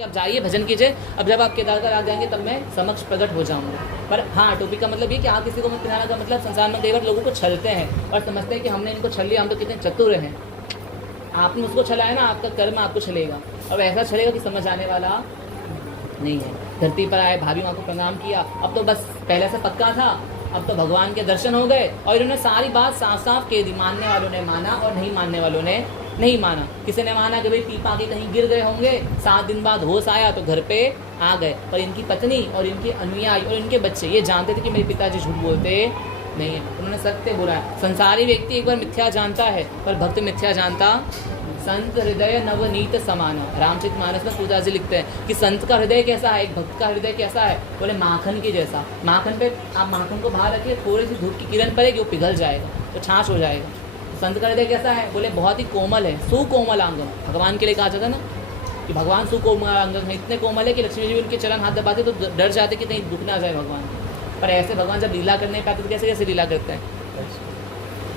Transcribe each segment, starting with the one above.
आप जाइए भजन कीजिए, अब जब आप केदारनाथ आ जाएंगे तब मैं समक्ष प्रकट हो जाऊंगा। पर हाँ, टोपी का मतलब ये कि आप किसी को मत पिलाना का मतलब संसार में कई बार लोगों को छलते हैं और समझते हैं कि हमने इनको छल लिया, हम तो कितने चतुर हैं। आपने उसको छलाया ना, आपका कर्म आपको छलेगा और ऐसा छलेगा कि समझ आने वाला नहीं है। धरती पर आए, भाभी माँ को प्रणाम किया, अब तो बस पहले से पक्का था, अब तो भगवान के दर्शन हो गए और इन्होंने सारी बात साफ साफ कह दी। मानने वालों ने माना और नहीं मानने वालों ने नहीं माना। किसी ने माना कि भाई पी पा के कहीं गिर गए होंगे, 7 दिन बाद होश आया तो घर पे आ गए, पर इनकी पत्नी और इनकी अनुयायी और इनके बच्चे ये जानते थे कि मेरे पिताजी झूठ बोलते नहीं है, उन्होंने सत्य बोला है। संसारी व्यक्ति एक बार मिथ्या जानता है पर भक्त मिथ्या जानता। संत हृदय नवनीत समान। रामचरितमानस में तुलसीदास जी लिखते हैं कि संत का हृदय कैसा है, एक भक्त का हृदय कैसा है, बोले माखन के जैसा। माखन पे आप माखन को बाहर रखिए, थोड़ी सी धूप की किरण पड़ेगी वो पिघल जाएगा तो छाछ हो जाएगा। संत का हृदय कैसा है, बोले बहुत ही कोमल है, सुकोमल आंगन। भगवान के लिए कहा जाता है ना कि भगवान सुकोमल आंगन है, इतने कोमल है कि लक्ष्मी जी उनके चरण हाथ दबाते तो डर जाते कि कहीं दुख ना जाए भगवान। पर ऐसे भगवान जब लीला करने पाते तो कैसे कैसे लीला करते हैं।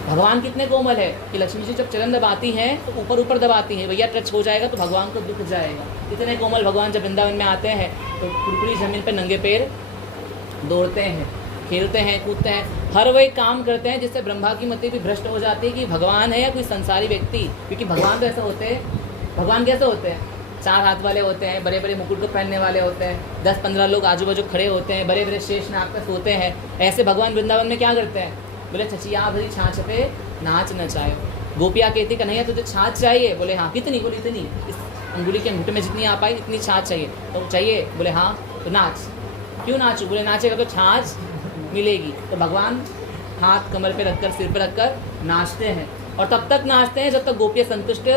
भगवान कितने कोमल है कि लक्ष्मी जी जब चरण दबाती हैं तो ऊपर ऊपर दबाती हैं, भैया टच हो जाएगा तो भगवान को दुख जाएगा। इतने कोमल भगवान जब वृंदावन में आते हैं तो कुरकुरी जमीन पर नंगे पैर दौड़ते हैं, खेलते हैं, कूदते हैं, हर वही काम करते हैं जिससे ब्रह्मा की मति भी भ्रष्ट हो जाती है कि भगवान है या कोई संसारी व्यक्ति। क्योंकि भगवान तो ऐसे होते हैं, भगवान कैसे होते हैं, 4 हाथ वाले होते हैं, बड़े बड़े मुकुट को पहनने वाले होते हैं, 10-15 लोग आजू बाजू खड़े होते हैं, बड़े बड़े शेष नाग पे सोते हैं। ऐसे भगवान वृंदावन में क्या करते हैं, बोले छचिया भरी छाछ पे नाच नचाए। गोपिया कहती कन्हैया तुझे छाछ चाहिए, बोले हाँ कितनी, बोले इतनी, इस अंगुली के घुट में जितनी आ पाई इतनी छाछ चाहिए। तो चाहिए, बोले हाँ तो नाच। क्यों नाचू, बोले नाचेगा तो छाछ मिलेगी। तो भगवान हाथ कमर पे रखकर, सिर पे रखकर नाचते हैं और तब तक नाचते हैं जब तक गोपियाँ संतुष्ट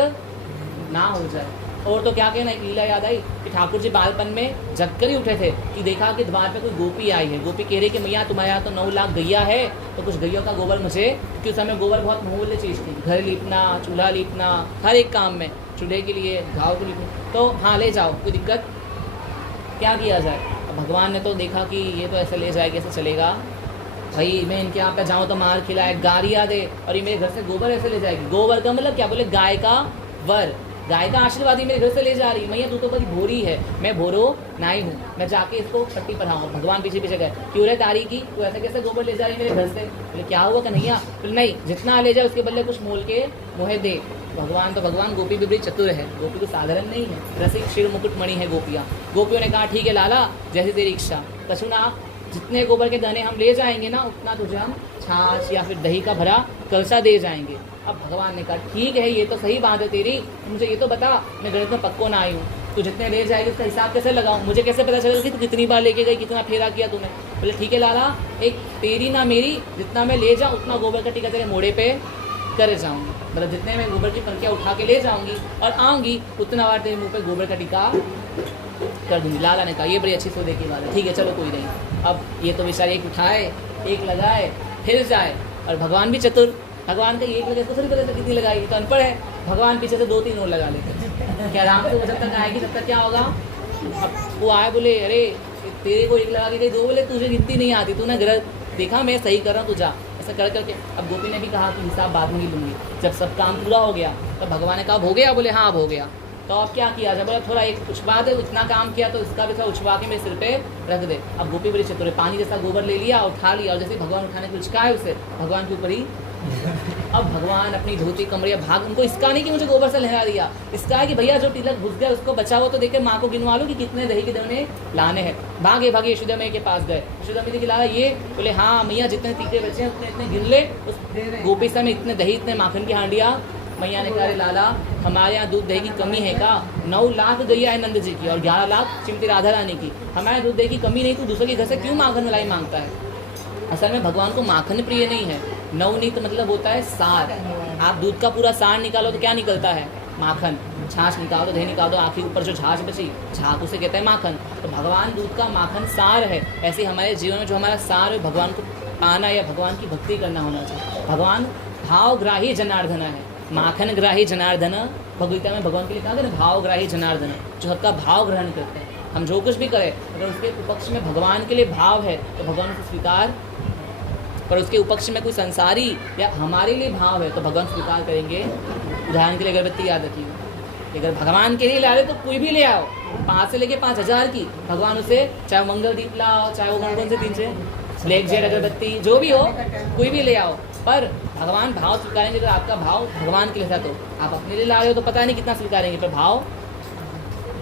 ना हो जाए। और तो क्या कहना, एक लीला याद आई कि ठाकुर जी बालपन में जग कर ही उठे थे कि देखा कि द्वार पे कोई गोपी आई है। गोपी कह रही कि मैया तुम्हारे यहाँ तो 9 लाख गैया है तो कुछ गैयों का गोबर मुझे, क्योंकि उस समय गोबर बहुत मूल्य चीज़ थी, घर लीपना, चूल्हा लीपना, हर एक काम में, चूल्हे के लिए, घाव को लीपना, तो हाँ ले जाओ, कोई दिक्कत, क्या किया जाए। अब भगवान ने तो देखा कि ये तो ऐसे ले जाएगी, ऐसे चलेगा, भाई मैं इनके यहाँ पे जाऊँ तो मार खिलाए, गालियाँ दे, और ये मेरे घर से गोबर ऐसे ले जाएगी। गोबर का मतलब क्या, बोले गाय का वर, गाय का आशीर्वाद ही मेरे घर से ले जा रही है। मैया तू तो बड़ी भोरी है, मैं भोरो नहीं हूँ, मैं जाके इसको पट्टी पढ़ाऊँ। भगवान पीछे पीछे गए, क्यों रे तारी की, तू ऐसे कैसे गोबर ले जा रही है मेरे घर से। बोले क्या हुआ कन्हैया, बोले नहीं जितना ले जाए उसके बदले कुछ मोल के मोहे दे। भगवान तो भगवान, गोपी भी बड़ी चतुर है, गोपी को साधारण नहीं है, रसिक शिर मुकुटमणि है गोपियाँ। गोपियों ने कहा ठीक है लाला जैसी तेरी इच्छा, कछुना जितने गोबर के दाने हम ले जाएंगे ना उतना तुझे हम छाछ या फिर दही का भरा कलसा दे जाएंगे। अब भगवान ने कहा ठीक है ये तो सही बात है तेरी, मुझे ये तो बता, मैं गणित में पक्को ना आई हूँ, तू जितने ले जाएगी उसका हिसाब कैसे लगाऊं, मुझे कैसे पता चलेगा कि तू कितनी बार लेके गई, कितना फेरा किया तूने। बोले ठीक है लाला, एक तेरी ना मेरी, जितना मैं ले जाऊँ उतना गोबर का टीका तेरे मोड़े पे कर जाऊँगी, मतलब जितने मैं गोबर की पंक्तियाँ उठा के ले जाऊँगी और आऊँगी उतना बार तेरे मुँह पे गोबर का टीका कर दूँगी। लाला ने कहा ये बड़ी अच्छी सौदे की बात है, ठीक है चलो कोई नहीं। अब ये तो बेचारे एक उठाए, एक लगाए, फिर जाए, और भगवान भी चतुर, भगवान का एक लगे तो थोड़ी पता कितनी लगाई, तो अनपढ़ है, भगवान पीछे से 2-3 और लगा लेते। क्या आराम से जब तक आएगी तब तक क्या होगा। अब वो आए बोले अरे तेरे को एक लगा के गई, 2 बोले तुझे गिनती नहीं आती, तूने गलत देखा, मैं सही कर रहा हूँ, तू जा, ऐसा कर करके। अब गोपी ने भी कहा कि हिसाब बाद में ही लूँगी। जब सब काम पूरा हो गया तब भगवान ने कहा हो गया, बोले हाँ अब हो गया। तो अब क्या किया जाए, बोला थोड़ा एक उछवा दे, इतना काम किया तो इसका भी थोड़ा उछवा के मेरे सिर पे रख दे। अब गोपी बड़ी चतुर है, पानी जैसा गोबर ले लिया, उठा लिया, और जैसे भगवान उठाने को उचका है उसे भगवान के ऊपर ही। अब भगवान अपनी धोती कमरिया भाग, उनको इसका नहीं कि मुझे गोबर से लहरा दिया, इसका है कि भैया जो तिलक घुस गया उसको बचा हो तो देखे माँ को गिनवा लो कि कितने दही के दाने लाने हैं। भागे भागे यशोदा मैया के पास गए, यशोदा मैया खिलाया ये, बोले हाँ मैया जितने तीखे बचे हैं उतने इतने गिन ले, उस गोपी समय इतने दही इतने माखन की हांडिया। मैया ने कहा अरे लाला हमारे यहाँ दूध दही की कमी है का, 9 लाख गैया है नंद जी की और 11 लाख श्रीमती राधा रानी की, हमारे दूध दही की कमी नहीं, तो दूसरे के घर से क्यों माखन मलाई मांगता है। असल में भगवान को माखन प्रिय नहीं है, नवनीत मतलब होता है सार। आप दूध का पूरा सार निकालो तो क्या निकलता है, माखन। छाछ निकाल दो, दही निकाल दो, आखिर ऊपर जो झाछ बची, झाक उसे कहते हैं माखन। तो भगवान दूध का माखन सार है, ऐसे हमारे जीवन में जो हमारा सार है भगवान को पाना या भगवान की भक्ति करना होना चाहिए। भगवान भावग्राही जनार्दन है, माखन ग्राही जनार्दन। भगवगीता में भगवान के लिए कहा गया भाव ग्राही जनार्दन, जो सबका भाव ग्रहण करते हैं। हम जो कुछ भी करें अगर उसके उपक्ष में भगवान के लिए भाव है तो भगवान उसे स्वीकार, पर उसके उपक्ष में कोई संसारी या हमारे लिए भाव है तो भगवान स्वीकार करेंगे। उदाहरण के लिए अगरबत्ती याद रखिए, अगर भगवान के लिए ला रहे तो कोई भी ले आओ, 5 से लेके 5000 की भगवान उसे, चाहे वो मंगल दीप लाओ, चाहे वो कौन से 3 से ब्लैक जेड अगरबत्ती जो भी हो, कोई भी ले आओ, पर भगवान भाव स्वीकारेंगे। अगर आपका भाव भगवान के लिए था तो आप अपने लिए ला रहे हो तो पता नहीं कितना स्वीकारेंगे, पर भाव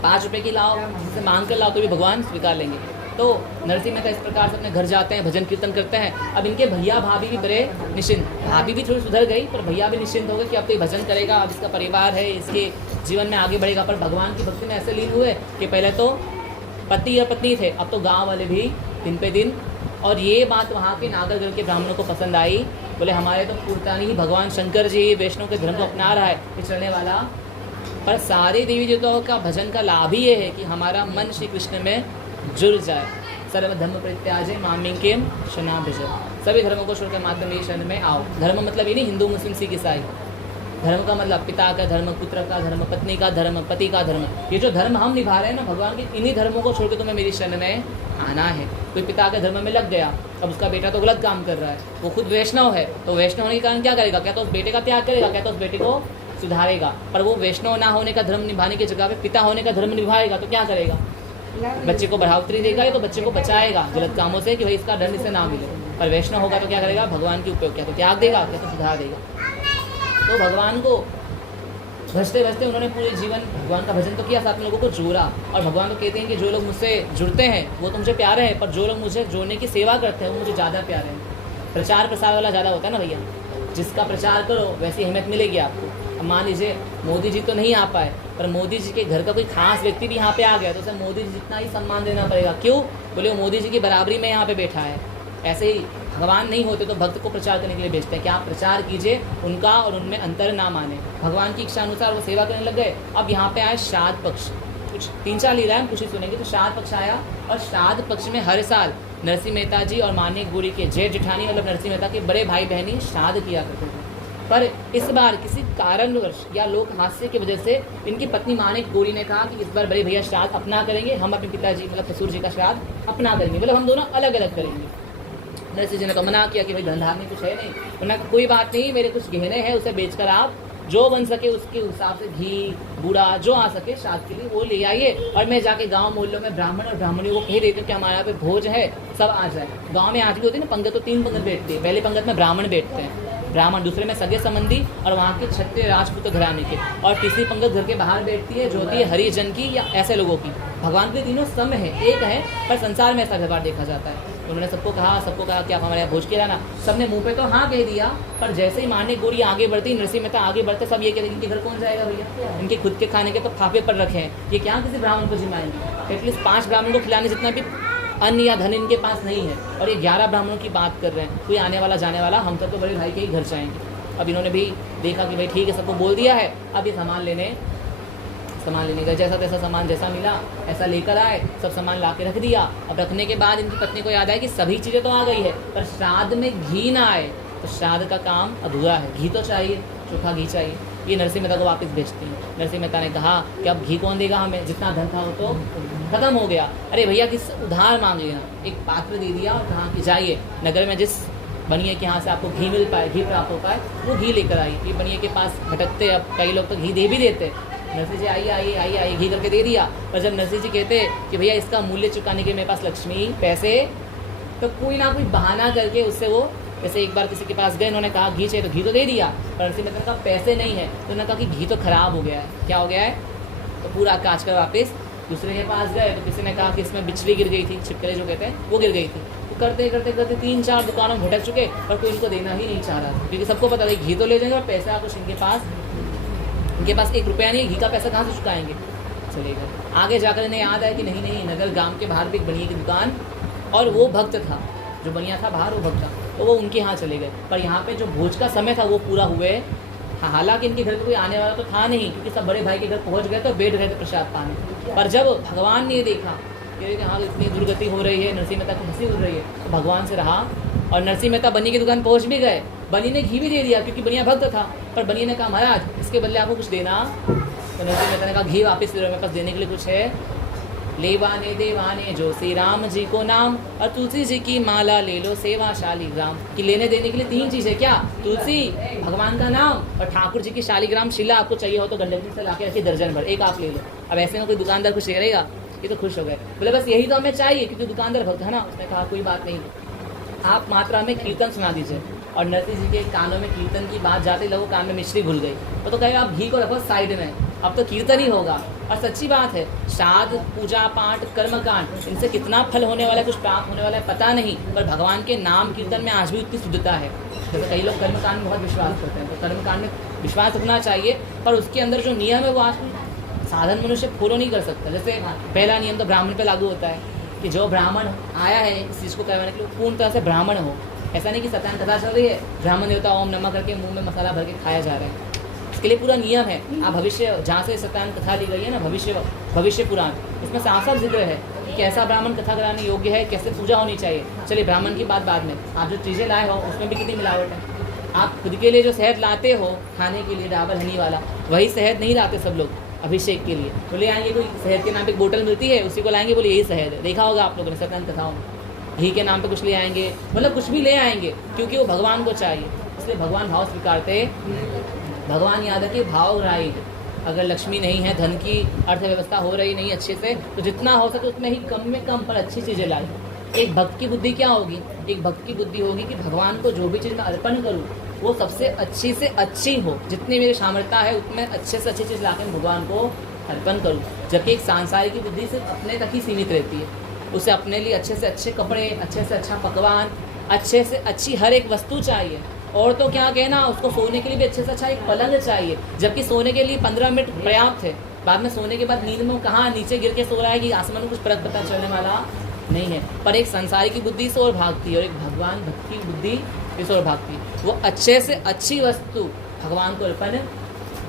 5 रुपए की लाओ, जिससे मांग कर लाओ तो भी भगवान स्वीकार लेंगे। तो नरसिंह मेहता इस प्रकार से अपने घर जाते हैं, भजन कीर्तन करते हैं। अब इनके भैया भाभी भी बड़े निश्चिंत, भाभी भी थोड़ी सुधर गई पर भैया भी निश्चिंत हो गए कि अब तो ये भजन करेगा, अब इसका परिवार है, इसके जीवन में आगे बढ़ेगा। पर भगवान की भक्ति में ऐसे लीन हुए कि पहले तो पति या पत्नी थे, अब तो गाँव वाले भी दिन पे दिन। और ये बात वहाँ के नागरगढ़ के ब्राह्मणों को पसंद आई, बोले हमारे तो पुरतानी ही भगवान शंकर जी वैष्णव के धर्म को अपना रहा है, ये चलने वाला। पर सारे देवी देवताओं का भजन का लाभ ही ये है कि हमारा मन श्री कृष्ण में जुड़ जाए। सर्व धर्म परित्याजे मामें शरणं भज, सभी धर्मों को छोड़कर मात्र मेरी शरण में आओ। धर्म मतलब ये नहीं हिंदू मुस्लिम सिख ईसाई, धर्म का मतलब पिता का धर्म, पुत्र का धर्म, पत्नी का धर्म, पति का धर्म। ये जो धर्म हम निभा रहे हैं ना भगवान के, इन्हीं धर्मों को छोड़ के तुम्हें मेरी शरण में आना है। कोई पिता के धर्म में लग गया, अब उसका बेटा तो गलत काम कर रहा है, वो खुद वैष्णव है, तो वैष्णव होने के कारण क्या करेगा? क्या तो उस बेटे का त्याग करेगा, क्या तो उस बेटे को सुधारेगा। पर वो वैष्णव ना होने का धर्म निभाने की जगह पे पिता होने का धर्म निभाएगा तो क्या करेगा? बच्चे को बढ़ावतरी देगा या तो बच्चे को बचाएगा गलत कामों से कि भाई इसका दंड इसे ना मिले। पर वैष्णव होगा तो क्या करेगा? भगवान के उपयोग, क्या तो त्याग देगा, क्या तो सुधार देगा। तो भगवान को भजते भजते उन्होंने पूरे जीवन भगवान का भजन तो किया, साथ में लोगों को जोड़ा। और भगवान तो कहते हैं कि जो लोग मुझसे जुड़ते हैं वो तो मुझे प्यारे हैं, पर जो लोग मुझे जोड़ने की सेवा करते हैं वो मुझे ज़्यादा प्यारे हैं। प्रचार प्रसार वाला ज़्यादा होता है ना भैया, जिसका प्रचार करो वैसी अहमियत मिलेगी आपको। अब मान लीजिए मोदी जी तो नहीं आ पाए, पर मोदी जी के घर का कोई खास व्यक्ति भी यहाँ पे आ गया तो उसे मोदी जी जितना ही सम्मान देना पड़ेगा। क्यों? बोले वो मोदी जी की बराबरी में यहाँ पे बैठा है। ऐसे ही भगवान नहीं होते तो भक्त को प्रचार करने के लिए भेजते हैं कि आप प्रचार कीजिए उनका और उनमें अंतर ना माने। भगवान की इच्छा अनुसार वो सेवा करने लग गए। अब यहाँ पे आए श्राद्ध पक्ष, कुछ 3-4 लीलाएं कुछ ही सुनेंगे। तो श्राद्ध पक्ष आया और श्राद्ध पक्ष में हर साल नरसिंह मेहता जी और मानिक गोरी के जेठ जेठानी मतलब नरसिंह मेहता के बड़े भाई बहनी श्राद्ध किया करते थे। पर इस बार किसी कारणवश या लोक हास्य की वजह से इनकी पत्नी मानिक गोरी ने कहा कि इस बार बड़े भैया श्राद्ध अपना करेंगे, हम अपने पिताजी मतलब ससुर जी का श्राद्ध अपना करेंगे, मतलब हम दोनों अलग अलग करेंगे। नरसिंह जी ने तो मना किया कि भाई धंधा में कुछ है नहीं। उन्होंने कहा कोई बात नहीं, मेरे कुछ गहने हैं उसे बेचकर आप जो बन सके उसके हिसाब से घी बूढ़ा जो आ सके श्राद्ध के लिए वो ले आइए, और मैं जाके गांव मोहल्लों में ब्राह्मण और ब्राह्मणियों को कह देती हूँ कि हमारे यहाँ पे भोज है, सब आ जाए। गांव में आज भी होती है ना पंगत, तो 3 पंगत बैठती है। पहले पंगत में ब्राह्मण बैठते हैं, ब्राह्मण, दूसरे में सगे संबंधी और वहाँ के क्षत्रिय राजपूत घराने के, और तीसरी पंगत घर के बाहर बैठती है जो होती है हरिजन की या ऐसे लोगों की। भगवान के तीनों सम है, एक है, पर संसार में ऐसा व्यवहार देखा जाता है। उन्होंने सबको कहा कि आप हमारे यहाँ भोज खिलाना। सबने मुंह पे तो हाँ कह दिया, पर जैसे ही मानिक गोरी आगे बढ़ती, नरसिंह मेहता आगे बढ़ते, सब ये कहते इनके घर कौन जाएगा भैया, इनके खुद के खाने के तो फाफे पर रखे हैं, ये क्या किसी ब्राह्मण को जिम्माएंगे। एटलीस्ट 5 ब्राह्मण को खिलाने जितना भी अन्न या धन इनके पास नहीं है, और ये 11 ब्राह्मणों की बात कर रहे हैं। कोई आने वाला जाने वाला, हम सब तो बड़े भाई के ही घर जाएंगे। अब इन्होंने भी देखा कि भाई ठीक है, सबको बोल दिया है, अब ये सामान लेने गए। जैसा तैसा सामान जैसा मिला ऐसा लेकर आए, सब सामान ला के रख दिया। अब रखने के बाद इनकी पत्नी को याद आया कि सभी चीज़ें तो आ गई है, पर श्राद्ध में घी ना आए तो श्राद्ध का काम अधूरा है। घी तो चाहिए, चोखा घी चाहिए। ये नरसिंह मेहता को वापस भेजती हैं। नरसिंह मेहता ने कहा कि अब घी कौन देगा हमें, जितना धन था वो तो खत्म हो गया। अरे भैया किस उधार मांग लेना। एक पात्र दे दिया और कहा कि जाइए नगर में जिस बनिए के यहाँ से आपको घी मिल पाए, घी प्राप्त हो पाए, वो घी लेकर आई। ये बनिए के पास भटकते, अब कई लोग तो घी दे भी देते। नरसिंह जी आइए घी करके दे दिया। पर जब नरसिंह जी कहते कि भैया इसका मूल्य चुकाने के मेरे पास लक्ष्मी पैसे, तो कोई ना कोई बहाना करके उससे वो, जैसे एक बार किसी के पास गए, उन्होंने कहा घी चाहिए तो घी तो दे दिया, पर नरसिंह मेहता ने कहा पैसे नहीं है, तो उन्होंने कहा कि घी तो खराब हो गया है। क्या हो गया है? तो पूरा कांच कर वापस दूसरे के पास गए तो किसी ने कहा कि इसमें बिचली गिर गई थी, छिपकली जो कहते हैं वो गिर गई थी। तो करते 3-4 दुकानों में भटक चुके, पर कोई इनको देना ही नहीं चाह रहा था, क्योंकि सबको पता था घी तो ले जाएंगे और पैसा कुछ इनके पास 1 रुपया नहीं है, घी का पैसा कहाँ से चुकाएंगे। चलेगा आगे जाकर इन्हें याद आया कि नहीं नगर गांव के बाहर भी एक बनिए की दुकान, और वो भक्त था, जो बनिया था बाहर वो भक्त था, तो वो उनके यहाँ चले गए। पर यहाँ पे जो भोज का समय था वो पूरा हुए। हालांकि इनके घर पे कोई आने वाला तो था नहीं, क्योंकि सब बड़े भाई के घर पहुँच गए तो बैठ गए थे प्रसाद पाने। पर जब भगवान ने देखा कि हाँ इतनी दुर्गति हो रही है, नरसिंह मेहता को हंसी उड़ रही है, तो भगवान से रहा और नरसिंह मेहता बनी की दुकान पहुँच भी गए। बनी ने घी भी दे दिया क्योंकि बनिया भक्त था, पर बनी ने कहा महाराज इसके बदले आपको कुछ देना। तो नरसिंह मेहता ने कहा घी वापस ले लो, मेरे पास देने के लिए कुछ है। लेवाने देवाने जो श्री राम जी को नाम, और तुलसी जी की माला ले लो सेवा शालिग्राम। कि लेने देने के लिए 3 चीज़ है, क्या? तुलसी, भगवान का नाम, और ठाकुर जी की शालिग्राम शिला आपको चाहिए हो तो गंडक से ला के रखिए दर्जन भर, एक आप ले लो। अब ऐसे में कोई दुकानदार खुश रहेगा? ये तो खुश हो गए, बोले बस यही तो हमें चाहिए, क्योंकि दुकानदार भक्त है ना। उसने कहा कोई बात नहीं, आप मात्रा में कीर्तन सुना दीजिए। और नरसिंह जी के कानों में कीर्तन की बात जाते लोगों कान में मिश्री घुल गई। वो तो कहेगा आप घी को रखो साइड में, अब तो कीर्तन ही होगा। और सच्ची बात है, श्राद्ध, पूजा पाठ, कर्मकांड, इनसे कितना फल होने वाला है, कुछ प्राप्त होने वाला है पता नहीं, पर भगवान के नाम कीर्तन में आज भी उतनी शुद्धता है। जैसे कई लोग कर्मकांड में बहुत विश्वास करते हैं, तो कर्मकांड में विश्वास रखना चाहिए, पर उसके अंदर जो नियम है वो आज साधारण मनुष्य फॉलो नहीं कर सकता। जैसे पहला नियम तो ब्राह्मण पे लागू होता है कि जो ब्राह्मण आया है इस चीज़ को करवाने के लिए पूर्ण तरह से ब्राह्मण हो। ऐसा नहीं कि सत्यान कथा चल रही है, ब्राह्मण देवता ओम नमः करके मुंह में मसाला भर के खाया जा रहा है। इसके लिए पूरा नियम है। आप भविष्य, जहाँ से सत्यान कथा ली गई है ना, भविष्य पुराण, इसमें साफ साफ जिक्र है कि कैसा ब्राह्मण कथा कराने योग्य है, कैसे पूजा होनी चाहिए। चलिए ब्राह्मण की बात बाद में, आप जो चीज़ें लाए हो उसमें भी कितनी मिलावट है। आप खुद के लिए जो शहद लाते हो खाने के लिए, डाबर हनी वाला, वही शहद नहीं लाते सब लोग अभिषेक के लिए। तो ले आएंगे, कोई शहद के नाम पे एक बोतल मिलती है, उसी को लाएंगे, बोले यही शहद है। देखा होगा आप लोगों ने सत्यान कथाओं में, घी के नाम पे कुछ ले आएंगे, मतलब कुछ भी ले आएंगे, क्योंकि वो भगवान को चाहिए। इसलिए भगवान भाव स्वीकारते, भगवान याद रखिए भाव ग्राही। अगर लक्ष्मी नहीं है, धन की अर्थव्यवस्था हो रही नहीं अच्छे से, तो जितना हो सके उतने ही कम में कम पर अच्छी चीज़ें लाए। एक भक्त की बुद्धि क्या होगी? एक भक्त की बुद्धि होगी कि भगवान को जो भी चीज़ मैं अर्पण करूँ वो सबसे अच्छी से अच्छी हो, जितनी मेरी सामर्थ्य है उतने अच्छे से अच्छी चीज़ लाकर भगवान को अर्पण करूँ। जबकि एक सांसारिक की बुद्धि सिर्फ अपने तक ही सीमित रहती है। उसे अपने लिए अच्छे से अच्छे कपड़े, अच्छे से अच्छा पकवान, अच्छे से अच्छी हर एक वस्तु चाहिए। और तो क्या कहना, उसको सोने के लिए भी अच्छे से अच्छा एक पलंग चाहिए, जबकि सोने के लिए 15 मिनट पर्याप्त है। बाद में सोने के बाद नींद में कहाँ नीचे गिर के सो रहा है कि आसमान में कुछ फर्क पता चलने वाला नहीं है। पर एक संसारी की बुद्धि इस ओर भागती है और एक भगवान भक्त की बुद्धि इस ओर भागती है। वो अच्छे से अच्छी वस्तु भगवान को अर्पण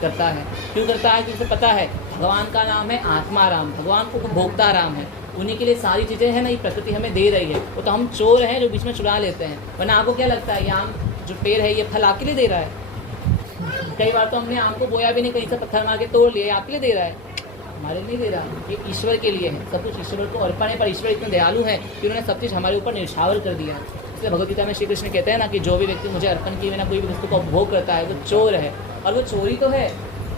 करता है। क्यों करता है? क्योंकि उसे पता है भगवान का नाम है आत्मा राम, भगवान को उपभोक्ता राम है। उन्हीं के लिए सारी चीज़ें हैं ना, ये प्रकृति हमें दे रही है। वो तो हम चोर हैं जो बीच में चुरा लेते हैं। वरना आपको क्या लगता है ये आम जो पेड़ है ये फल आपके लिए दे रहा है? कई बार तो हमने आम को बोया भी नहीं, कहीं से पत्थर मार के तोड़ लिया, आपके लिए दे रहा है, हमारे लिए नहीं दे रहा। ये ईश्वर के लिए है, सब कुछ ईश्वर को अर्पण है। पर ईश्वर इतने दयालु है कि उन्होंने सब चीज़ हमारे ऊपर निछावर कर दिया। इसलिए भगवदगीता में श्री कृष्ण कहते हैं ना कि जो भी व्यक्ति मुझे अर्पण किए बिना कोई भी वस्तु का उपभोग करता है वो चोर है। और वो चोरी तो है,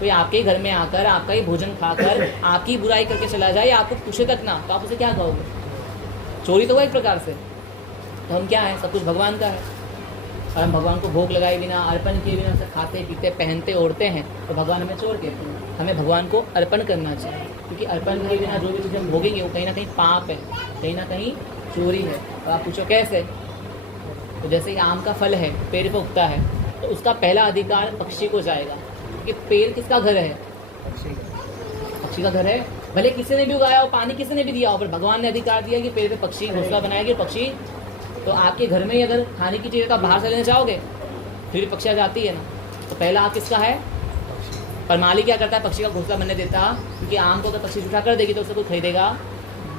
कोई आपके ही घर में आकर आपका ही भोजन खाकर आपकी बुराई करके चला जाए, आपको पूछे तक ना, तो आप उसे क्या कहोगे? चोरी तो है एक प्रकार से। तो हम क्या है? सब कुछ भगवान का है। और हम भगवान को भोग लगाए बिना, अर्पण किए बिना उसे खाते पीते पहनते ओढ़ते हैं, तो भगवान हमें चोर कहते हैं। हमें भगवान को अर्पण करना चाहिए, क्योंकि अर्पण किए बिना जो भी चीज़ें हम भोगेंगे वो कहीं ना कहीं पाप है, कहीं ना कहीं चोरी है। तो आप पूछो कैसे? तो जैसे आम का फल है, पेड़ पर उगता है, तो उसका पहला अधिकार पक्षी को जाएगा, क्योंकि पेड़ किसका घर है? पक्षी का घर है। भले किसी ने भी उगाया हो, पानी किसी ने भी दिया हो, पर भगवान ने अधिकार दिया कि पेड़ पे पक्षी घोंसला बनाएगी। पक्षी तो आपके घर में ही अगर खाने की चीज़ें तो आप बाहर से लेने जाओगे, फिर पक्षी आ जाती है ना। तो पहला हक किसका है? पर माली क्या करता है? पक्षी का घोंसला बनने देता, क्योंकि आम को अगर पक्षी जूठा कर देगी तो उससे कोई खरीदेगा।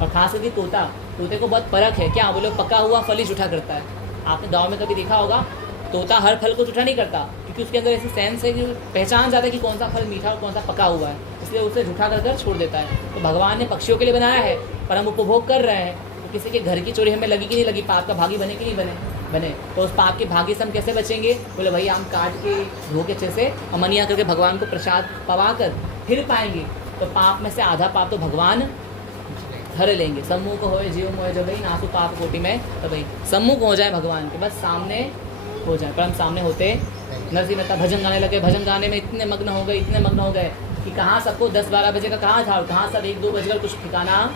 और खास करके तोते को बहुत परख है, क्या बोले पका हुआ फल ही जूठा करता है। आपने गाँव में कभी देखा होगा, तोता हर फल को जूठा नहीं करता, क्योंकि उसके अंदर ऐसी सेंस है कि पहचान जाता है कि कौन सा फल मीठा और कौन सा पका हुआ है, इसलिए उसे जूठा कर छोड़ देता है। तो भगवान ने पक्षियों के लिए बनाया है, पर हम उपभोग कर रहे हैं। तो किसी के घर की चोरी हमें लगी कि नहीं लगी, पाप का भागी बने कि नहीं बने। तो उस पाप के भागी से हम कैसे बचेंगे? बोले भाई आम काट के धो के अच्छे से अमनिया करके भगवान को प्रसाद पवा कर फिर पाएंगे। तो पाप में से आधा पाप तो भगवान धर लेंगे। सम्मुख होए जीव मोए जब भाई नासु पाप कोटि में, तो भाई सम्मुख हो जाए भगवान के, बस सामने हो जाए। पर हम सामने होते नरसिंह मेहता भजन गाने लगे, भजन गाने में इतने मग्न हो गए कि कहाँ सबको 10-12 बजे का कहाँ था, कहाँ सब 1-2 बजकर कुछ ठिकाना।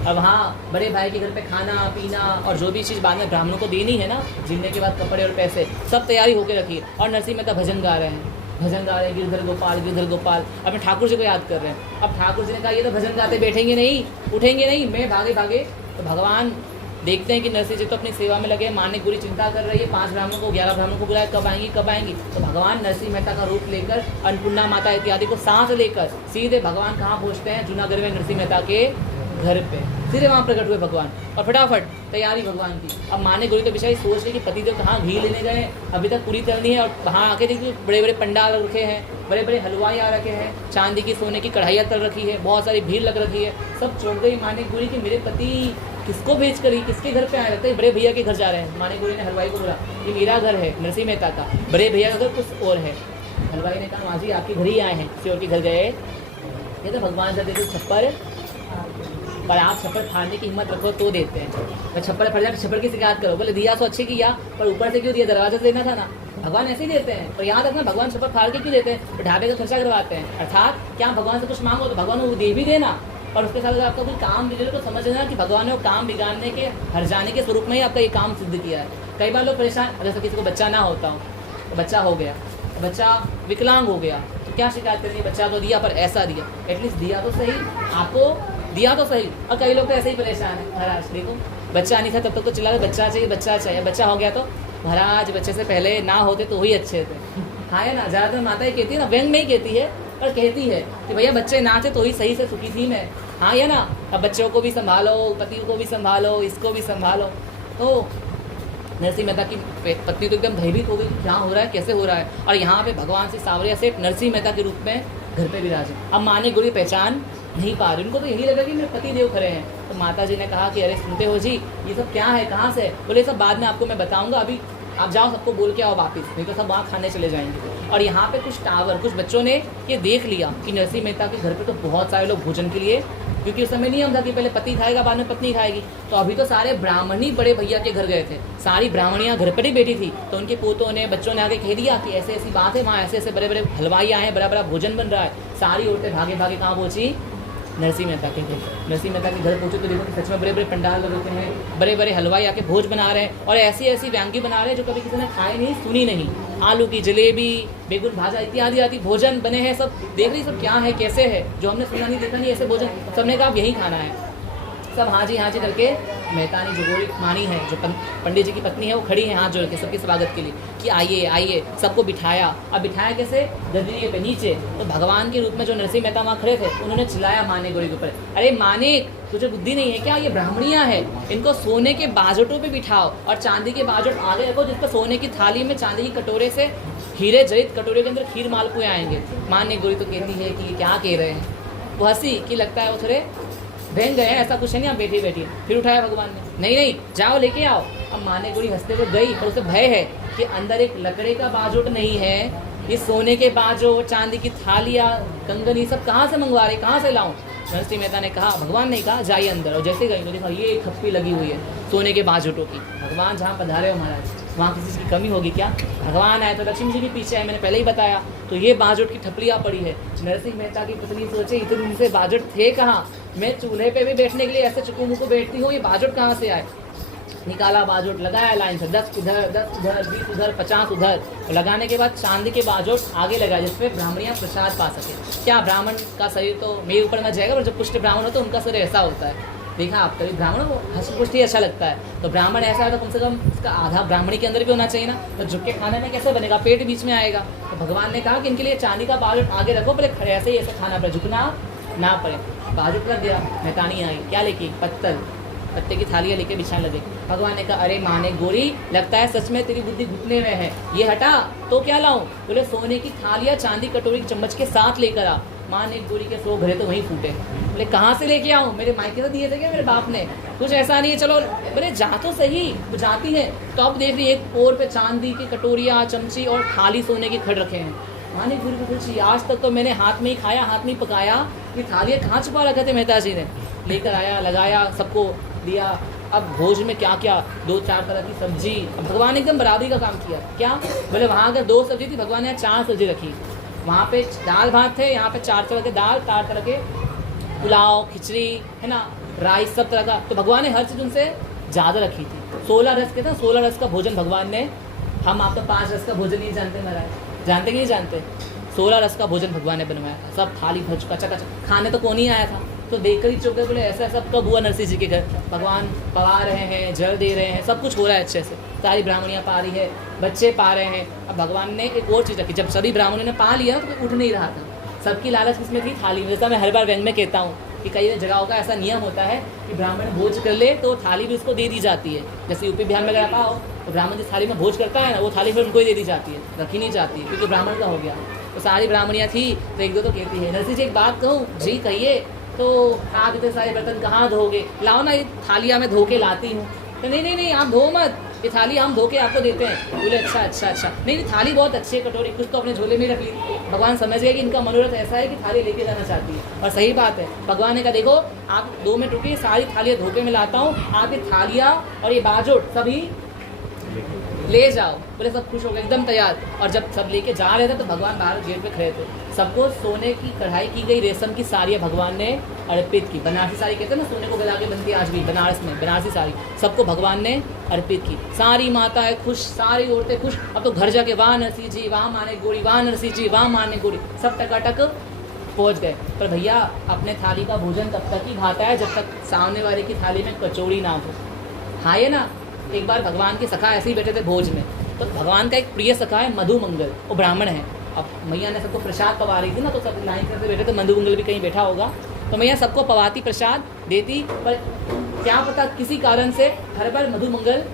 और वहाँ बड़े भाई के घर पे खाना पीना और जो भी चीज़ बाद में ब्राह्मणों को देनी है ना, जीने के बाद कपड़े और पैसे सब तैयारी होकर रखी है। और नरसिंह मेहता भजन गा रहे हैं, गिरधर गोपाल, अपने ठाकुर जी को याद कर रहे हैं। अब ठाकुर जी ने कहा ये तो भजन गाते बैठेंगे नहीं, उठेंगे नहीं, मैं भागे। तो भगवान देखते हैं कि नरसिंह जी तो अपनी सेवा में लगे, माँ ने पूरी चिंता कर रही है, 5 ब्राह्मणों को 11 ब्राह्मणों को बुलाया, कब आएंगी। तो भगवान नरसिंह मेहता का रूप लेकर, अन्नपूर्णा माता इत्यादि को साथ लेकर सीधे भगवान कहाँ पहुँचते हैं? जूनागढ़ में नरसिंह मेहता के घर पे सीधे वहाँ प्रकट हुए भगवान। और फटाफट तैयारी भगवान की। अब माँ ने गोरी तो बेचारी सोच रही कि पतिदेव कहाँ घी लेने गए, अभी तक पूरी करनी है। और वहाँ आके देखिए बड़े बड़े पंडाल रखे हैं, बड़े बड़े हलवाई आ रखे हैं, चांदी की सोने की कढ़ाइयाँ तल रखी है, बहुत सारी भीड़ लग रखी है। सब छोड़ गई माँ ने गोरी कि मेरे पति किसको भेज कर ही किसके घर पे आए, लगता है बड़े भैया के घर जा रहे हैं। माँ ने गोरी ने हलवाई को बोला ये मेरा घर है नरसिंह मेहता का, बड़े भैया का घर कुछ और है। हलवाई ने कहा माँ जी आपके घर ही आए हैं, किसी और के घर गए कहते भगवान जब देते छप्पर, पर आप छप्पर फाड़ने की हिम्मत रखो तो देते हैं। तो छप्पर फट जाए छप्पर की शिकायत करो, बोले दिया तो अच्छे किया, पर ऊपर से क्यों दिया, दरवाजे से देना था ना। भगवान ऐसे ही देते हैं। पर याद रखना भगवान छप्पर फाड़ के क्यों देते हैं, तो ढाबे का खर्चा करवाते हैं। अर्थात क्या भगवान से कुछ मांगो तो भगवान वो दे भी देना, और उसके साथ अगर आपका कोई काम बिगड़े तो समझ लेना कि भगवान ने वो काम बिगाड़ने के, हर जाने के स्वरूप में ही आपका ये काम सिद्ध किया है। कई बार लोग परेशान, जैसे किसी को बच्चा ना होता हो, तो बच्चा हो गया, बच्चा विकलांग हो गया, तो क्या शिकायत करेंगे, बच्चा तो दिया पर ऐसा दिया। एटलीस्ट दिया तो सही, आपको दिया तो सही। और कई लोग तो ऐसे ही परेशान है, महाराज देखो बच्चा नहीं था तब तक तो चिल्ला बच्चा चाहिए बच्चा चाहिए, बच्चा हो गया तो महाराज बच्चे से पहले ना होते तो वही अच्छे थे। हाँ है ना, ज़्यादातर माताएं कहती है ना, व्यंग में ही कहती है, पर कहती है कि भैया बच्चे ना थे तो ही सही से सुखी थी मैं। हाँ या ना, अब बच्चों को भी संभालो, पति को भी संभालो, इसको भी संभालो। तो नरसिंह मेहता की पत्नी तो एकदम भयभीत हो गई, क्या हो रहा है, कैसे हो रहा है। और यहाँ पे भगवान से सावरिया सेठ नरसिंह मेहता के रूप में घर पे विराजे। अब माँ ने गुड़ी पहचान नहीं पा रही, उनको तो यही लगा कि मेरे पति देव खड़े हैं। तो माता जी ने कहा कि अरे सुनते हो जी, ये सब क्या है, कहाँ से। बोले सब बाद में आपको मैं बताऊंगा, अभी आप जाओ सबको बोल के आओ वापस, नहीं तो सब वहाँ खाने चले जाएंगे। और यहाँ पे कुछ बच्चों ने ये देख लिया कि नरसिंह मेहता के घर पे तो बहुत सारे लोग भोजन के लिए, क्योंकि उस समय नियम था कि पहले पति खाएगा बाद में पत्नी खाएगी। तो अभी तो सारे ब्राह्मणी बड़े भैया के घर गए थे, सारी ब्राह्मणियाँ घर पर ही बैठी थी। तो उनके पोतों ने, बच्चों ने आगे कह दिया कि ऐसे ऐसी बात है, वहाँ ऐसे ऐसे बड़े बड़े हलवाई आए हैं, बड़ा बड़ा भोजन बन रहा है। सारी औरतें भागे भागे कहाँ पहुँची, नरसिंह मेहता के घर। नरसिंह मेहता के घर पहुंचे तो देखो कि सच में बड़े बड़े पंडाल लगाते हैं, बड़े बड़े हलवाई आके भोज बना रहे हैं, और ऐसी ऐसी व्यंगी बना रहे हैं जो कभी किसी ने खाई नहीं, सुनी नहीं। आलू की जलेबी, बेगुन भाजा इत्यादि आदि भोजन बने हैं, सब देख रही, सब क्या है कैसे है, जो हमने सुना नहीं देखा नहीं, ऐसे भोजन सबने कहा यही खाना है। सब हाँ जी करके मेहतानी जो गोरी मानी है, जो पंडित जी की पत्नी है, वो खड़ी है हाथ जोड़ के सबके स्वागत के लिए कि आइए आइए, सबको बिठाया। अब बिठाया कैसे, गदरिये पे नीचे। तो भगवान के रूप में जो नरसिंह मेहता वहाँ खड़े थे, उन्होंने चिल्लाया माने गोरी के ऊपर, अरे माने तुझे बुद्धि नहीं है क्या, ये ब्राह्मणियाँ है, इनको सोने के बाजोटों पे बिठाओ और चांदी के बाजोट आगे रखो, जिस पर सोने की थाली में चांदी की कटोरे से हीरे जड़ित कटोरे के अंदर खीर मालपुए आएंगे। माने गोरी तो कहती है कि ये क्या कह रहे हैं, वो हंसी कि लगता है वो थोड़े बहन गए हैं, ऐसा कुछ नहीं, आप बैठी बैठी। फिर उठाया भगवान ने, नहीं जाओ लेके आओ। अब माने गोरी हंसते हुए गई, पर उसे भय है कि अंदर एक लकड़े का बाजोट नहीं है, ये सोने के बाजोट, चांदी की थालियाँ, कंगन, ये सब कहाँ से मंगवा रहे, कहाँ से लाऊं। नरसिंह मेहता ने कहा, भगवान ने कहा जाइए अंदर। और जैसे गई तो देखा ये एक खप्पी लगी हुई है सोने के बाजोटों की। भगवान जहाँ पधारे हो महाराज, वहाँ किसी चीज़ की कमी होगी क्या। भगवान आए तो लक्ष्मी जी भी पीछे है, मैंने पहले ही बताया। तो ये बाजोट की ठपलियाँ पड़ी है। नरसिंह मेहता की पत्नी सोचे इतने दिन से बाजोट थे कहाँ, मैं चूल्हे पे भी बैठने के लिए ऐसे चुकू मुकू बैठती हूँ, ये बाजोट कहाँ से आए। निकाला बाजोट, लगाया लाइन से, 10 इधर 10 उधर 20 उधर 50 उधर। लगाने के बाद चांदी के बाजोट आगे लगा, जिसपे ब्राह्मणियाँ प्रसाद पा सके। क्या ब्राह्मण का शरीर तो मेरे ऊपर मत जाएगा, पर जब पुष्ट ब्राह्मण हो तो उनका शरीर ऐसा होता है। देखा आप कभी ब्राह्मण को हंस पुष्ट ही अच्छा लगता है, तो ब्राह्मण ऐसा है तो कम से कम उसका आधा ब्राह्मणी के अंदर भी होना चाहिए ना। तो झुक के खाने में कैसे बनेगा, पेट बीच में आएगा। तो भगवान ने कहा कि इनके लिए चांदी का बाजोट आगे रखो, पहले खड़े ऐसे ही ऐसे खाना पड़े, झुकना ना पड़े। बाजोट रख दिया, मेहतानी आई, क्या लेके, पत्ते की थालियाँ लेके बिछाने लगे। भगवान ने कहा, अरे माने गोरी, लगता है सच में तेरी बुद्धि घुटने में है, ये हटा तो क्या लाऊं। बोले सोने की थालियाँ, चांदी कटोरी, चम्मच के साथ लेकर आ। माँ ने गोरी के 100 घड़े तो वहीं फूटे। बोले कहाँ से लेके आऊँ, मेरे मायके से दिए थे क्या मेरे बाप ने, कुछ ऐसा नहीं है, चलो। बोले जा तो सही, वो जाती है तो अब देख रही एक ओर पे चांदी की कटोरियाँ, चमची और थाली सोने की खड़ रखे हैं। माँ ने गुरु को पूछी, आज तक तो मैंने हाथ में ही खाया, हाथ में ही पकाया, ये थालियाँ कहाँ छुपा रखे थे मेहता जी ने। लेकर आया, लगाया, सबको दिया। अब भोज में क्या क्या, 2-4 तरह की सब्जी। अब भगवान ने एकदम बराबरी का काम किया। क्या बोले, वहाँ अगर 2 सब्जी थी, भगवान ने 4 सब्जी रखी। वहाँ पे दाल भात थे, यहाँ पे 4 तरह के दाल, 4 तरह के पुलाव, खिचड़ी है ना, राइस, सब तरह का। तो भगवान ने हर चीज़ उनसे ज़्यादा रखी थी। 16 रस के थे, 16 रस का भोजन भगवान ने। हम आप तो 5 रस का भोजन नहीं जानते महाराज, जानते कि नहीं जानते। 16 रस का भोजन भगवान ने बनवाया था, सब थाली भर चुका चका। खाने तो कौन ही आया था, तो देखकर ही चौके बोले ऐसा ऐसा कब हुआ नरसिंह जी के घर। भगवान पवा रहे हैं, जल दे रहे हैं, सब कुछ हो रहा है अच्छे से, सारी ब्राह्मणियाँ पा रही है, बच्चे पा रहे हैं। अब भगवान ने एक और चीज़ रखी, जब सभी ब्राह्मणों ने पा लिया तो कोई उठ नहीं रहा था। सबकी लालच किसमें थी, थाली में। जैसा मैं हर बार व्यंग में कहता हूँ कि कई जगहों का ऐसा नियम होता है कि ब्राह्मण भोज कर ले तो थाली भी उसको दे दी जाती है। जैसे यूपी बिहार में अगर आप आओ तो ब्राह्मण जिस थाली में भोज करता है ना, वो थाली फिर उनको ही दे दी जाती है, रखी नहीं जाती, क्योंकि ब्राह्मण का हो गया। तो सारी ब्राह्मणियाँ थी, तो एक दो तो कहती है, नरसिंह जी एक बात कहूँ जी, कहिए। तो आप इतने सारे बर्तन कहाँ धोगे, लाओ ना, ये थालियाँ मैं धो के लाती हूँ। तो नहीं आप धो मत, ये थाली हम धो के आपको देते हैं। बोले अच्छा अच्छा अच्छा, नहीं नहीं थाली बहुत अच्छी है, कटोरी कुछ तो अपने झोले में रख ली। भगवान समझ गए कि इनका मनोरथ ऐसा है कि थाली लेके जाना चाहती है, और सही बात है। भगवान ने कहा देखो आप 2 मिनट रुकिए, सारी थालियाँ धो के मैं लाता हूँ, आप ये थालियाँ और ये बाजोट सभी ले जाओ। बोले सब खुश हो गए, एकदम तैयार। और जब सब लेके जा रहे थे तो भगवान बाहर गेट पे खड़े थे। सबको सोने की कढ़ाई की गई रेशम की साड़ियाँ भगवान ने अर्पित की। बनारसी साड़ी कहते हैं ना, सोने को गला के बनती है आज भी बनारस में, बनारसी साड़ी सबको भगवान ने अर्पित की। सारी माताएं खुश, सारी औरतें खुश। अब तो घर जाके वाह नरसिंह जी, वाह माने गोरी, वाह नरसिंह जी, वाह माने गोरी, सब टकाटक पहुँच गए। पर भैया अपने थाली का भोजन तब तक ही खाता है जब तक सामने वाले की थाली में कचौड़ी ना हो। हाँ ये ना, एक बार भगवान के सखा ऐसे ही बैठे थे भोज में, तो भगवान का एक प्रिय सखा है मधुमंगल, वो ब्राह्मण है। अब मैया ने सबको प्रसाद पवा रही थी ना, तो सब लाइन से बैठे थे, मधुमंगल भी कहीं बैठा होगा, तो मैया सबको पवाती, प्रसाद देती। पर क्या पता किसी कारण से घर पर मधुमंगल,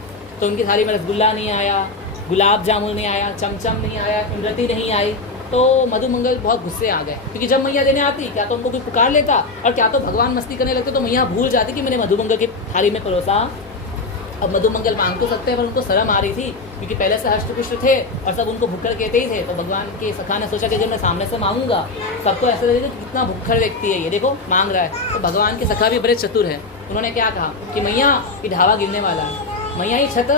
तो उनकी थाली में रसगुल्ला नहीं आया, गुलाब जामुन नहीं आया, चमचम नहीं आया, इमरती नहीं आई। तो मधुमंगल बहुत गुस्से आ गए, क्योंकि जब मैया देने आती क्या तो उनको कोई पुकार लेता, और क्या तो भगवान मस्ती करने लगते, तो मैया भूल जाती कि मैंने मधुमंगल की थाली में परोसा। अब मधुमंगल मांग तो सकते हैं, पर उनको शर्म आ रही थी, क्योंकि पहले से हष्टपुष्ट थे और सब उनको भुक्खड़ कहते ही थे। तो भगवान के सखा ने सोचा कि अगर मैं सामने से मांगूंगा सबको ऐसा लगेगा कि कितना भुक्खड़ व्यक्ति है ये, देखो मांग रहा है। तो भगवान के सखा भी बड़े चतुर हैं, उन्होंने क्या कहा कि मैया ये ढाबा गिरने वाला है, मैया ये छत,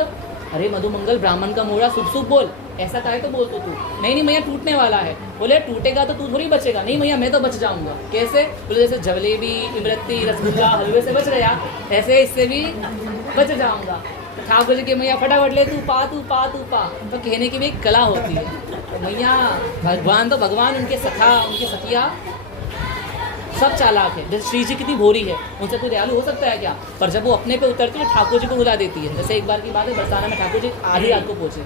अरे मधुमंगल ब्राह्मण का मोड़ा, शुभ शुभ बोल, ऐसा काहे तो बोल तो तू, नहीं नहीं मैया टूटने वाला है। बोले टूटेगा तो तू थोड़ी बचेगा, नहीं मैया मैं तो बच जाऊंगा। कैसे? बोले जैसे जलेबी, इमरती, रसगुल्ला, हलवे से बच गया, ऐसे इससे भी बच जाऊंगा। ठाकुर जी की मैया फटाफट ले, तू पा तू पा तू पा, तो कहने की भी एक कला होती है। तो मैया भगवान, तो भगवान उनके सखा, उनकी सखिया सब चालाक है। जैसे श्री जी कितनी भोरी है, उनसे कोई दयालु हो सकता है क्या? पर जब वो अपने पे उतरती है ठाकुर जी को बुला देती है। जैसे एक बार की बात है, बरसाना में ठाकुर जी आधी रात को पहुंचे,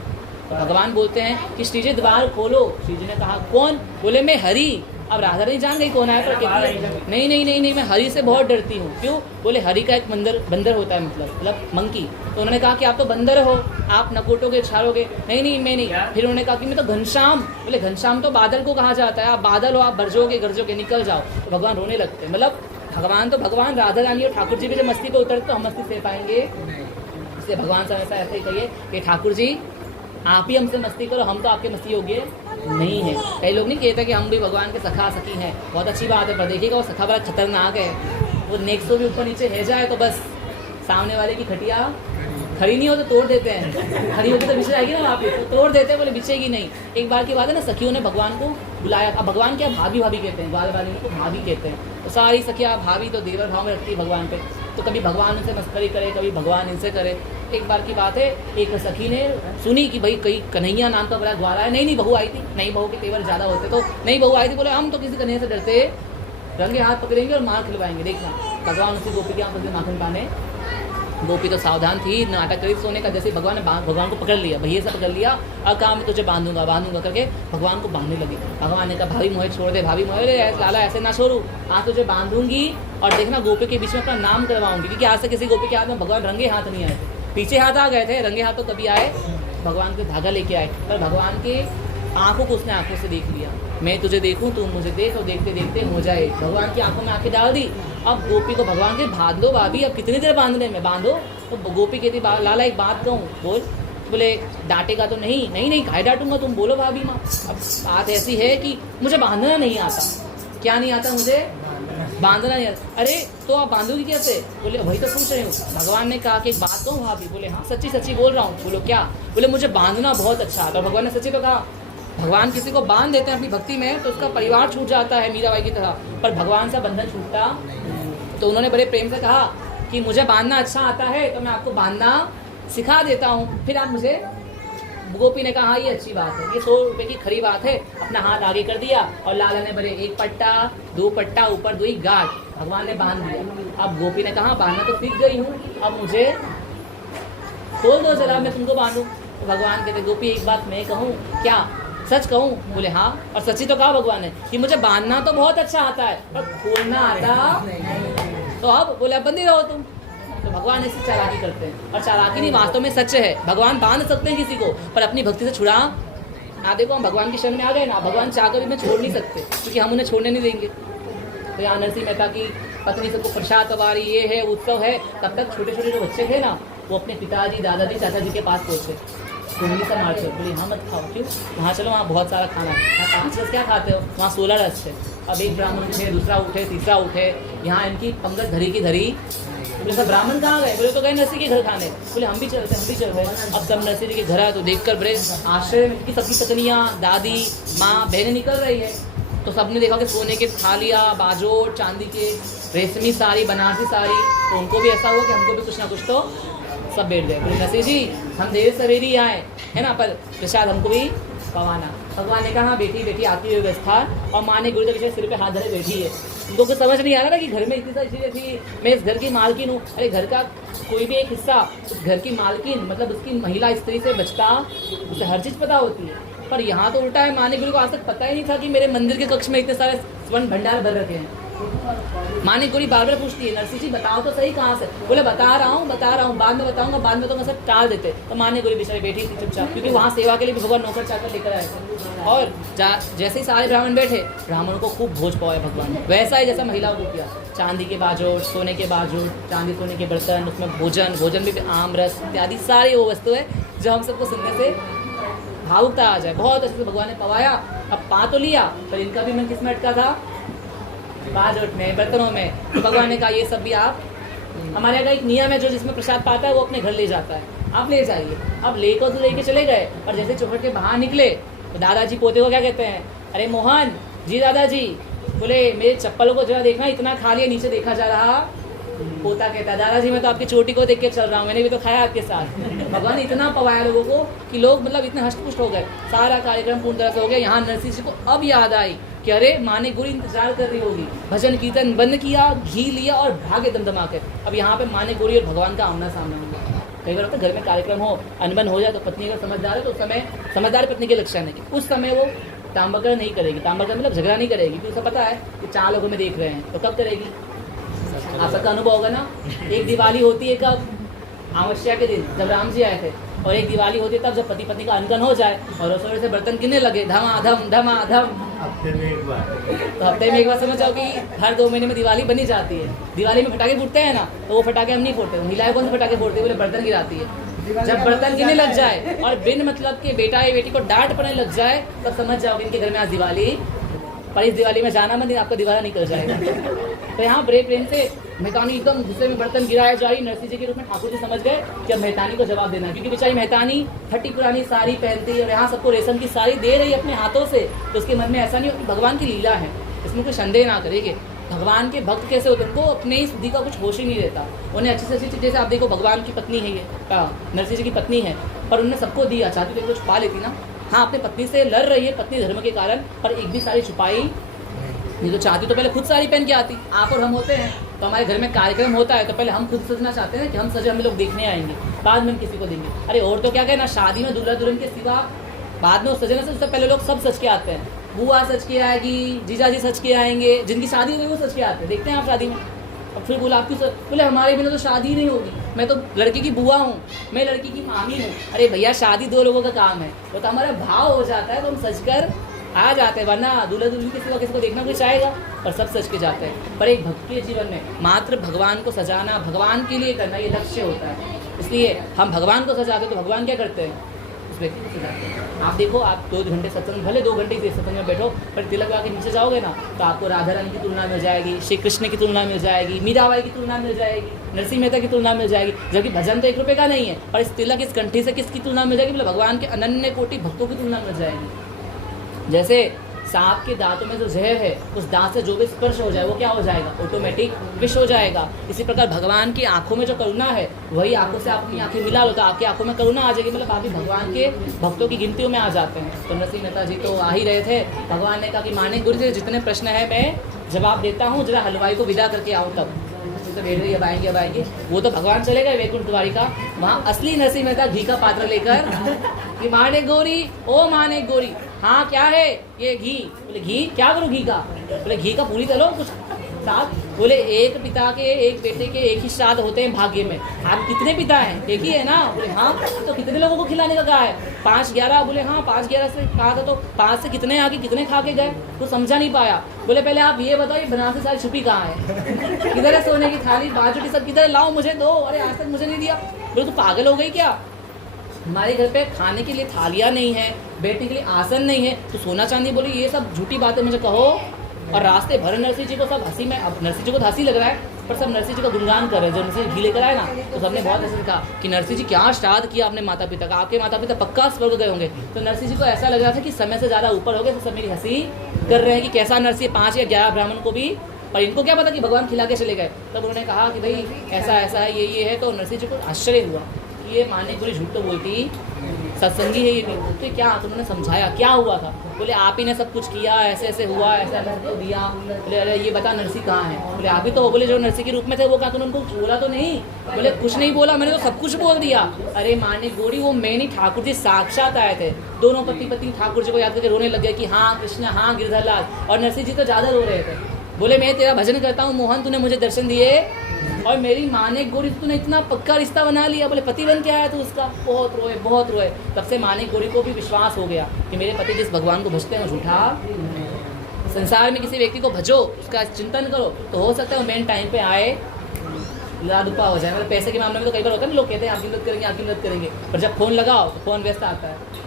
तो भगवान बोलते हैं कि श्री जी द्वार खोलो। श्री जी ने कहा कौन? बोले मैं हरि। अब राधा नहीं जान गई कौन आया, पर कहती है नहीं नहीं नहीं नहीं मैं हरि से बहुत डरती हूँ। क्यों? बोले हरि का एक बंदर होता है, मतलब मंकी। तो उन्होंने कहा कि आप तो बंदर हो, आप नकोटोगे, छाड़ोगे। नहीं नहीं मैं नहीं। फिर उन्होंने कहा कि मैं तो घनश्याम। बोले घनश्याम तो बादल को कहा जाता है, आप बादल हो, आप बरजोगे गरजोगे, निकल जाओ। तो भगवान रोने लगते हैं। मतलब भगवान तो भगवान, राधा रानी और ठाकुर जी भी जब मस्ती पे उतरते तो हम मस्ती से पाएंगे। इसलिए भगवान से हमेशा ऐसे ही कहिए कि ठाकुर जी आप ही हमसे मस्ती करो, हम तो आपके मस्ती योग्य नहीं है। कई लोग नहीं कहते कि हम भी भगवान के सखा सखी हैं, बहुत अच्छी बात है, पर देखिएगा वो सखा बड़ा खतरनाक है। वो नेक सो भी ऊपर नीचे है जाए तो बस सामने वाले की खटिया खड़ी नहीं हो तो तोड़ देते हैं, खड़ी होती तो बिछ जाएगी ना वापिस, तो तोड़ देते हैं, बोले बिछेगी नहीं। एक बार की बात है ना, सखियों ने भगवान को बुलाया। अब भगवान क्या भाभी भाभी कहते हैं, ग्वाल वाली को भाभी कहते हैं, तो सारी सखियाँ भाभी तो देवर भाव में रखती है भगवान पे। तो कभी भगवान उनसे मस्करी करे, कभी भगवान इनसे करे। एक बार की बात है, एक सखी ने सुनी कि भाई कहीं कन्हैया नाम का बड़ा ग्वाला है। नहीं बहू आई थी, नहीं बहू के तेवर ज़्यादा होते, तो नहीं बहू आई थी। बोले हम तो किसी कन्हैया से डरते, रंगे हाथ पकड़ेंगे और मार खिलवाएंगे। देखना भगवान उसी गोपी के आंखों से माखन पाने। गोपी तो सावधान थी, नाटक करी सोने का। जैसे भगवान ने भगवान को पकड़ लिया, भैया से पकड़ लिया, अब कहा मैं तुझे बांधूंगा बांधूंगा करके भगवान को बांधने लगी। भगवान ने कहा भाभी मोहे छोड़ दे, भाभी मोहे लाला ऐसे ना छोड़ू, आज तुझे बांधूंगी और देखना गोपी के बीच में अपना नाम करवाऊंगी। क्योंकि आज से किसी गोपी के हाथ में भगवान रंगे हाथ नहीं आए थे, पीछे हाथ आ गए थे, रंगे हाथ तो कभी आए, भगवान के धागा लेके आए। पर भगवान के आंखों को उसने आंखों से देख लिया, मैं तुझे देखूं तू मुझे देख, और देखते देखते हो जाए। भगवान की आंखों में आंखें डाल दी। अब गोपी को भगवान के बांध दो भाभी, अब कितनी देर बांधने में, बांधो। तो गोपी कहती लाला एक बात कहूँ, बोल। बोले डांटेगा तो नहीं, नहीं नहीं काहे डांटूंगा, तुम बोलो भाभी माँ। अब बात ऐसी है कि मुझे बांधना नहीं आता। क्या नहीं आता? मुझे बांधना नहीं आता। अरे तो आप बांधोगी कैसे? बोले वही तो पूछ रही हूँ। भगवान ने कहा कि एक बात कहूँ भाभी? बोले हाँ सच्ची सच्ची बोल रहा हूँ। बोलो क्या? बोले मुझे बांधना बहुत अच्छा आता। भगवान ने सच्ची तो कहा। भगवान किसी को बांध देते हैं अपनी भक्ति में तो उसका परिवार छूट जाता है, मीराबाई की तरह, पर भगवान से बंधन छूटता। तो उन्होंने बड़े प्रेम से कहा कि मुझे बांधना अच्छा आता है तो मैं आपको बांधना सिखा देता हूँ, फिर आप मुझे। गोपी ने कहा हाँ ये अच्छी बात है, ये 100 रुपये की खरी बात है। अपना हाथ आगे कर दिया और लाला ने बड़े एक पट्टा दो पट्टा ऊपर 2 गांठ भगवान ने बांध दिया। अब गोपी ने कहा बांधना तो सीख गई हूँ, अब मुझे खोल दो जरा, मैं तुमको बांधूं। तो भगवान कहते गोपी एक बात मैं कहूँ क्या? सच कहूँ? बोले हाँ। और सच्ची तो कहा भगवान ने कि मुझे बांधना तो बहुत अच्छा आता है पर खोलना आता। तो अब बोले अब बंदी रहो तुम। तो भगवान ऐसी चालाकी करते हैं, और चालाकी नहीं वास्तव में सच है। भगवान बांध सकते हैं किसी को पर अपनी भक्ति से छुड़ा ना। देखो हम भगवान की शरण में आ गए ना, भगवान चाहकर भी मैं छोड़ नहीं सकते क्योंकि हम उन्हें छोड़ने नहीं देंगे। तो यहाँ नरसिंह मेहता की पत्नी सबको प्रसाद पवा रही, ये है उत्सव है, तब तक छोटे छोटे जो बच्चे थे ना वो अपने पिताजी, दादाजी, चाचा जी के पास पहुँचे, कुंडली से मार बोली हाँ मत खाओ, क्यों? वहाँ चलो, वहाँ बहुत सारा खाना है, यहाँ 5 रस क्या खाते हो, वहाँ 16 रस थे। अब एक ब्राह्मण उठे, दूसरा उठे, तीसरा उठे, यहाँ इनकी पंगत धरी की धरी। बोले सब ब्राह्मण कहाँ गए? बोले तो गए नरसी के घर खाने। बोले हम भी चलते हैं। अब सब नरसी जी के घर आए तो देखकर बड़े आश्चर्य में की सबकी पत्नियाँ, दादी, माँ, बहनें निकल रही है। तो सबने देखा कि सोने के थालियाँ, बाजोट, चांदी के, रेशमी साड़ी, बनारसी साड़ी। तो उनको भी ऐसा हुआ कि हमको भी कुछ ना कुछ तो सब बैठ गए। बोले नरसी जी हम देर सवेरे ही आए है ना, पर प्रसाद हमको भी पवाना। भगवान ने कहा बेटी बेटी आती हुई व्यवस्था, और माँ ने गुरुदेव के सिर पे हाथ धरे बैठी है। उनको कुछ समझ नहीं आ रहा ना कि घर में इतनी सारी चीज़ें थी, मैं इस घर की मालकिन हूँ। अरे घर का कोई भी एक हिस्सा उस घर की मालकिन मतलब उसकी महिला स्त्री से बचता, उसे हर चीज़ पता होती है। पर यहाँ तो उल्टा है, माँ ने गुरु को आज तक पता ही नहीं था कि मेरे मंदिर के कक्ष में इतने सारे स्वर्ण भंडार भर रखे हैं। माँ ने गुरु बार बार पूछती है नरसी जी बताओ तो सही कहाँ से। बोले बता रहा हूँ बाद में बताऊंगा सब टाल देते। तो माँ ने गुरु बेचारी बैठी थी चुपचाप, क्योंकि वहाँ सेवा के लिए भी भगवान नौकर चाकर लेकर आए थे। और जैसे ही सारे ब्राह्मण बैठे, ब्राह्मणों को खूब भोज पवाया भगवान, वैसा ही जैसा महिलाओं को किया। चांदी के बाजोट, सोने के बाजोट, चांदी सोने के बर्तन, उसमें भोजन में भी आम रस इत्यादि सारी वो वस्तु है जो हम सबको सुनने से भावुकता आ जाए। बहुत अच्छे से भगवान ने पवाया। अब पा तो लिया, पर इनका भी मन किस में अटका था? बाजोट में, बर्तनों में। तो भगवान ने कहा ये सब भी आप, हमारे यहाँ का एक नियम है जो जिसमें प्रसाद पाता है वो अपने घर ले जाता है, आप ले जाइए। अब लेकर तो लेके चले गए, और जैसे चौखट के बाहर निकले तो दादाजी पोते को क्या कहते हैं? अरे मोहन जी दादाजी, बोले मेरे चप्पलों को जरा देखना, इतना खा लिया नीचे देखा जा रहा। पोता कहता है दादाजी मैं तो आपकी चोटी को देख के चल रहा हूँ, मैंने भी तो खाया आपके साथ। भगवान इतना पवाया लोगों को कि लोग मतलब इतने हष्टपुष्ट हो गए। सारा कार्यक्रम पूर्ण तरह से हो गया। यहाँ नरसिंह जी को अब याद आई कि अरे माँ ने गुरु इंतजार कर रही होगी। भजन कीर्तन बंद किया, घी लिया और भागे दमदमा के। अब यहाँ पे माँ ने गुरु और भगवान का आमना सामना हो गया। कई बार होता है घर में कार्यक्रम हो, अनबन हो जाए तो पत्नी अगर समझदार है तो उस समय समझदार पत्नी के लक्षण है कि उस समय वो तांबकर नहीं करेगी। तांबकर मतलब झगड़ा नहीं करेगी, क्योंकि उसे पता है कि 4 लोगों में देख रहे हैं। तो कब करेगी? आप सबका अनुभव होगा ना। एक दिवाली होती है कब? अमावस्या के दिन जब राम जी आए थे। और एक दिवाली होती है तब जब पति पत्नी का अनबन हो जाए और रसोई से बर्तन गिरने लगे धमाधम धमाधम। हफ्ते में एक बार। तो हफ्ते में एक बार समझ जाओ कि हर 2 महीने में दिवाली बनी जाती है। दिवाली में पटाखे फूटते हैं ना, तो वो पटाखे हम नहीं फोड़ते। महिलाएं कौन से पटाखे फोड़ती है? बोले बर्तन गिराती है। जब बर्तन गिरने लग जाए और बिन मतलब के बेटा या बेटी को डांट पड़ने लग जाए, तब समझ जाओ कि इनके घर में आज दिवाली। पर इस दिवाली में जाना मत, आपका दिवाला निकल जाएगा। तो यहाँ बड़े प्रेम से मेहतानी एकदम गुस्से में बर्तन गिराया जा रही। नरसिंह जी के रूप में ठाकुर जी समझ गए कि अब मेहतानी को जवाब देना है, क्योंकि बेचारी मेहतानी फटी पुरानी साड़ी पहनती है और यहाँ सबको रेशम की साड़ी दे रही है अपने हाथों से। तो उसके मन में ऐसा नहीं हो कि भगवान की लीला है, इसमें कोई संदेह ना करेंगे। भगवान के भक्त कैसे होते हैं? उनको अपने ही बुद्धि का कुछ होश ही नहीं रहता। उन्हें अच्छी से अच्छी चीज़, जैसे आप देखो भगवान की पत्नी है ये, नरसिंह जी की पत्नी है, पर उन्होंने सबको दिया। चाहती तो कुछ छुपा लेती ना। हाँ, अपनी पत्नी से लड़ रही है पत्नी धर्म के कारण, पर एक भी साड़ी छुपाई नहीं। तो चाहती तो पहले खुद साड़ी पहन के आती। आप और हम होते हैं तो हमारे घर में कार्यक्रम होता है तो पहले हम खुद सजना चाहते हैं कि हम सजे, हमें लोग देखने आएंगे, बाद में हम किसी को देंगे। अरे और तो क्या कहना, शादी में दूल्हा दुल्हन के सिवा बाद में उस सजने से उससे पहले लोग सब सज के आते हैं। बुआ सज के आएगी, जीजाजी सज के आएंगे, जिनकी शादी होगी वो सज के आते हैं। देखते हैं आप शादी में। और फिर बोला आपकी बोले हमारे बिना तो शादी नहीं होगी, मैं तो लड़की की बुआ हूँ, मैं लड़की की मामी हूँ। अरे भैया शादी 2 लोगों का काम है, वो तो हमारा भाव हो जाता है तो हम सजकर आ जाते हैं, वरना दूल्हा दुल्हन के सिवा किसी को देखना कोई चाहेगा? पर सब सज के जाते हैं। पर एक भक्त के जीवन में मात्र भगवान को सजाना, भगवान के लिए करना, ये लक्ष्य होता है। इसलिए हम भगवान को सजाते तो भगवान क्या करते हैं? उस व्यक्ति को सजाते हैं। आप देखो, आप 2 घंटे सत्संग, भले 2 घंटे ही सत्संग में बैठो, पर तिलक लगा के नीचे जाओगे ना तो आपको राधा रानी की तुलना मिल जाएगी, श्री कृष्ण की तुलना मिल जाएगी, मीराबाई की तुलना मिल जाएगी, नरसिंह मेहता की तुलना मिल जाएगी। जबकि भजन तो 1 रुपये का नहीं है, पर इस तिलक, इस कंठी से किसकी तुलना मिल जाएगी? मतलब भगवान के अनन्य कोटि भक्तों की तुलना मिल जाएगी। जैसे सांप के दांतों में जो जहर है, उस दांत से जो भी स्पर्श हो जाए वो क्या हो जाएगा? ऑटोमेटिक विष हो जाएगा। इसी प्रकार भगवान की आंखों में जो करुणा है, वही आंखों से आप अपनी आंखें मिला लो तो आपकी आंखों में करुणा आ जाएगी। मतलब आप भी भगवान के भक्तों की गिनतियों में आ जाते हैं। तो नरसिंह मेहता जी तो आ ही रहे थे। भगवान ने कहा कि माने गुरु जी जितने प्रश्न है मैं जवाब देता हूँ, जरा हलवाई को विदा करके आऊँ। तब तो बैठ गई, अब आएंगे। वो तो भगवान चले गए वैकुंठ द्वारी का। वहाँ असली नरसिंह मेहता घी का पात्र लेकर कि माने गोरी, ओ माने गोरी, हाँ क्या है ये घी? बोले घी क्या करूँ घी का? बोले घी का पूरी तलो कुछ साथ। बोले एक पिता के एक बेटे के एक ही श्राद्ध होते हैं भाग्य में। आप कितने पिता हैं? एक ही है ना? बोले हाँ। तो कितने लोगों को खिलाने का कहा है? 5-11। बोले हाँ 5-11 से कहा था, तो 5 से कितने आगे कितने खा के गए? तो समझा नहीं पाया। बोले पहले आप ये बताओ, ये बनारसी सारी छुपी कहाँ है? किधर है सोने की थाली, बाजूटी सब किधर? लाओ मुझे दो। अरे आज तक मुझे नहीं दिया। बोले तो पागल हो गई क्या, हमारे घर पे खाने के लिए थालियाँ नहीं है, बैठने के लिए आसन नहीं है, तो सोना चांदी बोली ये सब झूठी बातें मुझे कहो। और रास्ते भर नरसिंह जी को सब हंसी में, अब नरसिंह जी को तो हंसी लग रहा है, पर सब नरसिंह जी का गुणगान कर रहे हैं। जब नरसिंह जी घी लेकर आए ना, तो सबने बहुत ऐसे कहा कि नरसिंह जी क्या श्राद्ध किया आपने माता पिता का, आपके माता पिता पक्का स्वर्ग गए होंगे। तो नरसिंह जी को ऐसा लग रहा था कि समय से ज़्यादा ऊपर हो गए, तो सब मेरी हंसी कर रहे हैं कि कैसा नरसिंह 5 या 11 ब्राह्मण को भी, पर इनको क्या पता कि भगवान खिला के चले गए। तब उन्होंने कहा कि भाई ऐसा ऐसा है, ये है। तो नरसिंह जी को आश्चर्य हुआ कि ये माने पूरी झूठ तो बोलती, सत्संगी है ये भी। तो क्या, तो उन्होंने समझाया क्या हुआ था। बोले आप ही ने सब कुछ किया, ऐसे ऐसे हुआ, ऐसा तो दिया। बोले अरे ये बता नरसिंह कहाँ है। बोले आप ही तो, बोले जो नरसिंह के रूप में थे वो कहा, तो उनको बोला तो नहीं। बोले कुछ नहीं बोला, मैंने तो सब कुछ बोल दिया। अरे माने गोरी, वो मैं नहीं, ठाकुर जी साक्षात आए थे। दोनों पति पत्नी ठाकुर जी को याद करके रोने लग गए कि हाँ कृष्ण, हाँ गिरधर लाल। और नरसिंह जी तो ज़्यादा रो रहे थे। बोले मैं तेरा भजन करता हूँ मोहन, तूने मुझे दर्शन दिए, और मेरी माँ ने गौरी तूने इतना पक्का रिश्ता बना लिया। बोले पति बन के आया तू उसका। बहुत रोए, बहुत रोए। तब से माँ ने गौरी को भी विश्वास हो गया कि मेरे पति जिस भगवान को भजते हैं झूठा। संसार में किसी व्यक्ति को भजो, उसका चिंतन करो, तो हो सकता है वो मेन टाइम पे आए, लादुपा हो जाए। मतलब पैसे के मामले में तो कई बार होता है ना, लोग कहते हैं आपकी मदद करेंगे, आपकी मदद करेंगे, पर जब फ़ोन लगाओ तो फ़ोन व्यस्त आता है।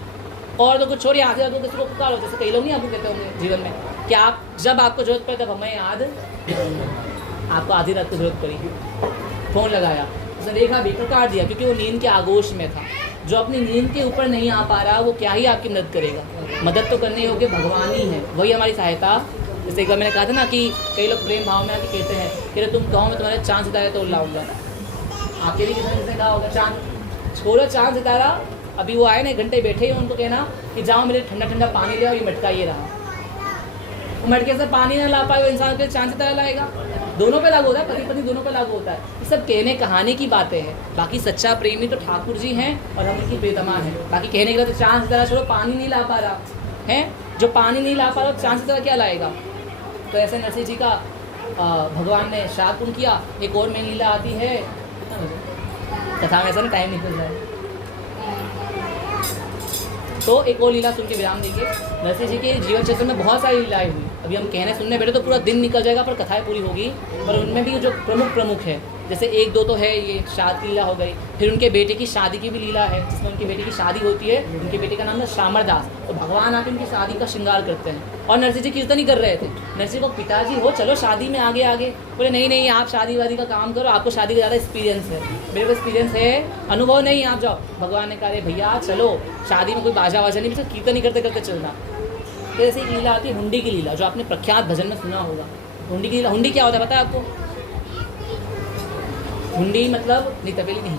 और तो कुछ छोड़िए, आगे तो किसी को पुकारो, जैसे कई लोग नहीं आपको कहते होंगे जीवन में कि आप जब आपको जरूरत पड़े तब हमें याद। आपको आधी रात को जरूरत पड़ी, फ़ोन लगाया, उसने देखा बेटर काट दिया, क्योंकि वो नींद के आगोश में था। जो अपनी नींद के ऊपर नहीं आ पा रहा, वो क्या ही आपकी मदद करेगा। मदद तो करने योग्य भगवान ही है, वही हमारी सहायता। जैसे एक बार मैंने कहा था ना कि कई लोग प्रेम भाव में आके कहते हैं कि तुम कहो मैं तुम्हारे चांद सितारे तोड़ लाऊंगा। आपके भी किसने कहा होगा चांद छोड़ो, चांद सितारा अभी वो आए ना, घंटे बैठे ही, उनको कहना कि जाओ मेरे ठंडा ठंडा पानी ले आओ, ये मटका ये रहा। वो मटके से पानी ना ला पाए, वो इंसान के चांद सितारा लाएगा। दोनों पे लागू होता है, पति पत्नी दोनों पे लागू होता है। ये सब कहने कहानी की बातें हैं। बाकी सच्चा प्रेमी तो ठाकुर जी हैं और हम इनकी प्रियतमा हैं। बाकी कहने के लिए तो चांद सितारा छोड़ो, पानी नहीं ला पा रहा है, जो पानी नहीं ला पा रहा चांद सितारा क्या लाएगा। तो ऐसे नरसिंह जी का भगवान ने श्राद्ध पूर्ण किया। एक और मेन लीला आती है, कथा में ऐसा ना टाइम निकल जाए, तो एक और लीला सुन के विराम देंगे। नरसिंह जी के जीवन चक्र में बहुत सारी लीलाएं हुई, अभी हम कहने सुनने बैठे तो पूरा दिन निकल जाएगा, पर कथाएं पूरी होगी। पर उनमें भी जो प्रमुख है, जैसे एक दो तो है, ये शादी की लीला हो गई। फिर उनके बेटे की शादी की भी लीला है, जिसमें उनके बेटे की शादी होती है। उनके बेटे का नाम है श्यामर दास। तो भगवान आके उनकी शादी का श्रृंगार करते हैं। और नरसिंह जी कीर्तन ही कर रहे थे। नरसिंह को पिताजी हो, चलो शादी में आगे आगे। बोले नहीं नहीं, आप शादी वादी का काम करो, आपको शादी का ज़्यादा एक्सपीरियंस है। मेरे को एक्सपीरियंस है, अनुभव नहीं, आप जाओ। भगवान ने कहा भैया चलो, शादी में कोई बाजा वाजा नहीं, बस कीर्तन ही करते करते चलना। तो ऐसी एक लीला आती है हुंडी की लीला, जो आपने प्रख्यात भजन में सुना होगा। हुंडी की लीला, हुंडी क्या होता है पता है आपको? हुंडी मतलब नहीं, तपेली नहीं,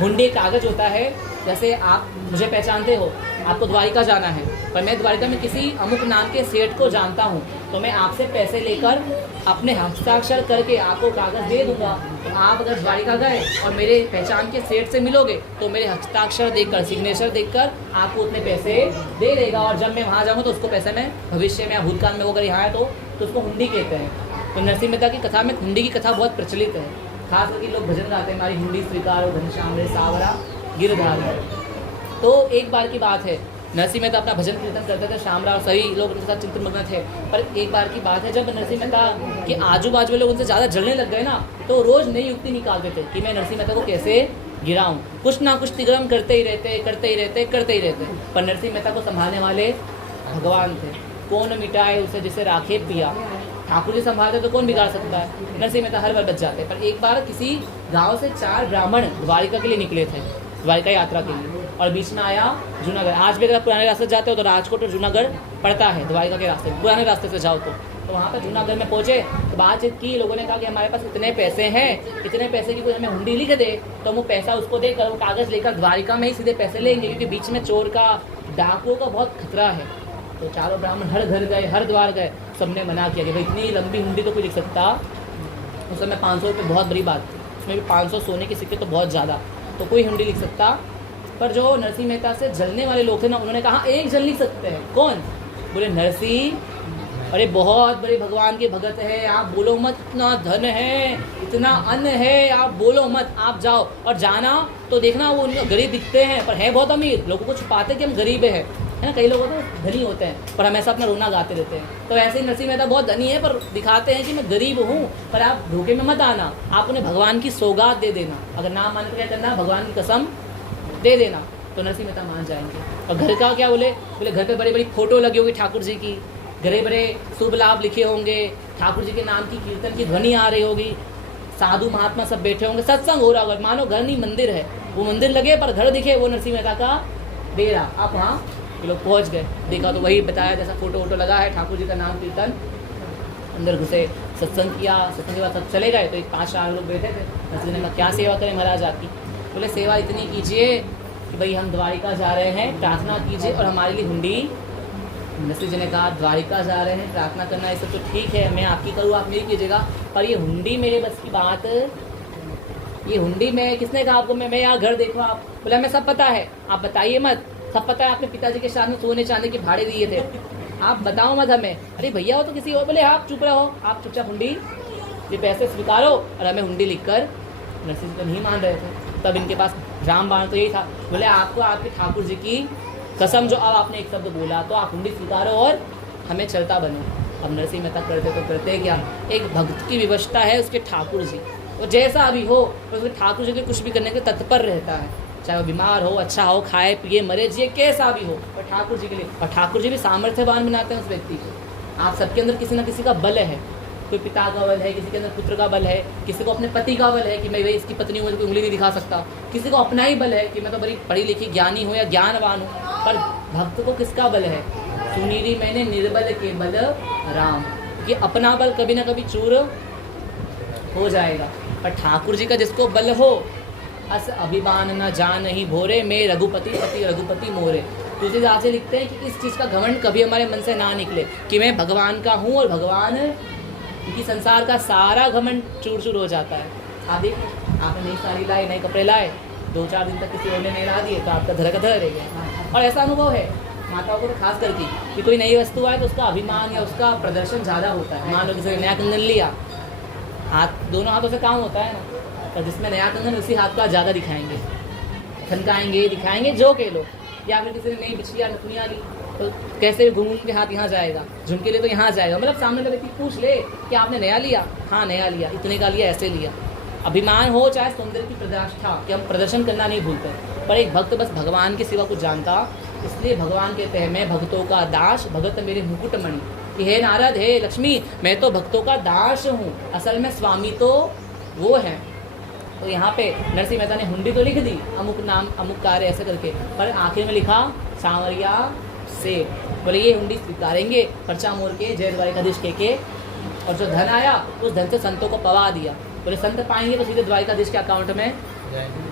हुंडी कागज होता है। जैसे आप मुझे पहचानते हो, आपको द्वारिका जाना है, पर मैं द्वारिका में किसी अमुक नाम के सेठ को जानता हूँ, तो मैं आपसे पैसे लेकर अपने हस्ताक्षर करके आपको कागज़ दे दूंगा। तो आप अगर द्वारिका गए और मेरे पहचान के सेठ से मिलोगे, तो मेरे हस्ताक्षर देखकर, सिग्नेचर देखकर आपको उतने पैसे दे देगा। और जब मैं वहाँ जाऊँगा तो उसको पैसे मैं भविष्य में या भूतकाल में, वो अगर यहाँ है तो उसको हुंडी कहते हैं। तो नरसिंह मेहता की कथा में हुंडी की कथा बहुत प्रचलित है। खास करके लोग भजन गाते हैं, हमारी हुंडी स्वीकार हो घनश्याम रे सावरा गिरधार। तो एक बार की बात है, नरसिंह मेहता अपना भजन कीर्तन करते थे, श्यामराव और सभी लोग उनके साथ चिंतन मग्न थे। पर एक बार की बात है, जब नरसिंह मेहता के आजू बाजू में लोग उनसे ज़्यादा जलने लग गए ना, तो रोज़ नई युक्ति निकालते थे कि मैं नरसिंह मेहता को कैसे गिराऊं। कुछ ना कुछ तिग्रम करते ही रहते। पर नरसिंह मेहता को संभालने वाले भगवान थे। कौन मिटाए उसे जिसे राखे पिया। ठाकुर जी संभालते तो कौन बिगाड़ सकता है। नरसिंह मेहता हर बार बच जाते। पर एक बार किसी गाँव से 4 ब्राह्मण द्वारिका के लिए निकले थे, द्वारिका यात्रा के लिए, और बीच में आया जूनागढ़। आज भी अगर पुराने रास्ते से जाते हो तो राजकोट और जूनागढ़ पड़ता है द्वारिका के रास्ते, पुराने रास्ते से जाओ तो वहाँ पर जूनागढ़ में पहुँचे तो बातचीत की। लोगों ने कहा कि हमारे पास इतने पैसे हैं, इतने पैसे की कोई हमें हुंडी लिख दे, तो वो पैसा उसको देकर, वो कागज़ लेकर द्वारिका में ही सीधे पैसे लेंगे, क्योंकि बीच में चोर का, डाकुओं का बहुत खतरा है। तो चारों ब्राह्मण हर घर गए, हर द्वार गए, सबने मना किया कि भाई इतनी लंबी हुंडी तो कोई लिख सकता। उस समय 500 रुपये बहुत बड़ी बात थी, उसमें भी 500 सोने के सिक्के तो बहुत ज़्यादा, तो कोई हुंडी लिख सकता। पर जो नरसिंह मेहता से जलने वाले लोग थे ना, उन्होंने कहा एक जन लिख सकते हैं। कौन? बोले नरसिंह, अरे बहुत बड़े भगवान के भगत है, आप बोलो मत, इतना धन है, इतना अन्न है, आप बोलो मत, आप जाओ। और जाना तो देखना वो उनको गरीब दिखते हैं, पर है बहुत अमीर, लोगों को छुपाते कि हम गरीब हैं। है ना, कई लोग होते हैं धनी होते हैं पर हमेशा अपना रोना गाते रहते हैं। तो ऐसे ही नरसिंह मेहता बहुत धनी है पर दिखाते हैं कि मैं गरीब हूँ, पर आप धोखे में मत आना, आप उन्हें भगवान की सौगात दे देना, अगर ना माने तो क्या करना, भगवान की कसम दे देना, तो नरसिंह मेहता मान जाएंगे। और घर का क्या बोले घर पे बड़ी बड़ी फोटो लगी होगी ठाकुर जी की, बड़े बड़े शुभ लाभ लिखे होंगे, ठाकुर जी के नाम की कीर्तन की ध्वनि आ रही होगी, साधु महात्मा सब बैठे होंगे, सत्संग हो रहा होगा, मानो घर नहीं मंदिर है, वो मंदिर लगे पर घर दिखे वो नरसिंह मेहता का डेरा। आप वहाँ ये लोग पहुँच गए, देखा तो वही बताया जैसा फोटो वोटो लगा है, ठाकुर जी का नाम कीर्तन, अंदर घुसे, सत्संग किया, सत्संग के बाद सब चले गए। तो एक 5-4 लोग बैठे थे, नरसिंह ने कहा क्या सेवा करें महाराज आपकी? बोले सेवा इतनी कीजिए कि भाई हम द्वारिका जा रहे हैं, प्रार्थना कीजिए और हमारे लिए हुंडी। नरसिंह जी ने कहा द्वारिका जा रहे हैं, प्रार्थना करना ये सब तो ठीक है, मैं आपकी करूँ आप मेरी कीजिएगा, पर ये हुंडी मेरे बस की बात, ये हुंडी में किसने कहा आपको मैं यहाँ घर देखो आप? बोला मैं सब पता है, आप बताइए मत, सब पता है, आपने पिताजी के साथ में सोने चांदी के भाड़े दिए थे, आप बताओ मत हमें। अरे भैया हो तो किसी और, बोले आप चुप रहो, आप चुपचाप हुंडी ये पैसे स्वीकारो और हमें हुंडी लिख कर। नरसिंह जी तो नहीं मान रहे थे, तब इनके पास रामबाण तो यही था, बोले आपको आपके ठाकुर जी की कसम जो अब आपने एक शब्द बोला तो आप हुंडी स्वीकारो और हमें चलता बनो। अब नरसिंह मेहता करते तो करते क्या, एक भक्त की विवशता है उसके ठाकुर जी, वो जैसा भी हो उसके ठाकुर जी के कुछ भी करने के तत्पर रहता है, चाहे वो बीमार हो, अच्छा हो, खाए पिए मरे जिए कैसा भी हो, और ठाकुर जी के लिए, और ठाकुर जी भी सामर्थ्यवान बनाते हैं उस व्यक्ति को। आप सबके अंदर किसी न किसी का बल है, कोई पिता का बल है, किसी के अंदर पुत्र का बल है, किसी को अपने पति का बल है कि मैं भाई इसकी पत्नी हूँ, कोई उंगली नहीं दिखा सकता, किसी को अपना ही बल है कि मैं तो बड़ी पढ़ी लिखी ज्ञानी हूँ या ज्ञानवान हूँ, पर भक्त को किसका बल है? सुनीरी मैंने निर्बल के बल राम, कि अपना बल कभी ना कभी चूर हो जाएगा, पर ठाकुर जी का जिसको बल हो, अस अभिमान न जान नहीं भोरे, मैं रघुपति पति रघुपति मोरे। तुलसीदास से लिखते हैं कि इस चीज़ का घमंड कभी हमारे मन से ना निकले कि मैं भगवान का हूँ और भगवान, क्योंकि संसार का सारा घमंड चूर चूर हो जाता है। आप देखिए, आपने नई साड़ी लाई, नए कपड़े लाए, 2-4 दिन तक किसी और ने नहीं ला दिए तो आपका धर का धर रह गया। और ऐसा अनुभव है माताओं को तो खास करके कि कोई नई वस्तु आए तो उसका अभिमान या उसका प्रदर्शन ज़्यादा होता है। मान लो किसी ने नया कंगन लिया, हाथ दोनों हाथों से काम होता है ना, तो जिसमें नया कंगन उसी हाथ का ज़्यादा दिखाएंगे, खनकाएंगे, दिखाएंगे जो के लो। या फिर किसी ने नई बिछलियाँ नथुनियाँ ली तो कैसे घूम के हाथ यहाँ जाएगा, झुमके लिए तो यहाँ जाएगा, मतलब सामने का व्यक्ति पूछ ले कि आपने नया लिया, हाँ नया लिया, इतने का लिया, ऐसे लिया। अभिमान हो चाहे सौंदर्य की प्रतिष्ठा कि हम प्रदर्शन करना नहीं भूलते, पर एक भक्त बस भगवान के सिवा कुछ जानता, इसलिए भगवान कहते हैं मैं भक्तों का दास, भगत मेरे मुकुटमणि, कि हे नारद हे लक्ष्मी मैं तो भक्तों का दास हूँ, असल में स्वामी तो वो है। तो यहाँ पे नरसिंह मेहता ने हुंडी तो लिख दी, अमुक नाम अमुक कार्य ऐसे करके, पर आखिर में लिखा सांवरिया से, बोले ये हुंडी स्वीकारेंगे, पर्चा मोड़ के जय द्वारिकाधीश के, और जो धन आया उस धन से संतों को पवा दिया। बोले संत पाएंगे तो सीधे द्वारिकाधीश के अकाउंट में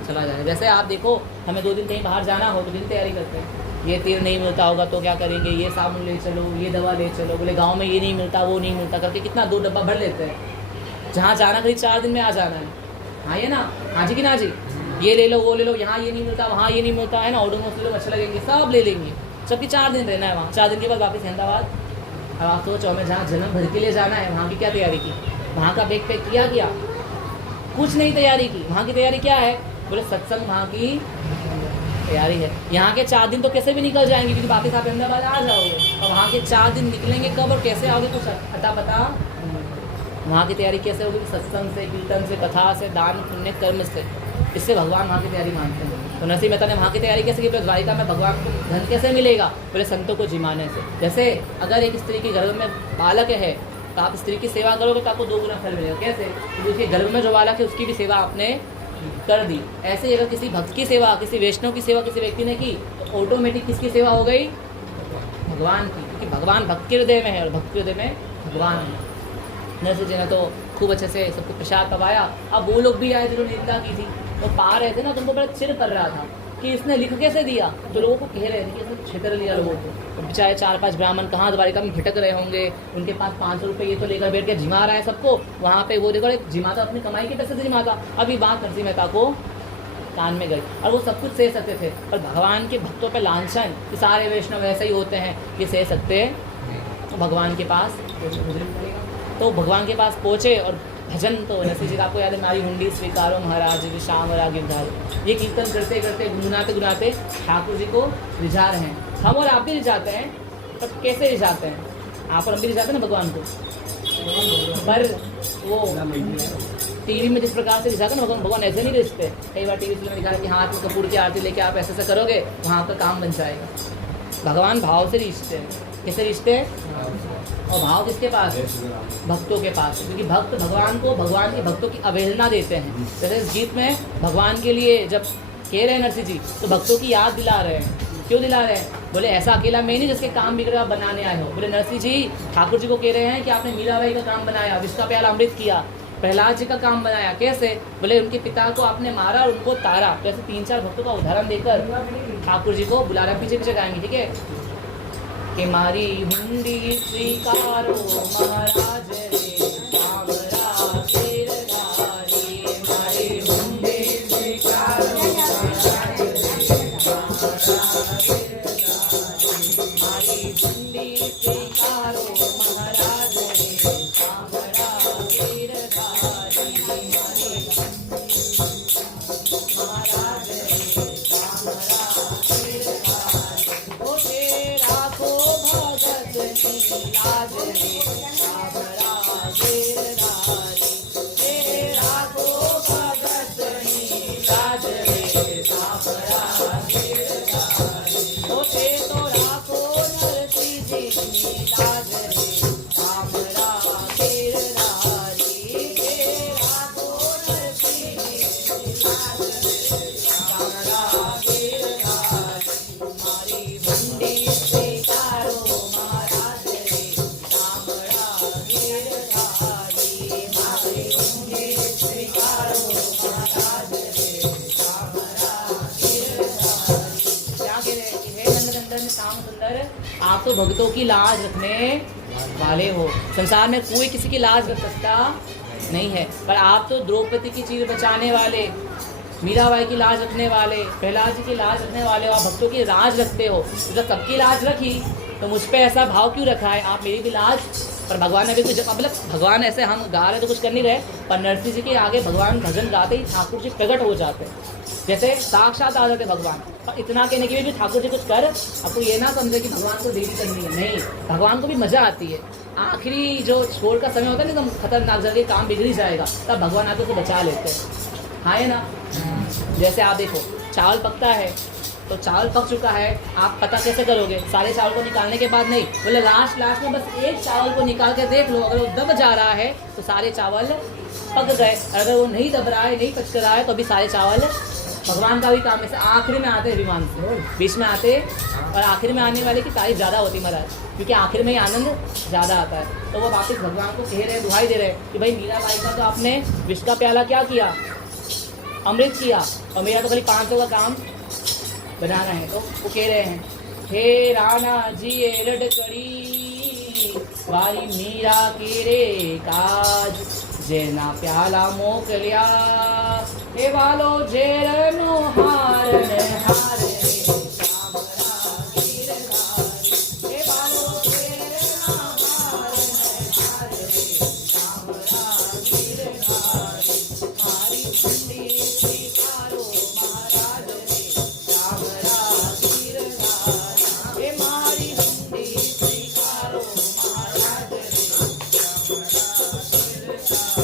चला जाएगा। जैसे आप देखो हमें 2 दिन कहीं बाहर जाना हो तो दिन तैयारी करते हैं, ये तेल नहीं मिलता होगा तो क्या करेंगे, ये साबुन ले चलो, ये दवा ले चलो, बोले गाँव में ये नहीं मिलता वो नहीं मिलता करके कितना 2 डब्बा भर लेते हैं। जहाँ जाना करीब 4 दिन में आ जाना है, हाँ ये ना, हाँ जी कि ना जी, ये ले लो वो ले लो, यहाँ ये नहीं मिलता वहाँ ये नहीं मिलता है ना, ऑडोमोस ले लो अच्छा लगेंगे, सब ले लेंगे, सबकी 4 दिन रहना है वहाँ, 4 दिन के बाद वापस अहमदाबाद। अब आप सोचो हमें जहाँ जन्म भर के लिए जाना है वहाँ की क्या तैयारी की, वहाँ का बैग पैक किया कुछ नहीं तैयारी की, वहाँ की तैयारी क्या है, बोले सत्संग वहाँ की तैयारी है। यहाँ के 4 दिन तो कैसे भी निकल जाएंगे क्योंकि वापस आप अहमदाबाद आ जाओगे, और वहाँ के 4 दिन निकलेंगे कब और कैसे आओगे कुछ अता पता। वहाँ की तैयारी कैसे होगी, सत्संग से, कीर्तन से, कथा से, दान पुण्य कर्म से, इससे भगवान वहाँ की तैयारी मानते हैं। तो नरसिंह मेहता ने वहाँ की तैयारी कैसे की, द्वारिका में भगवान को धन कैसे मिलेगा, बोले संतों को जिमाने से। जैसे अगर एक स्त्री के गर्भ में बालक है तो आप स्त्री की सेवा करोगे तो आपको 2 गुना फल मिलेगा। कैसे, क्योंकि उसके गर्भ में जो बालक है उसकी भी सेवा आपने कर दी। ऐसे ही अगर किसी भक्त की सेवा, किसी वैष्णव की सेवा किसी व्यक्ति ने की तो ऑटोमेटिक किसकी सेवा हो गई, भगवान की, क्योंकि भगवान भक्त के हृदय में है और भक्त के हृदय में भगवान है। नरसिंह जी ने तो खूब अच्छे से सबको प्रसाद पवाया। अब वो लोग भी आए जिन्होंने निंदा की थी, वो पा रहे थे ना, तुमको बड़ा चिर कर रहा था कि इसने लिख कैसे दिया, तो लोगों को कह रहे थे कि इसने छितर लिया लोगों को। तो बेचारे 4-5 ब्राह्मण कहाँ द्वारिका में भटक रहे होंगे, उनके पास 500 रुपये ये तो लेकर बैठ के जिमा रहा है सबको, वहाँ पे वो देखो जिमाता अपनी कमाई के पैसे से जिमाता। अभी बात नरसिंह मेहता को कान में गई और वो सब कुछ सह सकते थे, पर भगवान के भक्तों पर लांछन कि सारे वैष्णव ऐसे ही होते हैं, ये सह सकते हैं। तो भगवान के पास तो भगवान के पास पहुँचे और भजन तो नरसिंह जी का आपको याद है, मारी हुंडी स्वीकारो महाराज श्याम राग गिरधारी। ये कीर्तन करते करते गुनगुनाते गुनाते ठाकुर जी को रिझा रहे हैं। हम और आप भी रिझाते हैं, तब कैसे रिझाते हैं? आप और हम भी रिझाते हैं ना भगवान को, पर वो टीवी में जिस प्रकार से रिझाते हैं ना भगवान ऐसे नहीं रिझते। कई बार टीवी में दिखा रहे कि हाथ में कपूर की आरती लेके आप ऐसे ऐसे करोगे वहाँ आपका काम बन जाएगा। भगवान भाव से रिझते हैं। कैसे रिझते हैं? और भाव किसके पास है? भक्तों के पास। क्योंकि भक्त भगवान को, भगवान के भक्तों की अवहेलना देते हैं। जैसे इस गीत में भगवान के लिए जब कह रहे हैं नरसिंह जी, तो भक्तों की याद दिला रहे हैं। क्यों दिला रहे हैं? बोले ऐसा अकेला मैं नहीं जिसके काम बिगड़े आप बनाने आए हो। बोले नरसिंह जी ठाकुर जी को कह रहे हैं कि आपने मीराबाई का काम बनाया, विष का प्याला अमृत किया, प्रहलाद जी का काम बनाया। कैसे? बोले उनके पिता को आपने मारा और उनको तारा। तो ऐसे 3-4 भक्तों का उदाहरण देकर ठाकुर जी को बुला रहे। पीछे पीछे गाएंगे, ठीक है? कि मारी हुंडी स्वीकारो महाराज रे सावरा सिरधारी। मारी हुंडी स्वीकारो महाराज रे सावरा सिरधारी। मारी हुंडी स्वीकारो महाराज रे सावरा सिरधारी। महाराज रे सावरा सिरधारी। ओ तेरा को भगत की लाज रे सावरा गिरधारी। तेरा को भगत की लाज रे सावरा गिरधारी। ओ ते तो राखो नरसिंह जी की लाज रे सावरा गिरधारी। तेरा को नरसिंह जी की लाज रे सावरा गिरधारी। मारी हुंडी स्वीकारो महाराज रे सावरा गिरधारी। मारी हुंडी स्वीकारो महाराज रे सावरा गिरधारी। क्या कह रहे हैं कि हे नंदनंदन श्याम सुंदर, आप तो भक्तों की लाज रखने वाले हो। संसार में कोई किसी की लाज रख सकता नहीं है, पर आप तो द्रौपदी की चीर बचाने वाले, मीराबाई की लाज रखने वाले, प्रहलाद जी की लाज रखने वाले हो। आप भक्तों की लाज रखते हो। जब सबकी लाज रखी तो मुझ पे ऐसा भाव क्यों रखा है? आप मेरी भी लाज। पर भगवान ने भी कुछ, मतलब भगवान ऐसे हम गा रहे तो कुछ कर नहीं रहे, पर नरसिंह जी के आगे भगवान भजन गाते ही ठाकुर जी प्रकट हो जाते हैं, जैसे साक्षात आ जाते भगवान। पर इतना कहने के भी ठाकुर जी कुछ कर, अब तो ये ना समझे कि भगवान को देरी करनी है। नहीं, भगवान को भी मजा आती है। आखिरी जो छोड़ का समय होता है ना, एकदम खतरनाक, जल्दी काम बिगड़ ही जाएगा, तब भगवान आके उसको बचा लेते हैं। हाँ है ना? जैसे आप देखो चावल पकता है, तो चावल पक चुका है, आप पता कैसे करोगे? सारे चावल को निकालने के बाद नहीं, बोले लास्ट में बस एक चावल को निकाल के देख लो, अगर वो दब जा रहा है तो सारे चावल पक गए, अगर वो नहीं दब रहा है, नहीं पच रहा है, तो अभी सारे चावल। भगवान का भी काम ऐसे आखिरी में आते हैं विमान से, बीच में आते, और आखिर में आने वाले की तारीफ ज़्यादा होती है महाराज, क्योंकि आखिर में ही आनंद ज़्यादा आता है। तो वो वापस भगवान को कह रहे, दुहाई दे रहे कि भाई मीराबाई का तो आपने विष का प्याला क्या किया? अमृत किया, और मेरा तो खाली 500 का काम बनाना है। तो वो कह रहे हैं, हे राणा जी लड़कड़ी वारी मीरा के रे काज, जेना प्याला मोकलिया हे वालो जेरनो हारन हार रे सावरा गिरधारी। हे वालो जेरनो हारन हार रे सावरा गिरधारी। मारी हुंडी स्वीकारो महाराज रे सावरा गिरधारी। हे मारी हुंडी स्वीकारो महाराज रे सावरा गिरधारी।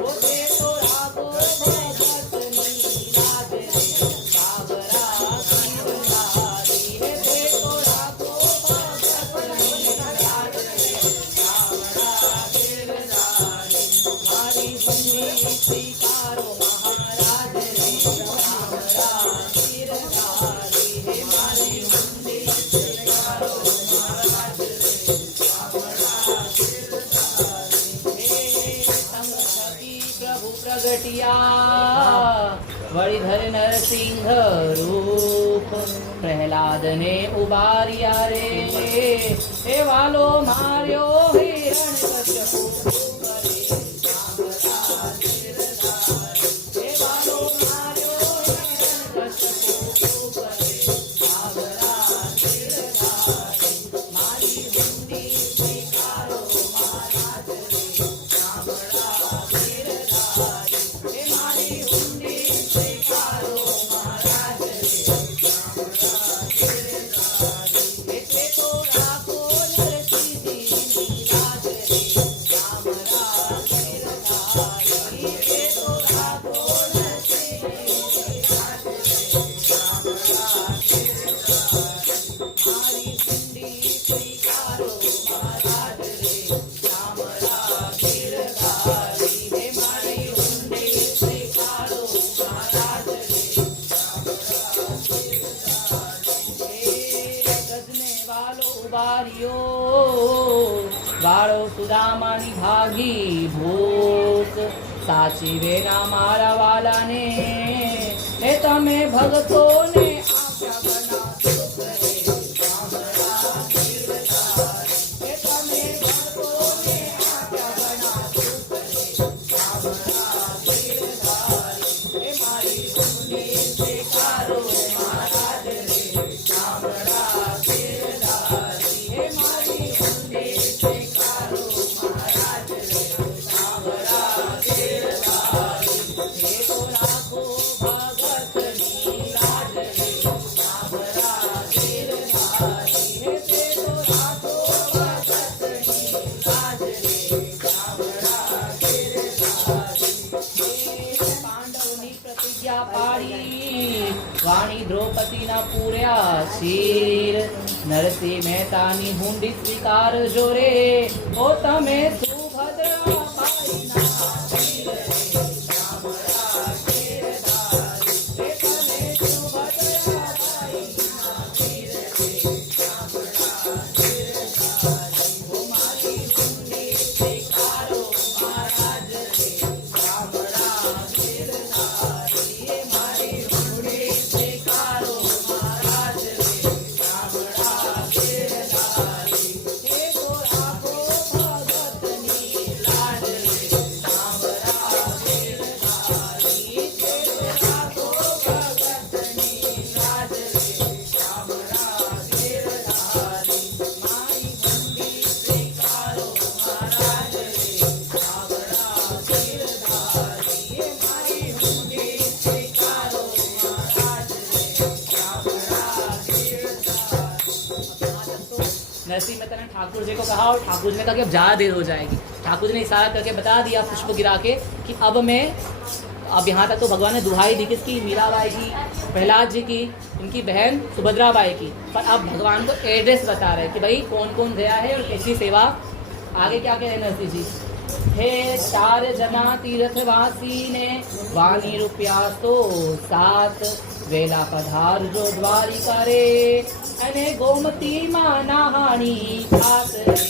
ओ दे तो राखो भगत नी लाज रे सावरा गिरधारी। हे दे तो राखो भगत नी लाज रे सावरा गिरधारी। मारी हुंडी स्वीकारो महाराज रे सावरा गिरधारी। हे मारी हुंडी स्वीकारो महाराज रे सावरा गिरधारी। हे संग सती प्रभु प्रगटिया वरिधर नरसिंह रूप, प्रहलाद ने उबारिया रे हे वालो मार्यो हिरण्यकश्यपु करे सावरा गिरधारी। हे वालो मार्यो हिरण्यकश्यपु करे सावरा गिरधारी। मारी हुंडी स्वीकारो महाराज रे सावरा गिरधारी। વાળો સુદામાની ભાગી ભૂખ સાચી વેના મારા વાલાને એ તમે ભક્તોને વાણી દ્રૌપદીના પૂર્યા શીર નરસિંહ મહેતાની હુંડી સ્વીકારજો રે ઓ તમે સુભદ્રા नरसिंह मेहता ने ठाकुर जी को कहा और ठाकुर जी ने कहा कि अब ज़्यादा देर हो जाएगी। ठाकुर जी ने इशारा करके बता दिया पुष्प गिरा के कि अब यहाँ तक तो भगवान ने दुहाई दी किसकी, मीराबाई की, प्रहलाद जी की, इनकी बहन सुभद्रा बाई की, पर अब भगवान को एड्रेस बता रहे कि भाई कौन कौन गया है और कैसी सेवा। आगे क्या कह रहे हैं नरसिंह जी, हे 4 जना तीर्थवासी ने वाणी रुपया तो 7 वेला पधार जो द्वारिका रे अने गोमती मां नहाणी खात रे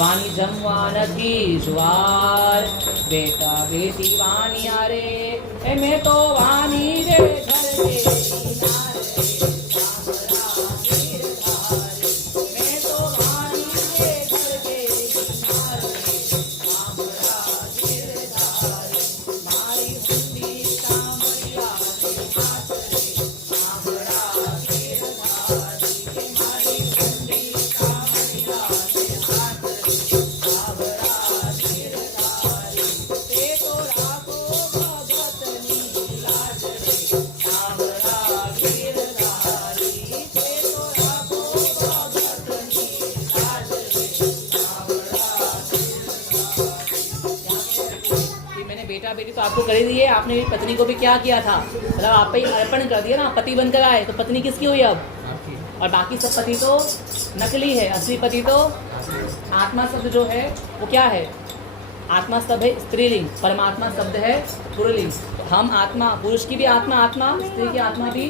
वाणी जमवा નથી જ્વાર બેટા બેટી વાણી આરે એ મેં તો વાણી રે ઘર રે बेटा बेटी तो आपको कर ही दिए, आपने पत्नी को भी क्या किया था, मतलब आप ही अर्पण कर दिया ना, पति बनकर आए तो पत्नी किसकी हुई अब, और बाकी सब पति तो नकली है, असली पति तो आत्मा शब्द जो है वो क्या है, आत्मा शब्द है स्त्रीलिंग, परमात्मा शब्द है पुरुलिंग। तो हम आत्मा, पुरुष की भी आत्मा आत्मा, स्त्री की आत्मा भी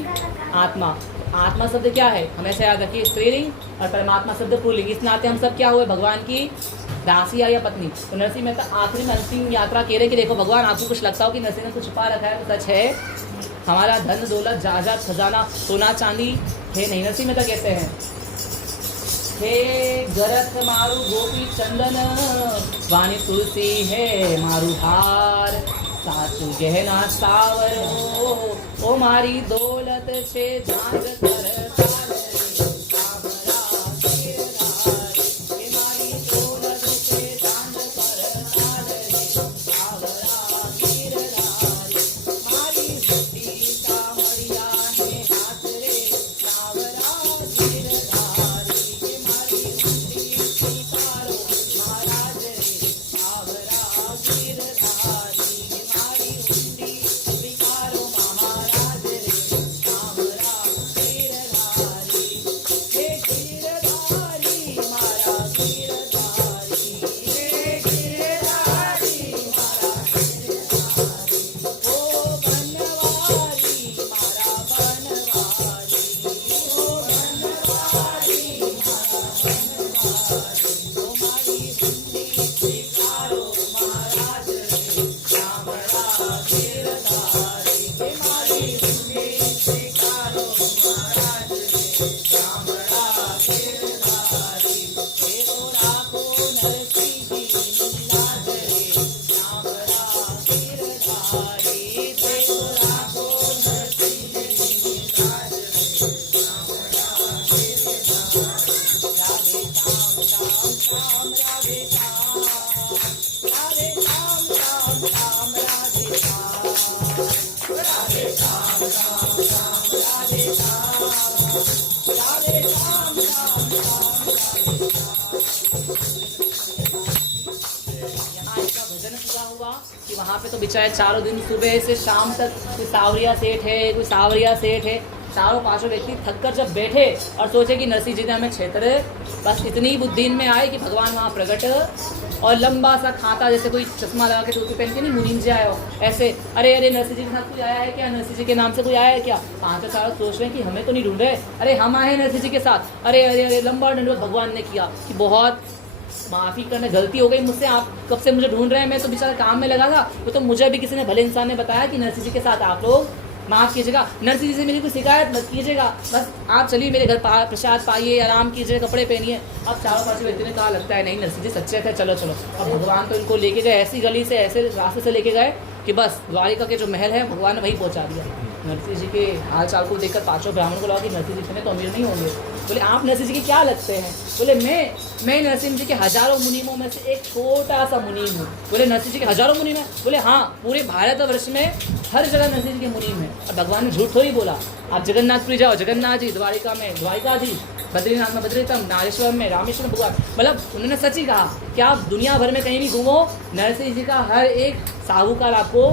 आत्मा। आत्मा शब्द क्या है, हमेशा याद रखिए स्त्रीलिंग, और परमात्मा शब्द पुरुलिंग। इस नाते हम सब क्या हुए, भगवान की दासी या पत्नी। तो नरसिंह मेहता आखिरी में अंतिम यात्रा कह रहे कि देखो भगवान, आपको कुछ लगता हो कि नरसिंह ने कुछ छुपा रखा है तो सच है, हमारा धन दौलत जायदाद खजाना सोना चांदी है नहीं। नरसिंह मेहता कहते हैं, हे गरथ मारू गोपी चंदन वाणी तुलसी है मारू हार, साचू गहना सावरो ओ मारी दौलत छे जांग कर कि वहाँ पे तो बेचारे चारों दिन सुबह से शाम तक कोई सावरिया सेठ है, कोई सावरिया सेठ है, चारों पांचों व्यक्ति थक कर जब बैठे और सोचे कि नरसिंह जी ने हमें क्षेत्र, बस इतनी बुद्धि में आए कि भगवान वहाँ प्रकट और लंबा सा खाता, जैसे कोई चश्मा लगा के टोपी पहन के नहीं मुनीम से आया हो ऐसे, अरे अरे नरसिंह जी के साथ कोई आया है क्या, नरसिंह जी के नाम से कोई आया है क्या। पांचों चारों सोच रहे हैं कि हमें तो नहीं ढूंढ रहे, अरे हम आए हैं नरसिंह जी के साथ। अरे अरे अरे लंबा दंडवत भगवान ने किया कि बहुत माफ़ी करना, गलती हो गई मुझसे, आप कब से मुझे ढूंढ रहे हैं, मैं तो बेचारा काम में लगा था। वो तो मुझे भी किसी ने भले इंसान ने बताया कि नरसिंह जी के साथ आप लोग माफ़ कीजिएगा, नरसिंह जी से मेरी कोई शिकायत मत कीजिएगा, बस आप चलिए मेरे घर प्रसाद पाइए, आराम कीजिए, कपड़े पहनिए। अब चारों पांचों व्यक्ति ने कहा लगता है नहीं नरसिंह जी सच्चे थे, चलो चलो। अब भगवान तो इनको लेके गए ऐसी गली से, ऐसे रास्ते से लेके गए कि बस द्वारिका के जो महल है भगवान ने वहीं पहुँचा दिया। नरसिंह जी के हाल चाल को देखकर पांचों ब्राह्मणों को लगा कि नरसिंह जी इतने तो अमीर नहीं होंगे। बोले आप नरसिंह जी के क्या लगते हैं। बोले मैं नरसिंह जी के हजारों मुनीमों में से एक छोटा सा मुनीम हूँ। बोले नरसिंह जी के हजारों मुनीम है। बोले हाँ, पूरे भारतवर्ष में हर जगह नरसिंह जी के मुनीम है। अब भगवान ने झूठ थोड़ी बोला। आप जगन्नाथपुरी जाओ, जगन्नाथ जी, द्वारिका में द्वारिकाधीश, बद्रीनाथ में बद्रीतम, नारेश्वर में रामेश्वर में भगवान, मतलब उन्होंने सच ही कहा कि आप दुनिया भर में कहीं भी घूमो, नरसिंह जी का हर एक साहूकार आपको।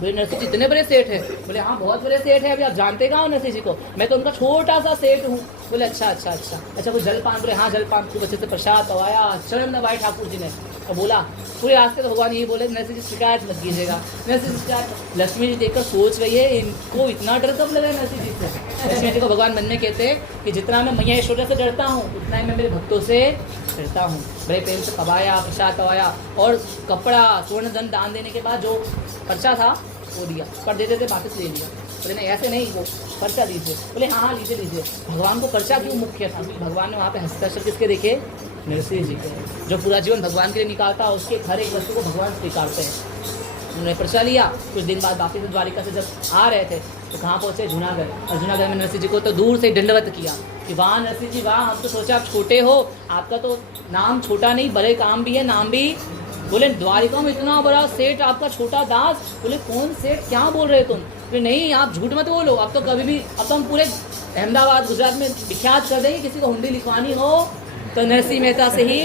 बोले नरसिंह जी इतने बड़े सेठ है। बोले हाँ बहुत बड़े सेठ है, अभी आप जानते कहाँ हो नरसिंह जी को, मैं तो उनका छोटा सा सेठ हूँ। बोले अच्छा कोई जलपान। बोले हाँ जलपान, खूब अच्छे से प्रसाद पवाया, चरण दबाए ठाकुर जी ने और बोला। पूरे रास्ते तो भगवान यही बोले नरसिंह जी शिकायत मत कीजिएगा, नरसिंह जी शिकायत। लक्ष्मी जी देखकर सोच रही है इनको इतना डर कब लगा नरसिंह जी से। लक्ष्मी जी को भगवान मन में कहते हैं कि जितना मैं मैया यशोदा से डरता हूँ उतना ही मैं मेरे भक्तों से डरता हूँ। बड़े प्रेम से पवाया, प्रसाद पवाया और कपड़ा स्वर्ण धन दान देने के बाद जो खर्चा था वो दिया, पर देते थे वापस ले लिया। बोले नहीं ऐसे नहीं, वो पर्चा दीजिए। बोले हाँ लीजिए। भगवान को पर्चा क्यों मुख्य था, भगवान ने वहाँ पे हस्ताक्षर किसके देखे, नरसिंह जी के। जो पूरा जीवन भगवान के लिए निकालता है उसके हर एक वस्तु को भगवान स्वीकारते हैं। उन्होंने पर्चा लिया। कुछ दिन बाद वापिस द्वारिका से जब आ रहे थे तो कहाँ पहुँचे, जूनागढ़। और जूनागढ़ में नरसिंह जी को तो दूर से दंडवत किया कि वाह नरसिंह जी वाह, हम तो सोचे आप छोटे हो, आपका तो नाम छोटा नहीं, बड़े काम भी है, नाम भी। बोले द्वारिका में इतना बड़ा सेठ, आपका छोटा दास। बोले कौन सेठ, क्या बोल रहे तुम। बोले नहीं आप झूठ मत बोलो, अब तो कभी भी, अब तो हम पूरे अहमदाबाद गुजरात में विख्यात कर देंगे, किसी को हुंडी लिखवानी हो तो नरसिंह मेहता से ही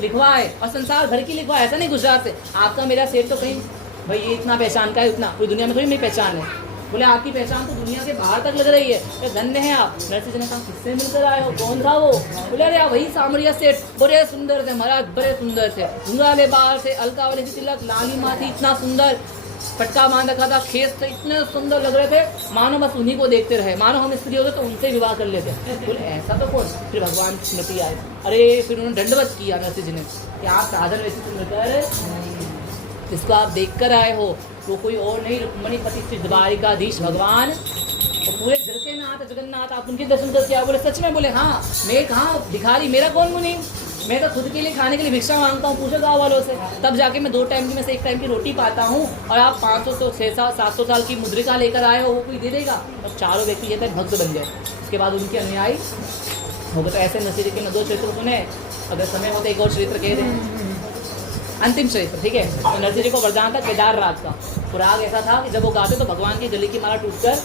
लिखवाए और संसार भर की लिखवाए, ऐसा नहीं गुजरात से। आपका मेरा सेठ तो कहीं भाई ये इतना पहचान का है, उतना पूरी दुनिया में थोड़ी मेरी पहचान है। बोले आपकी पहचान तो दुनिया के बाहर तक लग रही है, तो धन्य है आप। नरसिंह जी ने कहा किससे मिलकर आए हो, कौन था वो। बोले अरे वही सामरिया सेठ, बड़े सुंदर थे महाराज, बड़े सुंदर थे, घुंघराले बाल थे, अलका वाले की तिलक, लाली माँ थी, इतना सुंदर पटका बांध रखा था, खेस थे, इतने सुंदर लग रहे थे, मानो बस उन्हीं को देखते रहे, मानो हम स्त्री होते तो उनसे विवाह कर लेते। बोले ऐसा तो कौन। फिर भगवान की स्मृति आई। अरे फिर उन्होंने दंडवत किया नरसिंह जी ने कि आप साधन वैसे सुनकर जिसको आप देख कर आए हो वो कोई और नहीं, रुक्मणीपति श्री द्वारिकाधीश भगवान, और पूरे जगह में आता जगन्नाथ, आप उनके दर्शन करके आओ। बोले सच में। बोले हाँ, मैं कहाँ भिखारी, मेरा कौन मुनि, मैं तो खुद के लिए खाने के लिए भिक्षा मांगता हूँ, पूछो गाँव वालों से, तब जाके मैं 2 टाइम की में से 1 टाइम की रोटी पाता हूँ, और आप 500 तो 600-700 साल की मुद्रिका लेकर आए हो, वो कोई दे देगा। और चारों व्यक्ति ये थे भक्त बन गए। उसके बाद उनके अनुयायी हो गए। तो ऐसे नरसिंह जी के 2 चरित्र सुने, अगर समय हो तो एक और चरित्र कह दें, अंतिम चरित्र, ठीक है। तो नरसिंह जी को वरदान था केदार रात का। तो राग ऐसा था कि जब वो गाते तो भगवान की गले की माला टूटकर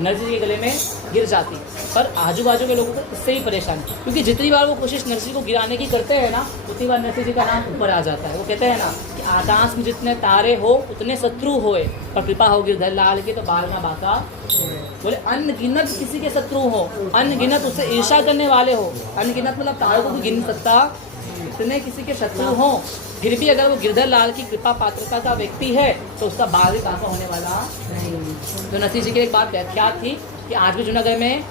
नरसिंह जी के गले में गिर जाती, पर आजू बाजू के लोगों को इससे ही परेशानी, क्योंकि जितनी बार वो कोशिश नरसिंह को गिराने की करते हैं ना, उतनी बार नरसिंह जी का नाम ऊपर आ जाता है। वो कहते हैं ना कि आकाश में जितने तारे हो उतने शत्रु होए, पर कृपा हो गिरधर लाल की तो बाल ना बाका। बोले अनगिनत किसी के शत्रु हो, अनगिनत उससे ईर्षा करने वाले हो, अनगिनत मतलब तारों को भी गिन सकता, इतने किसी के शत्रु हो, फिर भी अगर वो गिरधर लाल की कृपा पात्रता का व्यक्ति है तो उसका बाल भी बाका होने वाला नहीं। तो नरसिंह जी की एक बात व्याख्यात थी कि आज भी जूनागढ़ में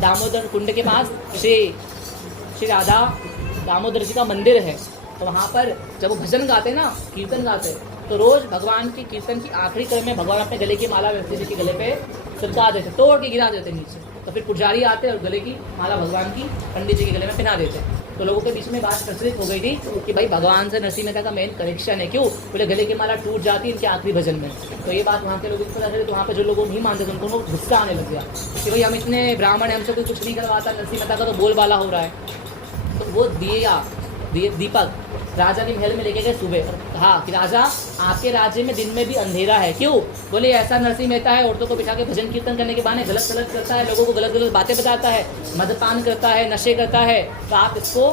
दामोदर कुंड के पास श्री राधा दामोदर जी का मंदिर है। तो वहाँ पर जब वो भजन गाते ना, कीर्तन गाते, तो रोज भगवान की कीर्तन की आखिरी क्रम में भगवान अपने गले की माला नरसिंह जी के गले पे सरका देते, तोड़ के गिरा देते नीचे। तो फिर पुजारी आते और गले की माला भगवान की पंडित जी के गले में पहना देते हैं। तो लोगों के बीच में बात प्रचलित हो गई थी कि भाई भगवान से नरसिंह मेहता का मेन कनेक्शन है। क्यों? बोले गले की माला टूट जाती है इनके आखिरी भजन में। तो ये बात वहाँ के लोगों को पता चली, तो वहाँ पे जो लोग नहीं मानते थे उनको गुस्सा आने लग गया कि भाई हम इतने ब्राह्मण हैं, हमसे कोई कुछ नहीं करवाता, नरसिंह मेहता का तो बोलबाला हो रहा है। तो वो दीपक राजा के महल में लेके गए सुबह और कहा कि राजा आपके राज्य में दिन में भी अंधेरा है। क्यों? बोले ऐसा नरसिंह मेहता है, औरतों को बिठा के भजन कीर्तन करने के बहाने गलत गलत करता है, लोगों को गलत गलत बातें बताता है, मदपान करता है, नशे करता है, तो आप इसको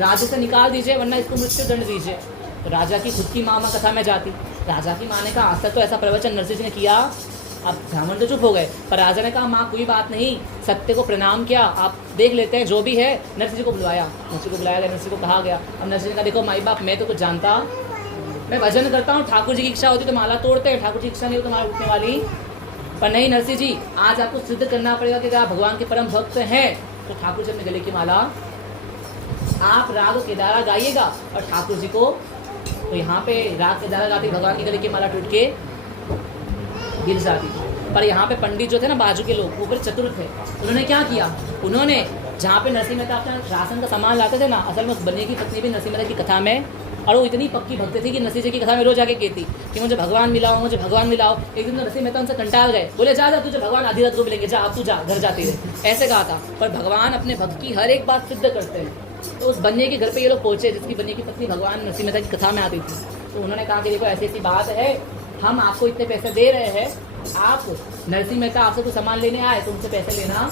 राज्य से निकाल दीजिए वरना इसको मृत्यु दंड दीजिए। तो राजा की खुद की माँ कथा में जाती, राजा की माँ ने कहा आज तक तो ऐसा प्रवचन नरसिंह जी ने किया। अब ब्राह्मण तो चुप हो गए, पर राजा ने कहा माँ कोई बात नहीं, सत्य को प्रणाम किया, आप देख लेते हैं जो भी है। नरसिंह जी को बुलाया, नरसिंह को बुलाया गया, नरसिंह को कहा गया। अब नरसिंह ने कहा देखो माई बाप मैं तो कुछ जानता, मैं भजन करता हूँ, ठाकुर जी की इच्छा होती तो माला तोड़ते हैं, ठाकुर जी की इच्छा नहीं हो तो माला उठने वाली। पर नहीं नरसिंह जी, आज आपको सिद्ध करना पड़ेगा कि आप भगवान के परम भक्त हैं। तो ठाकुर जी अपने गले की माला आप राग केदारा गाइएगा और ठाकुर जी को, तो यहाँ पे राग केदारा गाते भगवान के गले की माला टूट के गिर जाती थी। पर यहाँ पे पंडित जो थे ना बाजू के लोग वो बड़े चतुर थे, उन्होंने क्या किया, उन्होंने जहाँ पे नरसिंह मेहता अपना राशन का सामान लाते थे ना, असल में उस बनिए की पत्नी भी नरसिंह मेहता की कथा में, और वो इतनी पक्की भक्त थी कि नरसिंह जी की कथा में रोज आके कहती कि मुझे भगवान मिलाओ, मुझे भगवान मिलाओ। एक दिन तो नरसिंह मेहता उनसे कंटाल गए, बोले जा जा तुझे भगवान आधी रात को मिलेंगे, जा अब तू जा घर जाती रहे, ऐसे कहा था। पर भगवान अपने भक्त की हर एक बात सिद्ध करते हैं। तो उस बनिए के घर पे ये लोग पहुंचे जिसकी बनिए की पत्नी भगवान नरसिंह मेहता की कथा में आती थी। तो उन्होंने कहा कि देखो ऐसी ऐसी बात है, हम आपको इतने पैसे दे रहे हैं, आप नरसिंह मेहता आपसे कुछ सामान लेने आए तो उनसे पैसे लेना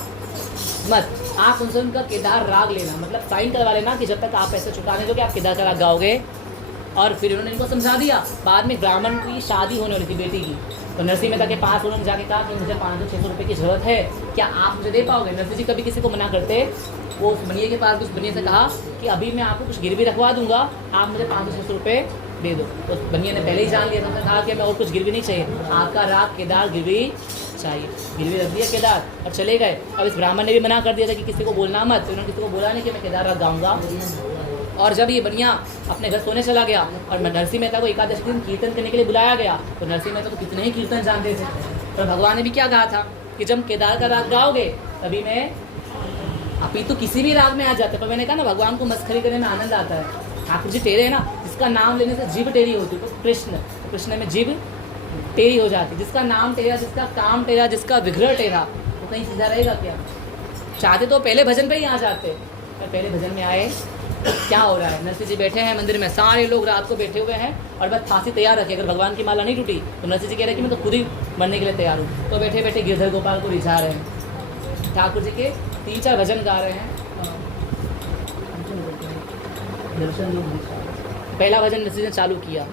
मत, आप उनसे उनका केदार राग लेना, मतलब साइन करवा लेना कि जब तक आप पैसे चुकाने दोगे आप केदार का राग गाओगे। और फिर उन्होंने इनको समझा दिया। बाद में ब्राह्मण की शादी होने वाली थी बेटी की, तो नरसिंह मेहता के पास उन्होंने जाके कहा कि मुझे 500-600 रुपये की जरूरत है, क्या आप मुझे दे पाओगे? नरसिंह जी कभी किसी को मना करते, वो उस बनिए के पास उस बनिए से कहा कि अभी मैं आपको कुछ गिरवी रखवा दूंगा, आप मुझे 500-600 रुपये दे दो। तो बनिए ने पहले ही जान लिया था, उसने कहा कि मैं और कुछ गिरवी नहीं चाहिए, आपका राग केदार गिरवी चाहिए। गिरवी रख दिया केदार और चले गए। अब इस ब्राह्मण ने भी मना कर दिया था कि किसी को बोलना मत, तो उन्होंने किसी को बोला नहीं कि मैं केदार राग गाऊंगा। और जब ये बनिया अपने घर सोने चला गया और नरसिंह मेहता को एकादशी दिन कीर्तन करने के लिए बुलाया गया, तो नरसिंह मेहता तो कितने ही कीर्तन जानते थे, पर भगवान ने भी क्या कहा था कि जब केदार का राग गाओगे तभी मैं अभी तो किसी भी राग में आ जाते। पर मैंने कहा ना भगवान को मस्खरी करने में आनंद आता है। ठाकुर जी टेढ़े है ना, जिसका नाम लेने से जीभ टेढ़ी होती है, तो कृष्ण में जीभ टेढ़ी हो जाती, जिसका नाम टेढ़ा, जिसका काम टेढ़ा, जिसका विग्रह टेढ़ा, वो कहीं सीधा रहेगा क्या? चाहते तो पहले भजन पे ही आ जाते, पर पहले भजन में आए। क्या हो रहा है, नरसिंह जी बैठे हैं मंदिर में, सारे लोग रात को बैठे हुए हैं और बस फांसी तैयार रखे, अगर भगवान की माला नहीं टूटी तो नरसिंह जी कह रहे हैं कि मैं तो खुद ही मरने के लिए तैयार हूँ। तो बैठे बैठे गिरधर गोपाल को रिझा रहे हैं, ठाकुर जी के 3-4 भजन गा रहे हैं। पहला भजन नरसिंह ने चालू किया,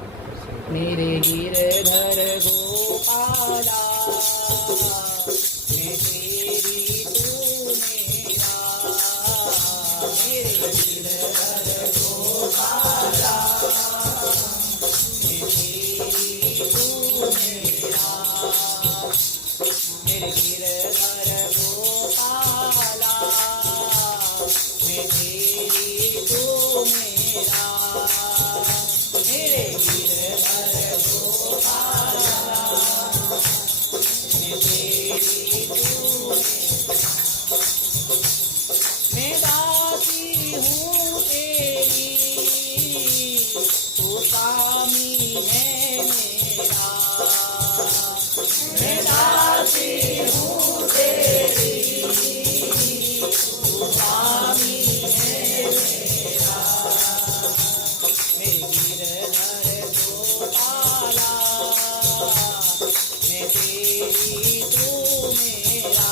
मेरे गिरधर गोपाला मैं तेरी तू मेरा, मेरे गिरधर गोपाला मैं तेरी तू मेरा, मेरे गिरधर गोपाला मैं तेरी तू मेरा, मेरे गिरधर गोपाला मैं तेरी तू मैं दासी हूँ तेरी, तू स्वामी है मेरा, मैं दासी हूँ तेरी, तू स्वामी है मेरा, मेरे गिरधर गोपाला मैं तेरी तू मेरा,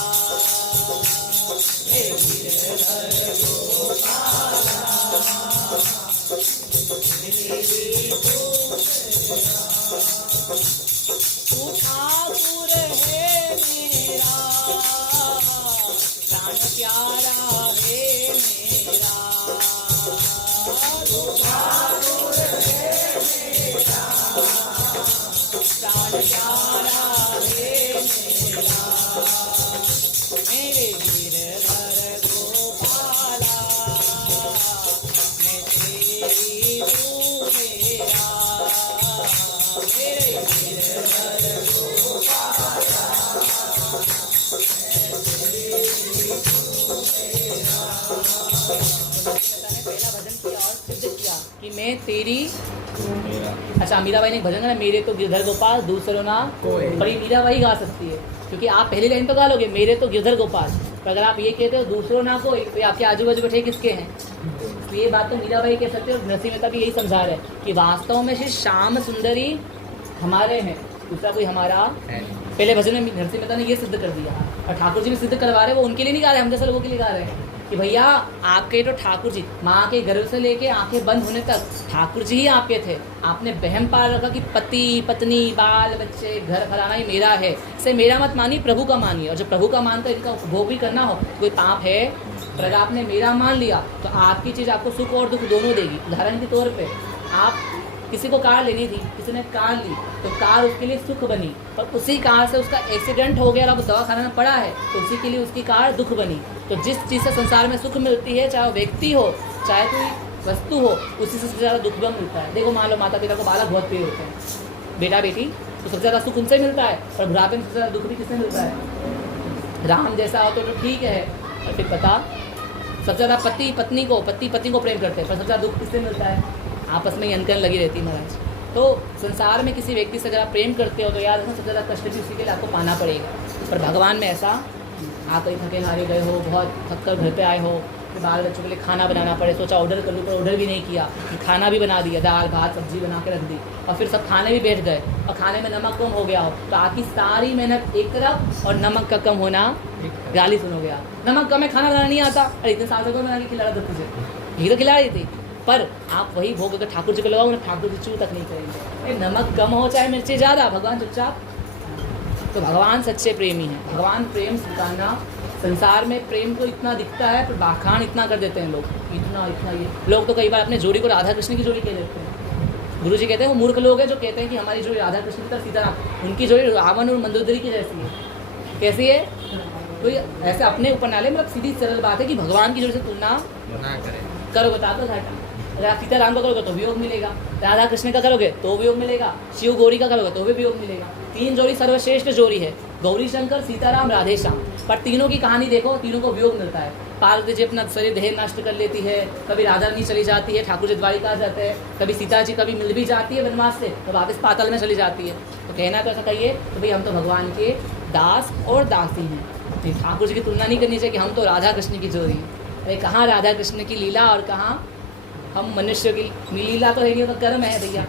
मेरे गिरधर गोपाला तेरी तू मेरा, तू ठाकुर है मेरा, प्राण प्यारा है मेरा, तू ठाकुर है मेरा, प्राण प्यारा है मेरा, मेरे गिरधर गोपाला मैं तेरी तू मेरा, मेरे गिरधर गोपाला मैं तेरी ने पहला भजन किया और सिद्ध किया कि मैं तेरी अच्छा मीराबाई ने एक भजन गाया, मेरे तो गिरधर गोपाल दूसरों ना कोई। पर ये मीराबाई गा सकती है, क्योंकि आप पहली लाइन तो गा लोगे मेरे तो गिरधर गोपाल, पर अगर आप ये कहते हो दूसरों ना कोई, तो आपके आजू बाजू बैठे किसके हैं? तो ये बात तो मीराबाई कह सकते हो। नरसिंह मेहता भी यही समझा रहे हैं कि वास्तव में श्री श्याम सुंदरी हमारे हैं, दूसरा कोई हमारा पहले भजन में नरसिंह मेहता ने ये सिद्ध कर दिया, और ठाकुर जी भी सिद्ध करवा रहे हैं। वो उनके लिए नहीं गा रहे, हम जैसे लोगों के लिए गा रहे हैं कि भैया आपके तो ठाकुर जी माँ के गर्भ से लेके आंखें बंद होने तक ठाकुर जी ही आपके थे। आपने बहम पाल रखा कि पति पत्नी बाल बच्चे घर फलाना ही मेरा है, इसे मेरा मत मानिए, प्रभु का मानिए। और जब प्रभु का मानकर इनका उपभोग भी करना हो कोई पाप है, पर अगर आपने मेरा मान लिया तो आपकी चीज़ आपको सुख और दुख दोनों देगी। उदाहरण के तौर पर आप किसी को कार लेनी थी, किसी ने कार ली तो कार उसके लिए सुख बनी, पर उसी कार से उसका एक्सीडेंट हो गया और अब दवाखाना में पड़ा है तो उसी के लिए उसकी कार दुख बनी। तो जिस चीज़ से संसार में सुख मिलती है, चाहे वो व्यक्ति हो चाहे कोई वस्तु हो, उसी से सबसे ज़्यादा दुख भी मिलता है। देखो मान लो माता पिता को बालक बहुत प्रिय होते हैं, बेटा बेटी, तो सबसे ज़्यादा सुख उनसे मिलता है, और बुढ़ापे में सबसे ज़्यादा दुख भी किससे मिलता है? राम जैसा हो तो ठीक है, और फिर पता सबसे ज़्यादा पति पत्नी को प्रेम करते हैं, पर सबसे ज़्यादा दुख किससे मिलता है? आपस में ही अनकन लगी रहती है महाराज। तो संसार में किसी व्यक्ति से अगर आप प्रेम करते हो तो याद रखना सबसे ज़्यादा कष्ट भी उसी के लिए आपको पाना पड़ेगा। पर भगवान में ऐसा, आप कहीं थके हारे गए हो, बहुत थक कर घर पे आए हो, फिर बाल बच्चों के लिए खाना बनाना पड़े, सोचा ऑर्डर कर लूँ, पर ऑर्डर भी नहीं किया, खाना भी बना दिया, दाल भात सब्जी बना के रख दी, और फिर सब खाने भी बैठ गए और खाने में नमक कम हो गया हो, तो आपकी सारी मेहनत एक तरफ और नमक का कम होना, गाली सुनोगे आप, नमक कम है, खाना बनाना नहीं आता, अरे इतने साल से कोई बना के खिला रहा था तुझे, ये तो खिला रही थी। पर आप वही भोग अगर ठाकुर जी को लगाओ ना, ठाकुर जी चू तक नहीं करेंगे। नमक कम हो चाहे मिर्ची ज़्यादा, भगवान चुपचाप। तो भगवान सच्चे प्रेमी हैं। भगवान प्रेम सिखाना, संसार में प्रेम को इतना दिखता है पर बाखान इतना कर देते हैं लोग, इतना ये लोग तो कई बार अपने जोड़ी को राधा कृष्ण की जोड़ी कह देते हैं। गुरु जी कहते हैं वो मूर्ख लोग हैं जो कहते हैं कि हमारी जोड़ी राधा कृष्ण की तरह सीताराम, उनकी जोड़ी रावण और मंदोदरी की जैसी है। कैसी है? तो ऐसे अपने ऊपर ना ले, मतलब सीधी सरल बात है कि भगवान की जोड़ी से तुलना ना करो, बता दो घाटा। सीताराम का करोगे तो वियोग मिलेगा, राधा कृष्ण का करोगे तो वियोग मिलेगा, शिव गौरी का करोगे तो भी वियोग मिलेगा। तीन जोड़ी सर्वश्रेष्ठ जोड़ी है, गौरी शंकर सीताराम राधे श्याम, पर तीनों की कहानी देखो, तीनों को वियोग मिलता है। पार्वती जी अपना शरीर देह नष्ट कर लेती है, कभी राधा रानी चली जाती है, ठाकुर जी द्वारिका जाते हैं, कभी सीता जी कभी मिल भी जाती है वनवास से तो वापस पाताल में चली जाती है। तो कहना तो ऐसा कहिए तो भाई हम तो भगवान के दास और दासी हैं। ठाकुर जी की तुलना नहीं करनी चाहिए कि हम तो राधा कृष्ण की जोड़ी हैं। अरे कहाँ राधा कृष्ण की लीला और कहाँ हम मनुष्य की लीला, तो है नहीं, तो कर्म है भैया।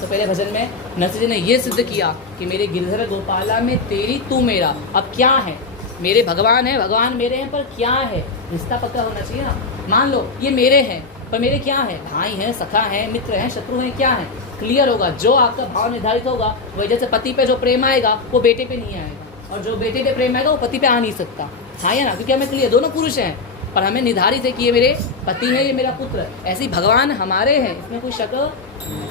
तो पहले भजन में नरसिंह जी ने ये सिद्ध किया कि मेरे गिरधर गोपाला में तेरी तू मेरा। अब क्या है? मेरे भगवान है, भगवान मेरे हैं, पर क्या है? रिश्ता पक्का होना चाहिए ना। मान लो ये मेरे हैं, पर मेरे क्या है? भाई हैं, सखा हैं, मित्र हैं, शत्रु हैं, क्या है? क्लियर होगा। जो आपका भाव निर्धारित होगा वही, जैसे पति पे जो प्रेम आएगा वो बेटे पे नहीं आएगा, और जो बेटे पे प्रेम आएगा वो पति पे आ नहीं सकता। हाँ या ना? क्योंकि हमें क्लियर, दोनों पुरुष हैं, पर हमें निर्धारित है कि ये मेरे पति है, ये मेरा पुत्र। ऐसे ही भगवान हमारे हैं, इसमें कोई शक।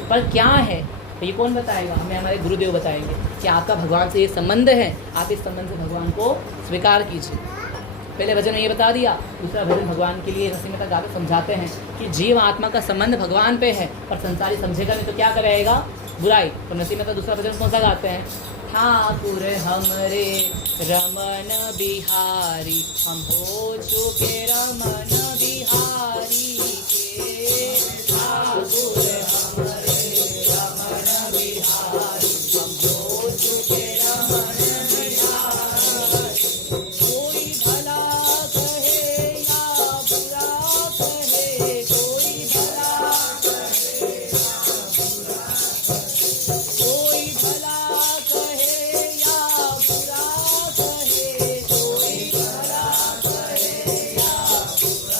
पर क्या है तो ये कौन बताएगा? हमें हमारे गुरुदेव बताएंगे कि आपका भगवान से ये संबंध है, आप इस संबंध से भगवान को स्वीकार कीजिए। पहले भजन में ये बता दिया। दूसरा भजन भगवान के लिए नरसिंह मेहता गाकर समझाते हैं कि जीव आत्मा का संबंध भगवान पे है, पर संसारी समझेगा नहीं तो क्या करेगा? बुराई। तो नरसिंह मेहता दूसरा भजन कौन सा गाते हैं? ठाकुर हमरे रमन बिहारी, हम हो चुके रमन बिहारी के। ठाकुर हमरे रमन बिहारी, हम हो चुके रमन बिहारी। कोई भला कहे या बुरा कहे, कोई भला कहे या बुरा कहे, कोई भला कहे या बुरा कहे, कोई भला कहे या बुरा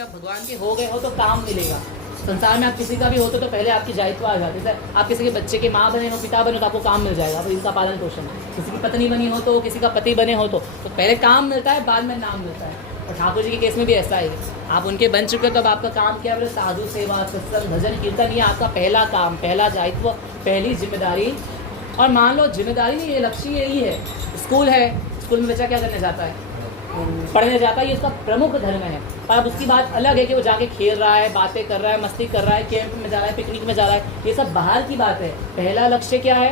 कि आप भगवान के हो गए हो तो काम मिलेगा। संसार में आप किसी का भी होते तो पहले आपकी दायित्व आ जाती है। आप किसी के बच्चे के माँ बने हो, पिता बने हो तो आपको काम मिल जाएगा, तो इनका पालन पोषण। किसी की पत्नी बनी हो तो, किसी का पति बने हो तो पहले काम मिलता है, बाद में नाम मिलता है। और ठाकुर जी के केस में भी ऐसा ही है। आप उनके बन चुके हो तो अब आपका काम क्या है? साधु सेवा, सत्संग, भजन, कीर्तन, ये आपका पहला काम, पहला दायित्व, पहली जिम्मेदारी। और मान लो जिम्मेदारी नहीं, ये लक्ष्य यही है। स्कूल है, स्कूल में बच्चा क्या करने जाता है? पढ़ने जाता है, ये उसका प्रमुख धर्म है। पर अब उसकी बात अलग है कि वो जाके खेल रहा है, बातें कर रहा है, मस्ती कर रहा है, कैंप में जा रहा है, पिकनिक में जा रहा है, ये सब बाहर की बात है। पहला लक्ष्य क्या है?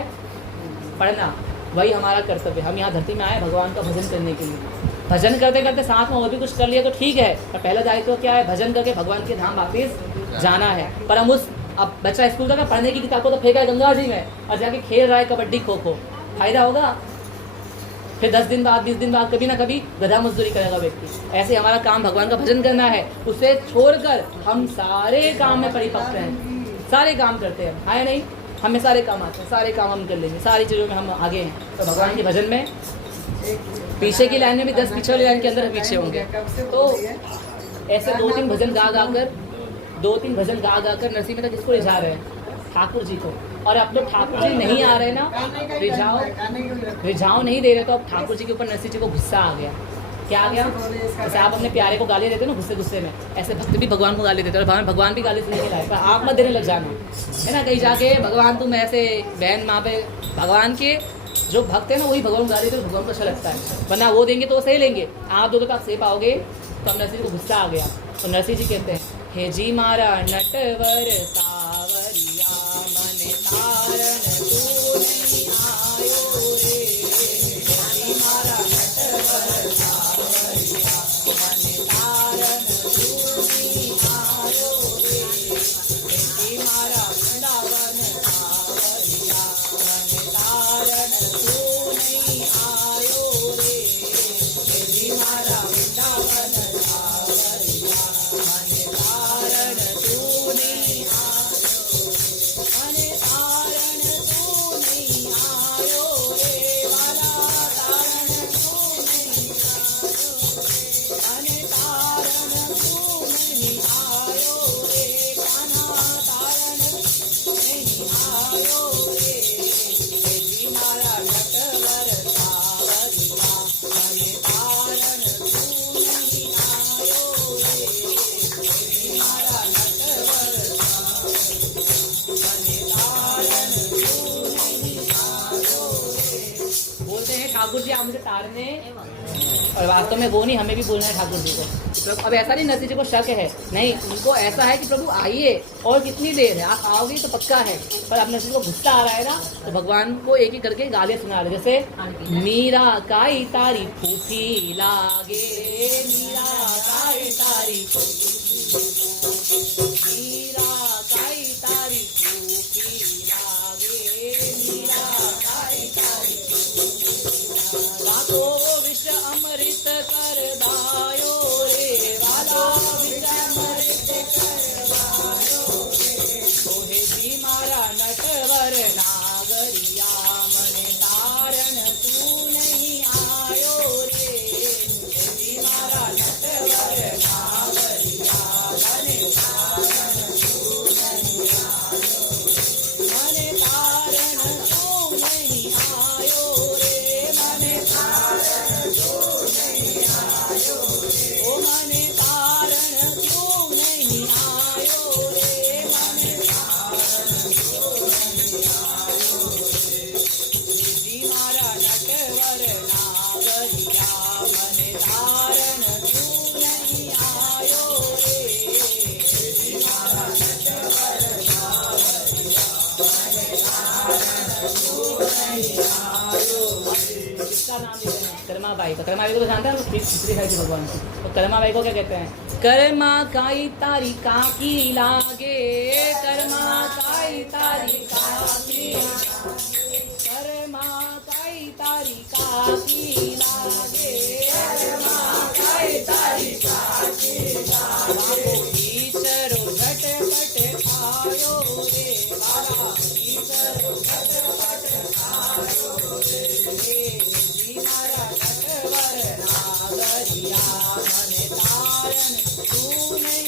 पढ़ना। वही हमारा कर्तव्य। हम यहाँ धरती में आए भगवान का भजन करने के लिए। भजन करते करते साथ में और भी कुछ कर लिया तो ठीक है, पर पहला दायित्व क्या है? भजन करके भगवान के धाम वापिस जाना है। पर हम अब बच्चा स्कूल का पढ़ने की किताब को तो फेंका है गंगा जी में और जाके खेल रहा है कबड्डी, खो खो, फायदा होगा? फिर 10 दिन बाद, 20 दिन बाद कभी ना कभी गधा मजदूरी करेगा व्यक्ति। ऐसे हमारा काम भगवान का भजन करना है। उसे छोड़कर हम सारे काम में परिपक्व हैं, सारे काम करते हैं, है नहीं? हमें सारे काम आते हैं, सारे काम हम कर लेंगे, सारी चीज़ों में हम आगे हैं। तो भगवान के भजन में पीछे की लाइन में भी 10 पीछे वाली लाइन के अंदर पीछे होंगे। तो ऐसे 2-3 भजन गा कर नरसिंह मेहता किसको रिझा रहे हैं? ठाकुर जी को। और अब तो ठाकुर जी नहीं आ रहे ना, रिझाव नहीं दे रहे, तो अब ठाकुर जी के ऊपर नरसिंह जी को गुस्सा आ गया। क्या आ गया? जैसे आप अपने प्यारे को गाली देते हो ना गुस्से में, ऐसे भक्त भी भगवान को गाली देते हैं। और भगवान भी गाली सुनने के लायक है, आप मत देने लग जाना, है ना? कहीं जाके भगवान तुम ऐसे बहन माँ पे, भगवान के जो भक्त है ना वही भगवान को गाली देते, भगवान को अच्छा लगता है। वरना वो देंगे तो वो सही लेंगे, आप दो तो आप सही पाओगे। तो अब नरसिंह को गुस्सा आ गया। तो नरसिंह जी कहते हैं, हे जी मारा नटवर सावरिया, मन तारण तू नहीं आयो रे। हे जी मारा नटवर सावरिया, मन तारण तू नहीं आयो रे। हे जी मारा वृंदावन सावरिया, मन तारण तू नहीं आयो रे। हे जी मारा वृंदावन सावरिया, मन तारण तू नहीं आयो, मन तारण तू नहीं आयो रे। वाला तारण तू नहीं आयो रे, मन तारण तू नहीं आयो रे। कान्हा तारण नहीं आयो रे। हे जी मारा नटवर सावरिया, मन तारण तू नहीं आयो रे। हे जी मारा नटवर बोलते हैं ठाकुर जी आप मुझे तारने, और वास्तव में वो नहीं, हमें भी बोलना है ठाकुर जी को। अब ऐसा नहीं नरसिंह जी को शक है, नहीं, उनको ऐसा है कि प्रभु आइए, और कितनी देर है, आप आओगे तो पक्का है। पर अब नरसिंह को गुस्सा आ रहा है ना, तो भगवान को एक एक करके गालियाँ सुना रहे, जैसे मीरा काई तारी फूफी लागे, मीरा काई तारी मीरा काई तारी फूफी लागे, मीरा काई तारी वाको विष अमृत कर दायो रे। वाला विष अमृत कर दायो रे। ओहे जी मारा नटवर नागरिया, मन तारण तू नहीं आयो रे। हे जी मारा नटवर नागरिया, मन तारण तू नहीं आयो, मन तारण तू नहीं आयो रे। मन तारण तू नहीं आयो रे। ओ मन तारण तू नहीं आयो रे। मन तारण तू नहीं आयो रे। हे जी मारा नटवर नागरिया, मन तारण तू नहीं आयो रे। हे जी मारा नटवर नागरिया, मन तारण तू नहीं आयो रे। किसका नाम लेते हैं? कर्मा बाई का। कर्मा बाई को तो जानते हैं, खिचड़ी खाई थी भगवान की। तो कर्मा बाई को क्या कहते हैं? कर्मा काई तारी काकी लागे, कर्मा काई तारी काकी लागे, कर्मा काई तारी काकी लागे, कर्मा काई तारी काकी लागे। ईश्वरो झटपट आयो रे। बाबा ईश्वरो झटपट आयो रे। जी मारा नटवर नागरिया, मन तारण तू नहीं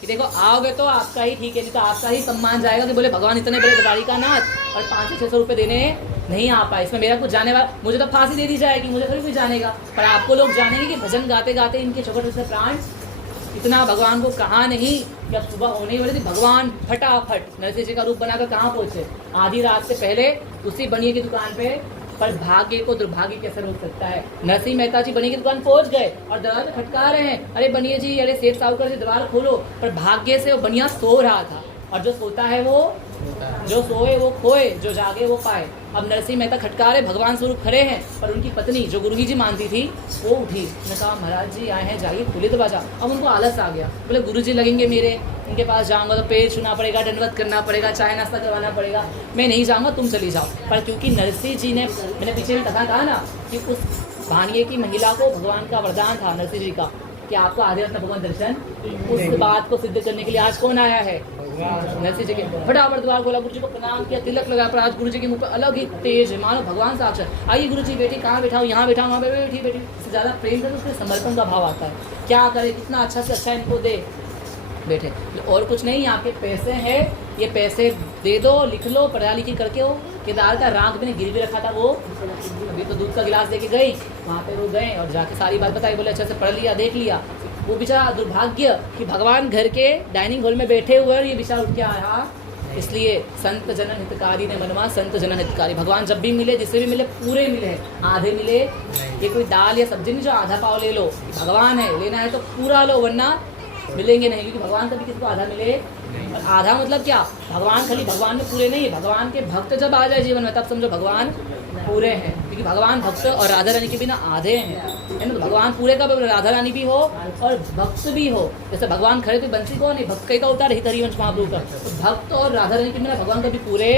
कि देखो आओगे तो आपका ही ठीक है, नहीं तो आपका ही सम्मान जाएगा कि बोले भगवान इतने बड़े द्वारिकानाथ और 500-600 रुपये देने नहीं आ पाए, इसमें मेरा कुछ जाने वाला, मुझे तो फांसी दे दी जाएगी, मुझे थोड़ी कोई जानेगा। पर आपको लोग जानेंगे कि भजन गाते गाते इनके छोटे छोटे प्राण इतना भगवान को कहा नहीं कि अब सुबह होने ही वाली थी, भगवान फटाफट नरसिंह जी का रूप बनाकर कहाँ पहुंचे, आधी रात से पहले उसी बनिए की दुकान पे। पर भाग्य को दुर्भाग्य कैसे रोक सकता है। नरसिंह मेहता जी बनिए की दुकान पहुंच गए और दरवाजा खटका रहे हैं, अरे बनिए जी, अरे सेठ साहूकार जी दरवाजा खोलो। पर भाग्य से वो बनिया सो रहा था, और जो सोता है वो, जो सोए वो खोए, जो जागे वो पाए। अब नरसिंह मेहता खटका रहे, भगवान स्वरूप खड़े हैं, पर उनकी पत्नी जो गुरु जी मानती थी वो उठी, उन्होंने कहा महाराज जी आए हैं, जाइए खुले दरवाजा। अब उनको आलस आ गया, बोले गुरु जी लगेंगे मेरे, उनके पास जाऊंगा तो पैर छूना पड़ेगा, दंडवत करना पड़ेगा, चाय नाश्ता करवाना पड़ेगा, मैं नहीं जाऊंगा, तुम चली जाओ। पर क्योंकि नरसिंह जी ने, मैंने पीछे भी कहा ना कि उस भानिये की महिला को भगवान का वरदान था नरसिंह जी का कि आपको आधे रात में भगवान दर्शन, उस बात को सिद्ध करने के लिए आज कौन आया है, नरसिंह जी के। फटाफट द्वार खोला, गुरु जी को प्रणाम किया, तिलक लगा, पर आज गुरु जी के मुंह पर अलग ही तेज है, मानो भगवान साक्षात। आइए गुरु जी बेटी, कहाँ बैठा हूँ, यहाँ बैठा हूँ, वहाँ बैठी बेटी। इससे ज्यादा प्रेम कर तो उसके समर्पण का भाव आता है, क्या करे, कितना अच्छा से अच्छा इनको दे बैठे। और कुछ नहीं, आपके पैसे हैं, ये पैसे दे दो, लिख लो, पढ़ा लिखी करके हो। केदार का राग भी ने गिरवी रखा था, वो अभी तो दूध का गिलास देके गई, वहाँ पे वो गए और जाके सारी बात बताई, बोले अच्छा से पढ़ लिया, देख लिया। वो बेचारा दुर्भाग्य कि भगवान घर के डाइनिंग हॉल में बैठे हुए और ये बेचारा उठ के आ रहा। इसलिए संत जनन हितकारी ने मनवा, संत जनन हितकारी। भगवान जब भी मिले, जिससे भी मिले, पूरे मिले, आधे मिले। ये कोई दाल या सब्जी नहीं जो आधा पाव ले लो, भगवान है, लेना है तो पूरा लो, वरना मिलेंगे नहीं। क्योंकि भगवान कभी किसी को आधा मिले, आधा मतलब क्या, भगवान खाली भगवान में पूरे नहीं है, भगवान के भक्त जब आ जाए जीवन में तब समझो भगवान पूरे हैं। क्योंकि भगवान भक्त और राधा रानी के बिना आधे हैं, है ना। भगवान पूरे का राधा रानी भी हो और भक्त भी हो। जैसे भगवान खड़े तो बंसी को नहीं, भक्त कई का उतार हित हरिवंश महाप्रभु का, तो भक्त और राधा रानी के बिना भगवान कभी पूरे।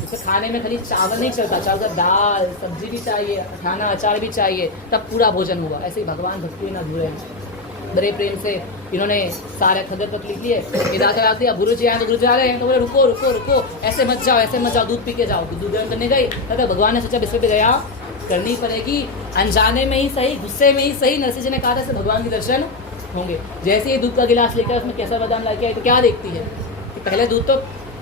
जैसे खाने में खाली चावल नहीं चलता, चावल का दाल सब्जी भी चाहिए, खाना अचार भी चाहिए, तब पूरा भोजन हुआ। ऐसे ही भगवान भक्ति में अधूरे हैं। बड़े प्रेम से इन्होंने सारे खदर तक लिख लिए, इधर रख दिया। गुरु जी आए तो गुरु जी आ रहे हैं, तो बोले रुको रुको रुको, ऐसे मत जाओ, ऐसे मत जाओ, दूध पी के जाओ। दूध गर्म करने गई, तो भगवान ने सोचा बिस्वे पे गया, करनी पड़ेगी, अनजाने में ही सही, गुस्से में ही सही। नरसिंह जी ने कहा था भगवान के दर्शन होंगे। जैसे ही दूध का गिलास लेकर उसमें केसर बादाम ला के आई, तो क्या देखती है कि पहले दूध तो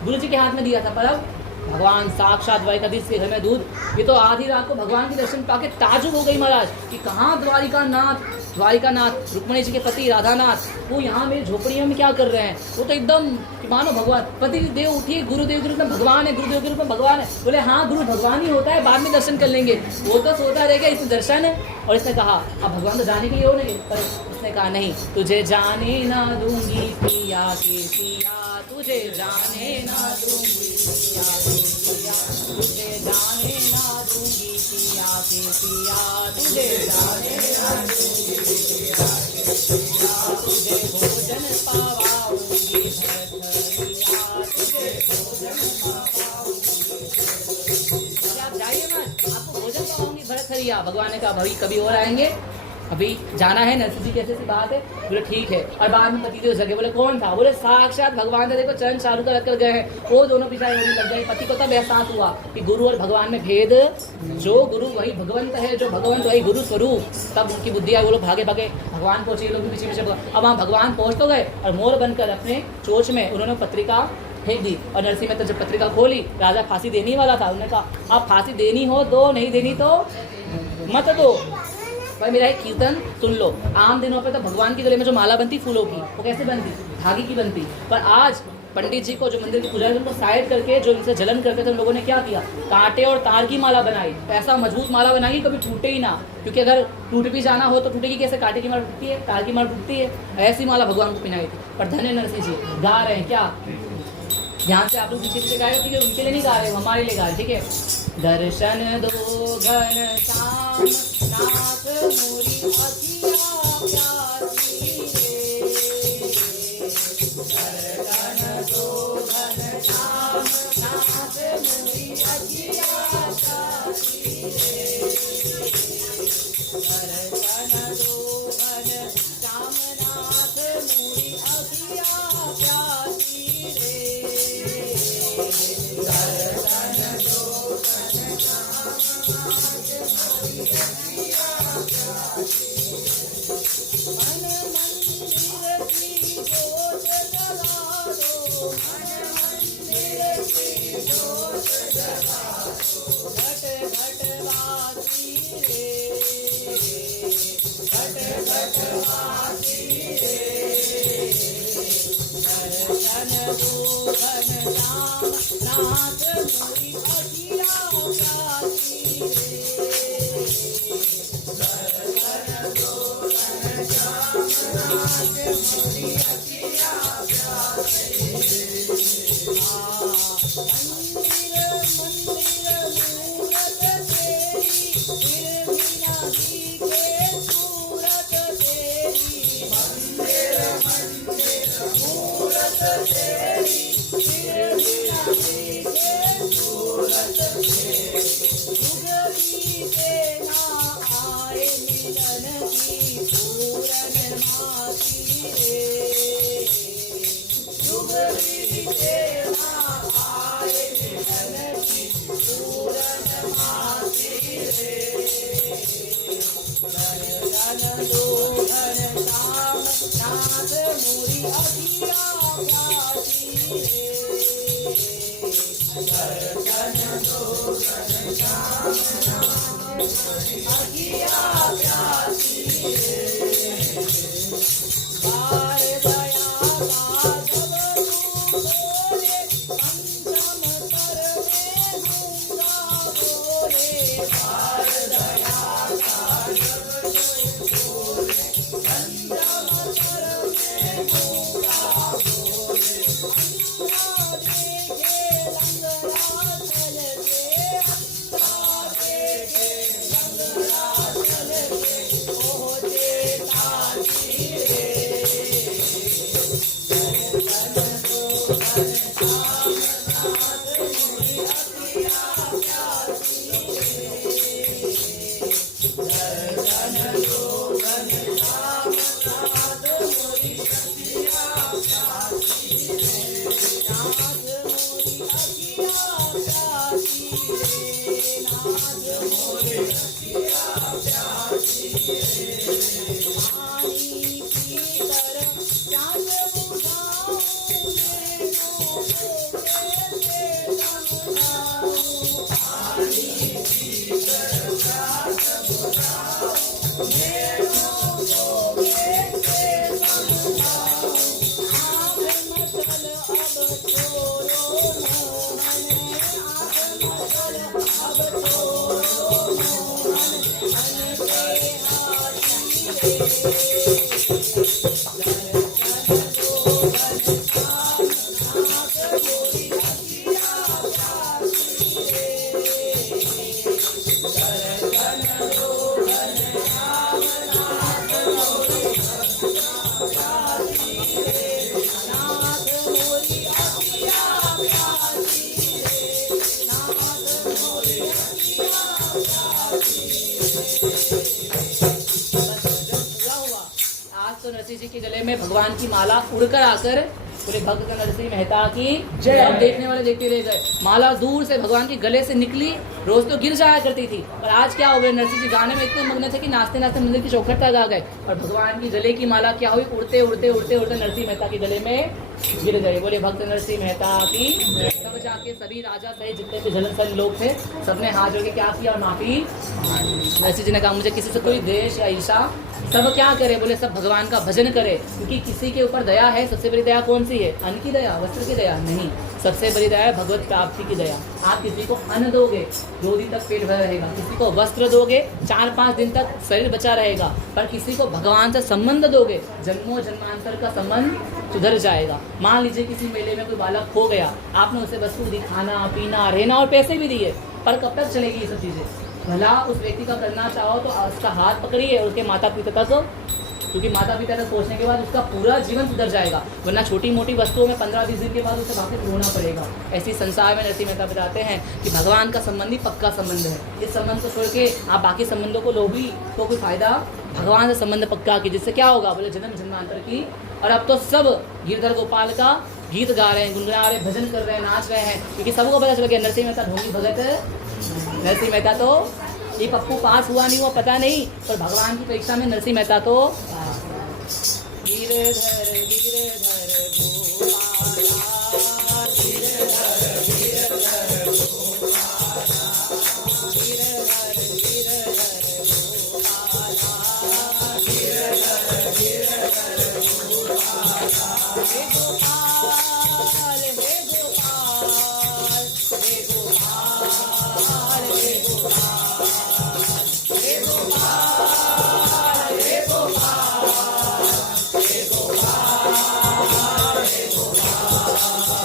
गुरु जी के हाथ में दिया था, पर अब भगवान साक्षात द्वारिकाधीश के घर में दूध। ये तो आधी रात को भगवान के दर्शन पाके ताजुब हो गई महाराज कि कहाँ द्वारिकानाथ रुक्मणी जी के पति राधानाथ, वो यहाँ मेरी झोपड़ियों में क्या कर रहे हैं। वो तो एकदम मानो भगवान, पति देव उठिए, गुरुदेव के रूप में भगवान है, गुरुदेव के रूप में भगवान है। बोले हाँ गुरु भगवान ही होता है, बाद में दर्शन कर लेंगे। वो तो सोता रहेगा, इसमें दर्शन है। और इसने कहा अब भगवान तो जाने के लिए हो नहीं, पर उसने कहा नहीं, तुझे जाने ना दूंगी पिया के पिया, तुझे जाने ना दूंगी पिया के पिया, तुझे जाने ना दूंगी पिया के पिया, तुझे जाने ना दूंगी पिया के पिया, तुझे भोजन पावाऊंगी भरथरिया, तुझे भोजन पावाऊंगी। आप जाइए मत, आपको भोजन पावाऊंगी भरथरिया। भगवान ने कहा भाई कभी और आएंगे, अभी जाना है। नरसिंह जी कैसे सी बात है, बोले ठीक है। और बाद में पति देव जगे, बोले कौन था, बोले साक्षात भगवान था, देखो चरण चालू कर रख गए हैं। वो दोनों पिछाई होने लग गए। पति को तब एहसास हुआ कि गुरु और भगवान में भेद, जो गुरु वही भगवंत है, जो भगवंत वही गुरु स्वरूप। तब उनकी बुद्धि आई, वो लोग भागे भागे भगवान पहुंचे, लोग भी पीछे पीछे। अब वहाँ भगवान पहुंच तो गए और मोर बनकर अपने चोच में उन्होंने पत्रिका फेंक दी। और नरसिंह मेहता जब पत्रिका खोली, राजा फांसी देने वाला था, उन्होंने कहा आप फांसी देनी हो दो, नहीं देनी तो मत दो। भाई मेरा एक कीर्तन सुन लो। आम दिनों पे तो भगवान के गले में जो माला बनती फूलों की, वो कैसे बनती, धागे की बनती। पर आज पंडित जी को, जो मंदिर के पुजारी उनको साइड करके जो इनसे जलन करते थे, उन लोगों ने क्या किया, कांटे और तार की माला बनाई। ऐसा मजबूत माला बनाई कभी टूटे ही ना, क्योंकि अगर टूट भी जाना हो तो टूटेगी कैसे, कांटे की माला टूटती है, तार की माला टूटती है। ऐसी माला भगवान को पहनाई थी। पर धन्य नरसिंह जी गा रहे हैं क्या, ध्यान से आप लोग पीछे पीछे गाए, ठीक है, उनके लिए नहीं गा रहे, हमारे लिए गा रहे, ठीक है। दर्शन दो घन श्याम नाथ मोरी अखिया प्यासी रे, दर्शन दो घन श्याम नाथ मोरी अखिया प्यासी रे, दर्शन दो घन श्याम नाथ मोरी अखिया प्यासी रे, दर्शन दो घन श्याम मन मंदिर की जोत जगा दो, मन मंदिर की जोत जगा दो, घट घट वासी रे, घट घट वासी रे, दर्शन दो घन श्याम नाथ मोरी अखिया प्यासी रे, दर्शन दो घन श्याम नाथ मोरी अखिया प्यासी रे। मंदिर मंदिर मूरत तेरी, फिर बिना दिखे सूरत तेरी, मंदिर मंदिर मूरत तेरी, फिर बिना दिखे सूरत तेरी, जुग बीते ना आए मिलन की पूरन मासी रे, जुग बीते ना आए मिलन की पूरन मासी रे, दर्शन दो घन श्याम नाथ मोरी अखिया प्यासी रे, दर्शन दो घन श्याम नाथ मोरी अखिया प्यासी रे, बार दया का जब तू बोले, पंचम कर में गूंगा बोले, बार दया का जब तू बोले, पंचम कर में गूंगा बोले, अंधा देखे लंगड़ा चलते, अंधा देखे लंगड़ा चलते, ओह देता जी रे, दर्शन दो घन श्याम नाथ मोरी अखिया प्यासी रे, दर्शन दो घन श्याम नाथ मोरी अखिया प्यासी रे, नाथ मोरी अखिया प्यासी रे, नाथ मोरी अखिया प्यासी रे, पानी की तरह प्यास बुझाऊं, नैनों को कैसे समझाऊं, पानी की तरह प्यास बुझाऊं, नैनों को कैसे समझाऊं, आँख मचल अब छोड़ो मोहन, आँख मचल अब छोड़ो मोहन, मन के हाथी रे, दर्शन दो घन श्याम नाथ मोरी अखिया प्यासी रे, दर्शन दो घन श्याम नाथ मोरी अखिया प्यासी रे, नाथ मोरी अखिया प्यासी रे, नाथ मोरी अखिया प्यासी पूरा हुआ। आज तो नरसिंह जी के गले में भगवान की माला उड़कर आकर पूरे भक्त नरसिंह मेहता की जय। अब देखने वाले देखते रह गए, माला दूर से भगवान के गले से निकली, रोज तो गिर जाया करती थी, पर आज क्या हो गया, नरसिंह जी गाने में इतने मग्न थे कि नाचते नाचते मंदिर की चौखट तक आ गए, और भगवान की गले की माला क्या हुई, उड़ते उड़ते उड़ते उड़ते नरसिंह मेहता के गले में गिर गए। बोले भक्त नरसिंह मेहता की। तब जाके सभी राजा सहित जितने भी जलन लोग थे सबने हाथ जोड़ के क्या किया और माफी। नरसिंह जी ने कहा मुझे किसी से कोई द्वेष या ईर्षा सब क्या करे, बोले सब भगवान का भजन करे, क्योंकि किसी के ऊपर दया है। सबसे बड़ी दया कौन सी है? अन्न की दया, वस्त्र की दया नहीं। सबसे बड़ी दया है भगवत प्राप्ति की दया। आप किसी को अन्न दोगे 2 दिन तक पेट भरा रहेगा, किसी को वस्त्र दोगे 4-5 दिन तक शरीर बचा रहेगा, पर किसी को भगवान से संबंध दोगे जन्मों जन्मांतर का संबंध सुधर जाएगा। मान लीजिए किसी मेले में कोई बालक खो गया, आपने उसे वस्तु दी, खाना पीना रहना और पैसे भी दिए, पर कब तक चलेगी ये सब चीज़ें? भला उस व्यक्ति का करना चाहो तो उसका हाथ पकड़िए और उसके माता पिता तक, क्योंकि माता पिता तक पहुंचने के बाद उसका पूरा जीवन सुधर जाएगा, वरना छोटी मोटी वस्तुओं में 15-20 दिन के बाद उसे वापस रोना पड़ेगा। ऐसी संसार में नरसिंह मेहता बताते हैं कि भगवान का संबंध ही पक्का संबंध है। इस संबंध को छोड़ के आप बाकी संबंधों को लो भी तो कोई फायदा, भगवान से संबंध पक्का की, जिससे क्या होगा? बोले जन्म जन्मांतर की। और अब तो सब गिरधर गोपाल का गीत गा रहे हैं, गुनगुना रहे हैं, भजन कर रहे हैं, नाच रहे हैं, क्योंकि सबको पता चल गया नरसिंह मेहता ढोंगी भगत। नरसिंह मेहता तो ये पप्पू पास हुआ नहीं हुआ पता नहीं, पर भगवान की परीक्षा में नरसिंह मेहता तो गिरधर गिरधर गोपाला, गिरधर गिरधर गोपाला, गिरधर गिरधर गोपाला, गिरधर गिरधर गोपाला, हे गोपाल हे गोपाल हे गोपाल हे गोपाल हे गोपाल हे गोपाल हे गोपाल हे गोपाल।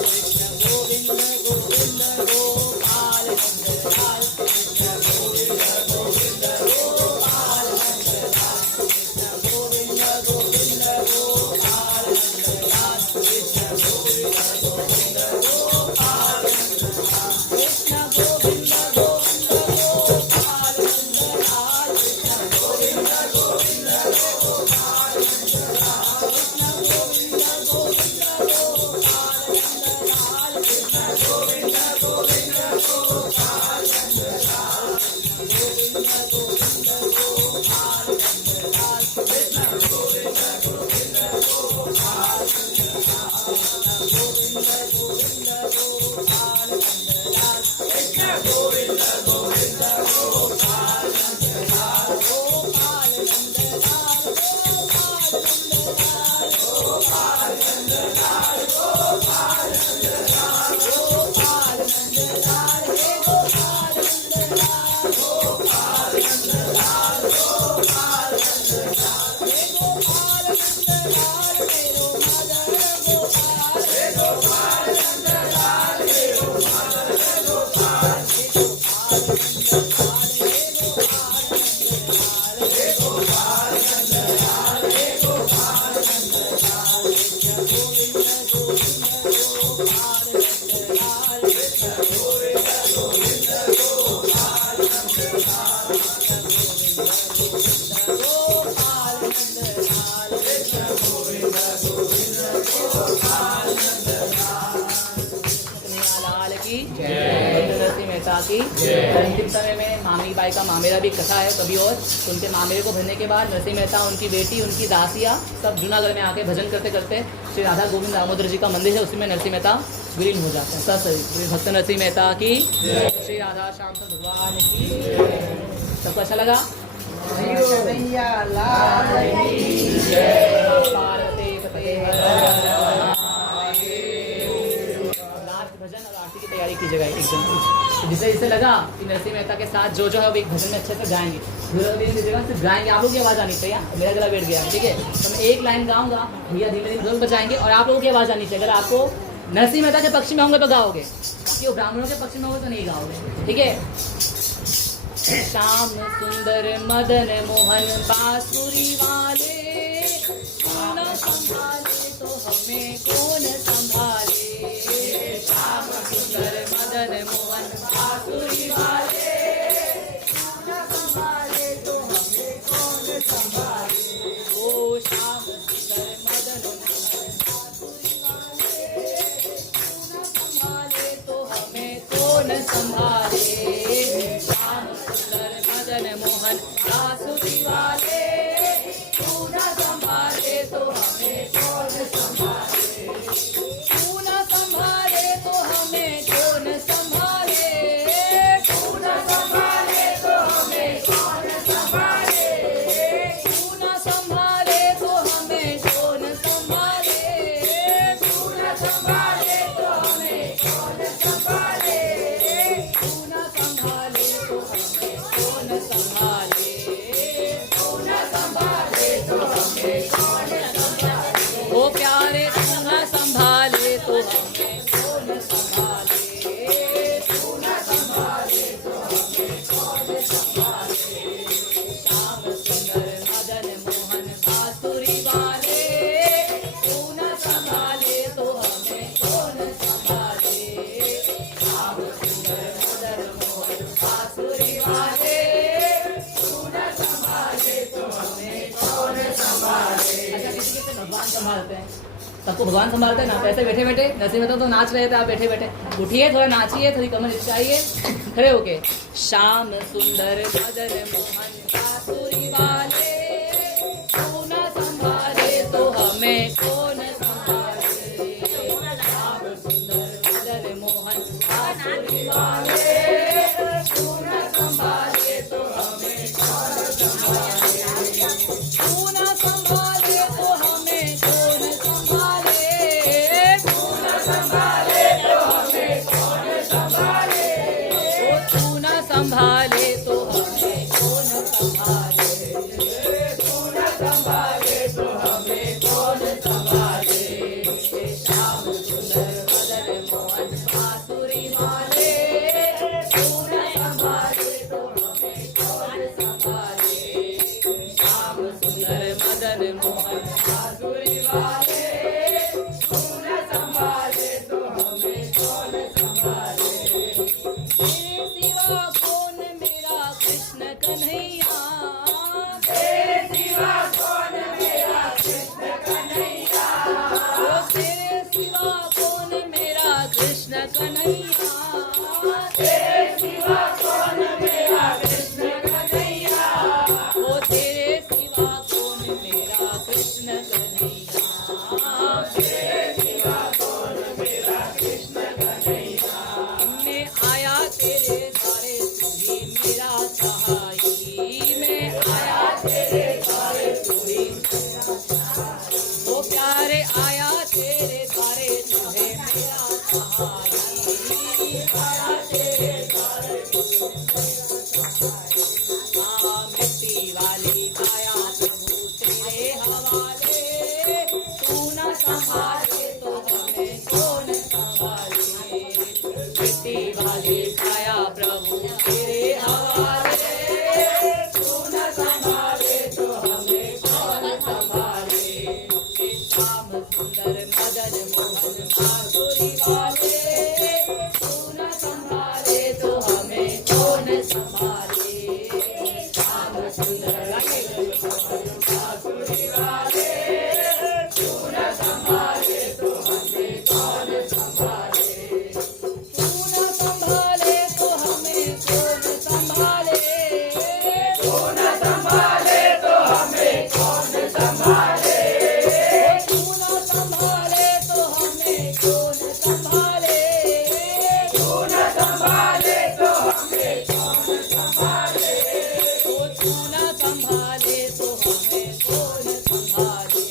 कृष्ण गोविंद गोविंद गोपाल नंदलाल, कृष्ण गोविंद गोविंद गोपाल नंदलाल, कृष्ण गोविंद गोविंद गोपाल नंदलाल, कृष्ण गोविंद गोविंद गोपाल नंदलाल, कृष्ण गोविंद गोविंद गोपाल नंदलाल, कृष्ण गोविंद गोविंद गोपाल नंदलाल, कृष्ण गोविंद गोविंद गोपाल नंदलाल, कृष्ण गोविंद गोविंद गोपाल नंदलाल, कृष्ण गोविंद गोविंद गोपाल नंदलाल, कृष्ण गोविंद गोविंद गोपाल नंदलाल, कृष्ण गोविंद गोविंद गोपाल नंदलाल, कृष्ण गोविंद गोविंद गोपाल नंदलाल, गोपाल नंदलाल गोपाल नंदलाल गोपाल नंदलाल गोपाल नंदलाल गोपाल नंदलाल हे गोपाल नंदलाल गोपाल नंदलाल हे गोपाल नंदलाल हे गोपाल नंदलाल मेरो मदन गोपाल हे गोपाल नंदलाल हे गोपाल नंदलाल हे गोपाल नंदलाल हे गोपाल नंदलाल हे गोपाल नंदलाल कृष्ण गोविंद गोविंद गोपाल नंदलाल, कृष्ण गोविंद गोविंद गोपाल नंदलाल, कृष्ण गोविंद गोविंद गोपाल नंदलाल। लाल की नरसिंह मेहता की। अंतिम समय में मामी बाई का मामेरा भी कथा है कभी और, उनके मामेरे को भरने के बाद नरसिंह मेहता, उनकी बेटी, उनकी दासियाँ सब जूनागढ़ में आके भजन करते करते श्री राधा गोविंद दामोदर जी का मंदिर है, उसी में नरसिंह मेहता विलीन हो जाते हैं। सही भक्त नरसिंह मेहता की, श्री राधा श्याम सुंदर भगवान की। सबको अच्छा लगा? पार्वती पते लास्ट भजन और आरती की तैयारी की जगह एकदम। तो जिसे जिसे लगा कि नरसिंह मेहता के साथ जो है वो एक भजन में अच्छे से गाएंगे, की जगह सिर्फ गाएंगे। आप लोगों की आवाज़ आनी चाहिए, मेरा गला बैठ गया, ठीक है? तो मैं एक लाइन गाऊंगा, भैया धीमे धीमे ढोल बजाएंगे और आप लोगों की आवाज़ आनी चाहिए। अगर आपको नरसिंह मेहता के पक्ष में होंगे तो गाओगे, बाकी वो ब्राह्मणों के पक्ष में होंगे तो नहीं गाओगे, ठीक है? श्याम सुंदर मदन मोहन बांसुरी वाले, कौन संभाले तो हमें कौन संभाले। श्याम सुंदर मदन मोहन बांसुरी वाले, कौन संभाले तो हमें कौन संभाले। ओ श्याम सुंदर मदन मोहन बांसुरी वाले, कौन संभाले तो हमें कौन संभाले। श्याम सुंदर मदन मोहन बांसुरी वाले, तू न संभाले तो हमें कौन संभाले। तू न संभाले तो हमें कौन संभाले। तू न संभाले, तू न संभाले तो हमें कौन संभाले। श्याम सुंदर मदन मोहन बांसुरी वाले, तू न संभाले तो हमें कौन संभाले। श्याम सुंदर मदन मोहन बांसुरी वाले, तू न संभाले तो हमें कौन संभाले। अच्छा, किसी किसी भगवान संभालते हैं, सबको भगवान संभालते हैं ना। ऐसे बैठे बैठे नरसिंह मेहता तो नाच रहे थे, आप बैठे बैठे उठिए, थोड़ा नाचिए, थोड़ी कमर हिचकाइए, खड़े होके। श्याम सुंदर मदन मोहन बांसुरी वाले, तू न संभाले तो हमें कौन संभाले। श्याम सुंदर मदन मोहन बांसुरी वाले, तू न संभाले तो हमें कौन संभाले। तू न संभाले तो हमें कौन संभाले। तू न संभाले तो हमें कौन संभाले। तू न संभाले तो हमें कौन संभाले। तू न संभाले तो हमें कौन संभाले। श्याम सुंदर मदन मोहन बांसुरी वाले, तू न संभाले तो हमें कौन संभाले। श्याम सुंदर मदन मोहन बांसुरी वाले, तू न संभाले तो हमें कौन संभाले। तेरे सिवा कौन मेरा कृष्ण कन्हैया, तेरे सिवा कौन मेरा कृष्ण कन्हैया। तेरे सिवा कौन मेरा कृष्ण कन्हैया। तेरे सिवा कौन मेरा कृष्ण कन्हैया। ओ तेरे सिवा कौन मेरा कृष्ण कन्हैया। तेरे सिवा कौन मेरा कृष्ण कन्हैया। मैं आया तेरे द्वारे, तू ही मेरा सहाई। मैं आया तेरे द्वारे, तू ही मेरा सहाई। ओ प्यारे आया तेरे द्वारे, तू है मेरा सहाई। आया तेरे द्वारे, तू है मेरा सहाई। हाँ, मिट्टी वाली काया प्रभु तेरे हवाले, तू न संभाले तो हमें कौन संभाले। मिट्टी वाली काया प्रभु तेरे हवाले, तू न संभाले तो हमें कौन संभाले। श्याम सुंदर मदन मोहन बांसुरी वाले, तू न संभाले तो हमें कौन संभाले। श्याम सुंदर मदन मोहन बांसुरी वाले, तू न संभाले तो हमें कौन संभाले। तू न संभाले तो हमें कौन संभाले। तू न संभाले तो हमें कौन संभाले। तू न संभाले तो हमें कौन संभाले। तू न संभाले तो हमें कौन संभाले। तू न संभाले तो हमें कौन संभाले।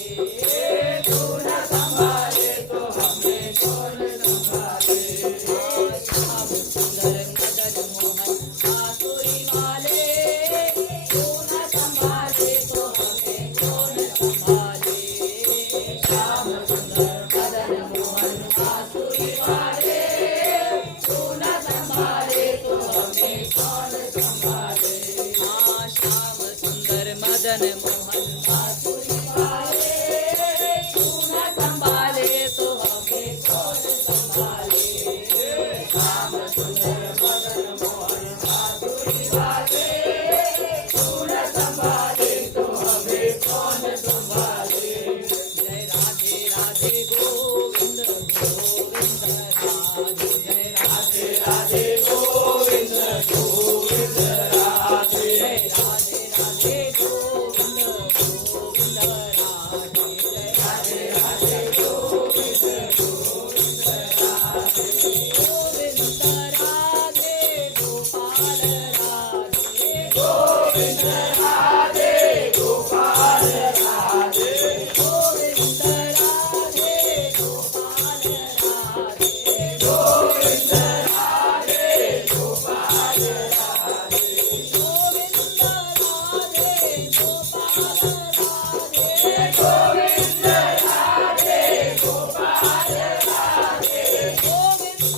तू न संभाले तो हमें कौन संभाले। श्याम सुंदर मदन मोहन बांसुरी वाले, तू न संभाले तो हमें कौन संभाले। श्याम सुंदर मदन मोहन बांसुरी वाले, तू न संभाले तो हमें कौन संभाले। हाँ, श्याम सुंदर मदन मोहन बांसुरी वाले, तू न संभाले तो हमें कौन संभाले। श्याम सुंदर मदन मोहन बांसुरी वाले, तू न संभाले तो हमें कौन संभाले। जय राधे राधे गोविंद गोविंद राधे। जय राधे राधे गोविंद गोविंद राधे। जय राधे राधे गोविंद गोविंद राधे। जय राधे राधे गोविंद गोविंद राधे। गोविंद राधे गोपाल राधे। गोविंद राधे गोपाल राधे। गोविंद राधे गोपाल राधे। गोविंद राधे गोपाल राधे। गोविंद राधे गोपाल राधे। गोविंद राधे गोपाल राधे। गोविंद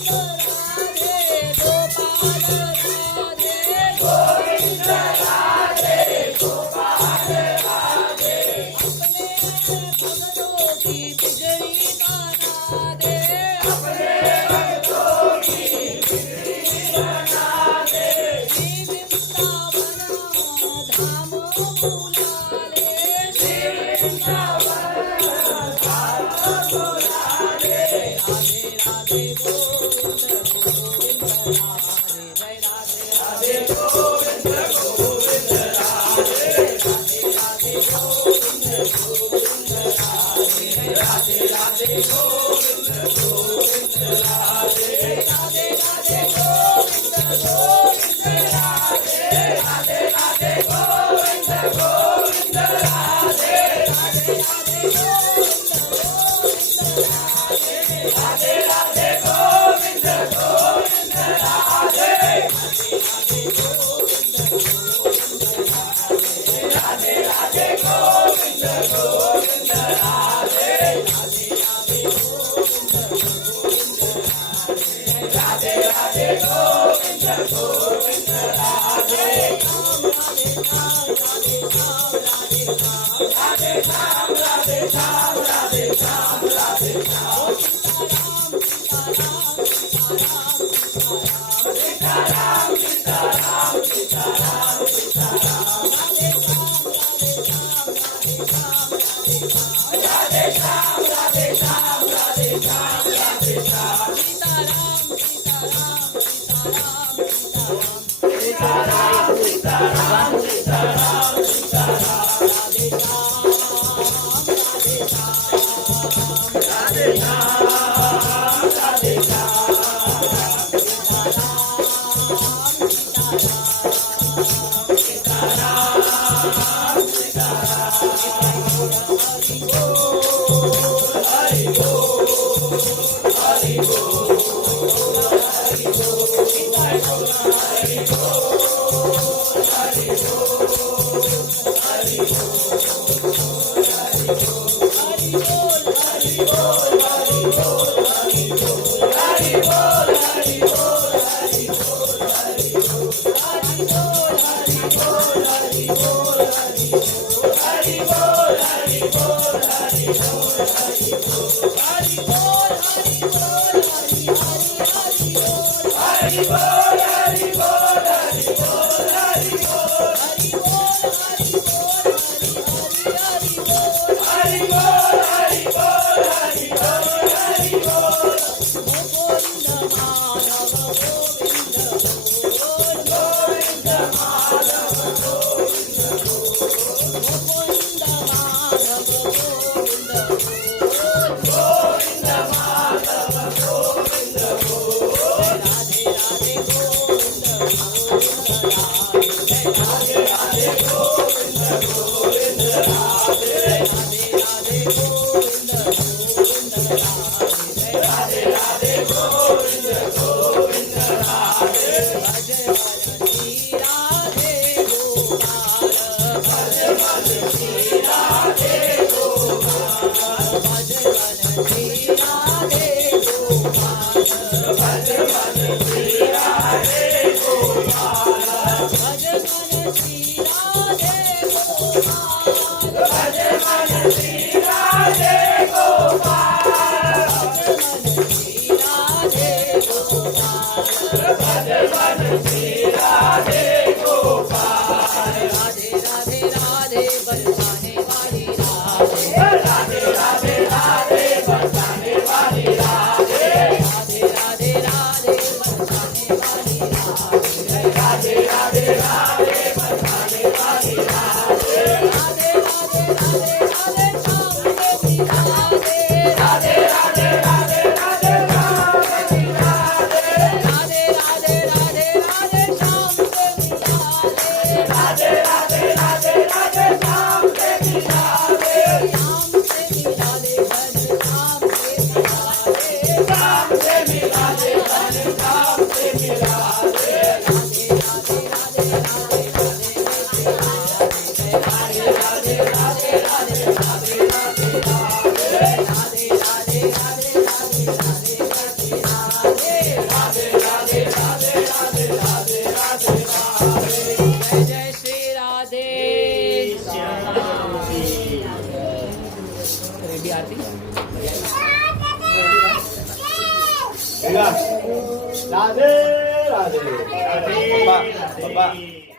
राधे राधे.